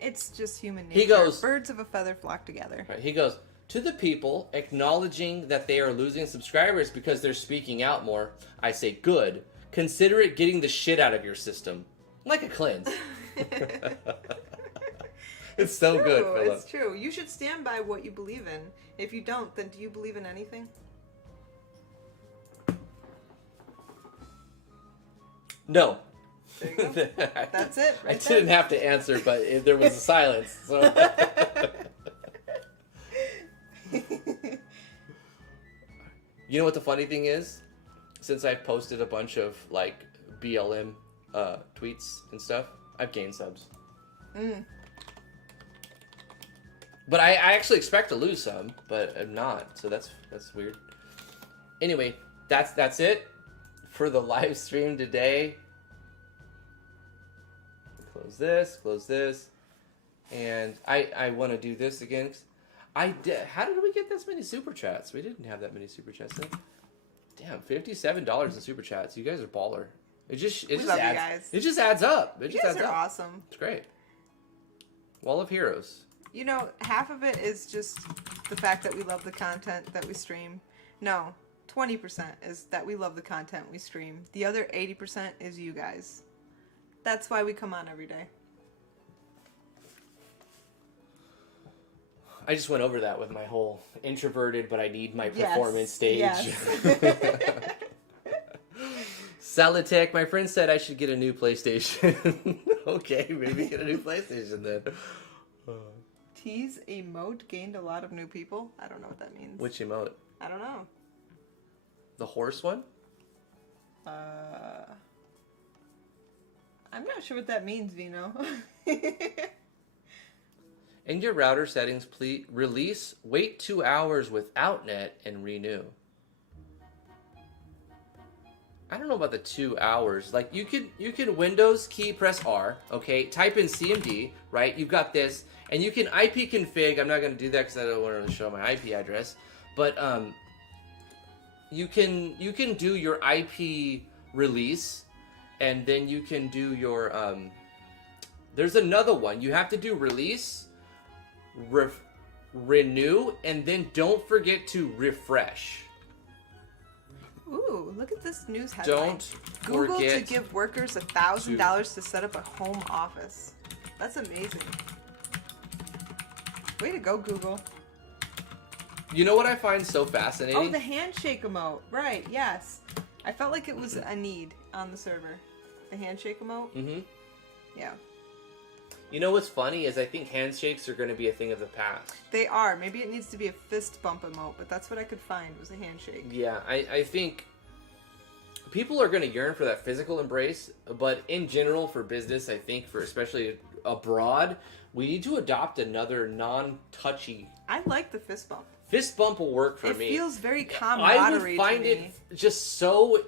It's just human nature. He goes, birds of a feather flock together. Right, he goes, to the people acknowledging that they are losing subscribers because they're speaking out more, I say good. Consider it getting the shit out of your system. Like a cleanse. It's so true. good, Philip. It's true. You should stand by what you believe in. If you don't, then do you believe in anything? No. There you go. That's it. I didn't have to answer, but there was a silence. So. You know what the funny thing is? Since I've posted a bunch of like BLM tweets and stuff, I've gained subs. But I actually expect to lose some, but I'm not. So that's weird. Anyway, that's it for the live stream today. Close this, and I want to do this again. How did we get this many super chats? We didn't have that many super chats then. Damn, $57 in super chats. You guys are baller. It just love you adds. guys. It just adds up. You guys are awesome. It's great. Wall of Heroes. You know, half of it is just the fact that we love the content that we stream. No, 20% is that we love the content we stream. The other 80% is you guys. That's why we come on every day. I just went over that with my whole introverted, but I need my performance stage. Yes. Salatech, my friend said I should get a new PlayStation. Okay, maybe get a new PlayStation then. T's emote gained a lot of new people. I don't know what that means. Which emote? I don't know. The horse one? I'm not sure what that means, Vino. In your router settings, please release, wait 2 hours without net, and renew. I don't know about the 2 hours. Like you could Windows key press R, okay? Type in CMD, right? You've got this, and you can IP config. I'm not going to do that because I don't want to show my IP address. But you can do your IP release, and then you can do your there's another one. You have to do release, renew, and then don't forget to refresh. Ooh, look at this news headline. Don't Google forget to give workers $1,000 to set up a home office. That's amazing. Way to go, Google. You know what I find so fascinating? Oh, the handshake emote. Right, yes. I felt like it was a need on the server. The handshake emote? Mm-hmm. Yeah. You know what's funny is I think handshakes are going to be a thing of the past. They are. Maybe it needs to be a fist bump emote, but that's what I could find was a handshake. Yeah, I think people are going to yearn for that physical embrace, but in general for business, I think for especially abroad, we need to adopt another non-touchy. I like the fist bump. Fist bump will work for It me. feels very I camaraderie would find to it me. just so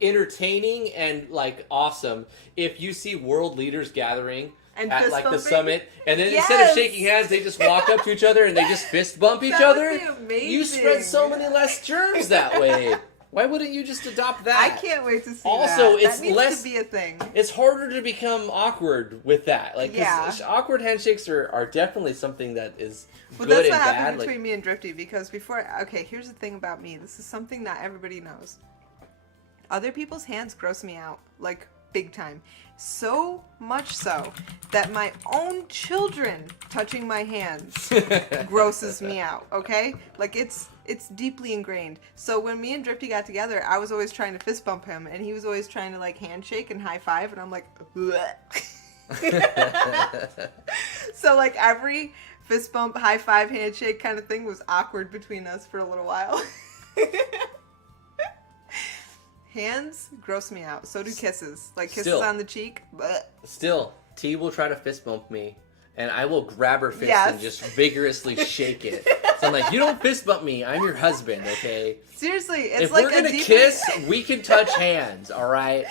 entertaining and like awesome if you see world leaders gathering And at fist like the bumping? summit, and then instead Yes! of shaking hands, they just walk up to each other and they just fist bump each That other. would be You spread amazing. so many less germs that way. Why wouldn't you just adopt that? I can't wait to see Also, that. it's that needs less- to be a thing. It's harder to become awkward with that. Like, 'cause Yeah. awkward handshakes are definitely something that is Well, good that's and what bad. happened Like, between me and Drifty, because before... Okay, here's the thing about me. This is something not everybody knows. Other people's hands gross me out. Like, big time. So much so that my own children touching my hands grosses me out, okay? Like, it's deeply ingrained. So when me and Drifty got together, I was always trying to fist bump him, and he was always trying to, like, handshake and high five, and I'm like, bleh. So, like, every fist bump, high five, handshake kind of thing was awkward between us for a little while. Hands gross me out. So do kisses. Like kisses Still. on the cheek. Bleh. Still, T will try to fist bump me, and I will grab her fist Yes. and just vigorously shake it. So I'm like, you don't fist bump me. I'm your husband, okay? Seriously, it's If like we're gonna a deeply, kiss, we can touch hands, all right?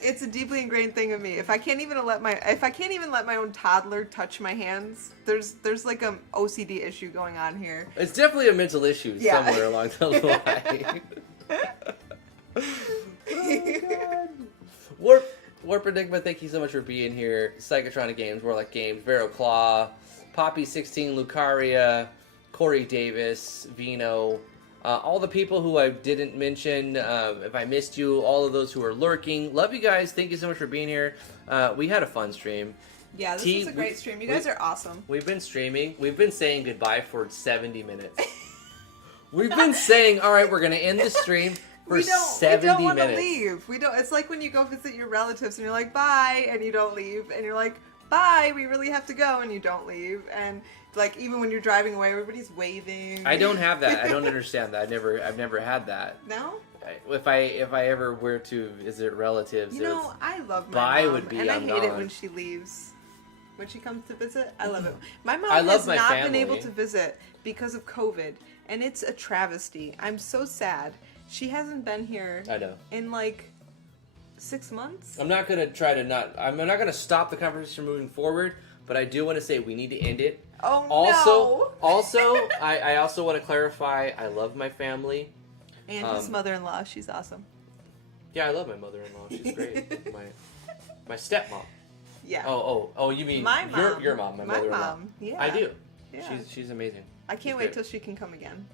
It's a deeply ingrained thing in me. If I can't even let my own toddler touch my hands, there's like a OCD issue going on here. It's definitely a mental issue Yeah. somewhere along the line. Warp Enigma, thank you so much for being here. Psychotronic Games, Warlock Games, Vero Claw, Poppy16, Lucaria, Corey Davis, Vino, all the people who I didn't mention. If I missed you, all of those who are lurking. Love you guys. Thank you so much for being here. We had a fun stream. Yeah, this T, was a great stream. You guys are awesome. We've been streaming. We've been saying goodbye for 70 minutes. We've been saying, all right, we're going to end the stream for 70 we don't want to minutes. leave. We don't. It's like when you go visit your relatives and you're like, bye, and you don't leave, and you're like, bye, we really have to go, and you don't leave, and like even when you're driving away, everybody's waving. I don't have that. I don't understand that. I've never had that. No. If I ever were to visit relatives, You know, I love my bye mom, would be and I I'm hate it gone. when she leaves. When she comes to visit, I love it. My mom I love has my not been family. able to visit because of COVID, and it's a travesty. I'm so sad. She hasn't been here I know. in like 6 months. I'm not gonna try to I'm not gonna stop the conversation moving forward, but I do want to say we need to end it. Oh Also, no! I also want to clarify. I love my family. And his mother-in-law, she's awesome. Yeah, I love my mother-in-law. She's great. my stepmom. Yeah. Oh, you mean My mom. your mom, my My mother-in-law. mom, yeah. I do. Yeah. She's amazing. I can't She's wait great. till she can come again.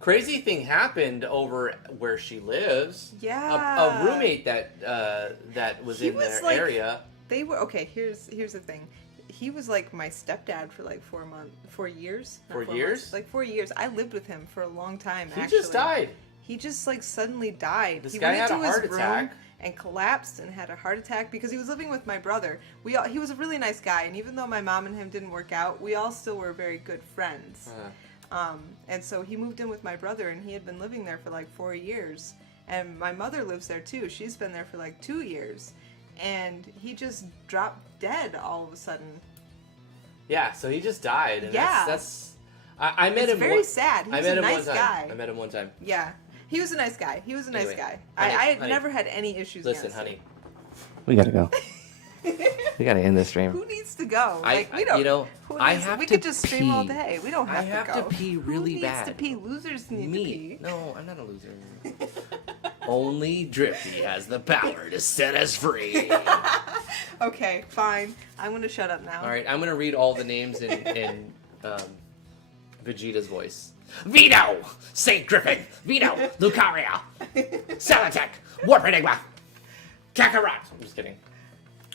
Crazy thing happened over where she lives. Yeah. A roommate that was He in was their like- area. They were okay. Here's the thing. He was like my stepdad for like 4 years. Not 4 4 years? months, like 4 years. I lived with him for a long time. He actually. just died. He just like suddenly died. This he guy went had into a his heart room attack. and collapsed and had a heart attack because he was living with my brother. He was a really nice guy, and even though my mom and him didn't work out, we all still were very good friends. And so he moved in with my brother, and he had been living there for like 4 years. And my mother lives there too. She's been there for like 2 years. and he just dropped dead all of a sudden. Yeah, so he just died. And Yeah. that's I met It's him. very sad. He was a nice guy. I met him one time. Yeah, he was a nice guy. He was a nice Anyway, guy. honey, I honey. never had any issues. Listen, against honey. We gotta go. We gotta end this stream. Who needs to go? I- Like we don't. you know, who I needs- have we to could just stream all pee. day. We don't I have, have to go. to pee really Who bad. needs to pee? Losers need Me. to pee. No, I'm not a loser. Only Drifty has the power to set us free. Okay, fine. I'm gonna shut up now. All right, I'm gonna read all the names in Vegeta's voice. Vito, Saint Griffin, Vito, Lucaria, Celatech, Warp Enigma, Kakarot. I'm just kidding.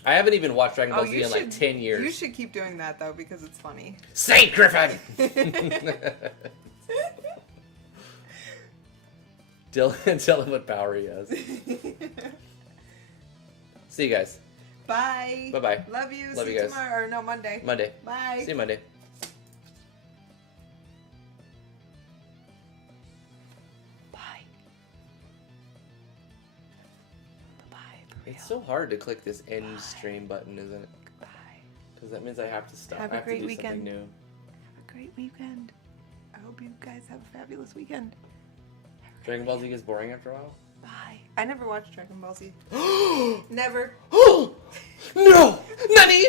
I haven't even watched Dragon Ball Z in like 10 years. You should keep doing that though because it's funny. Saint Griffin. Tell him what power he has. See you guys. Bye. Bye-bye. Love you. Love See you you guys. tomorrow. Or no, Monday. Monday. Bye. See you Monday. Bye. Bye. It's so hard to click this end stream button, isn't it? Bye. Because that means I have to stop. Have I a have great to do weekend. something new. Have a great weekend. I hope you guys have a fabulous weekend. Dragon Ball Z gets boring after a while. Bye. I never watched Dragon Ball Z. Never. No! Nani?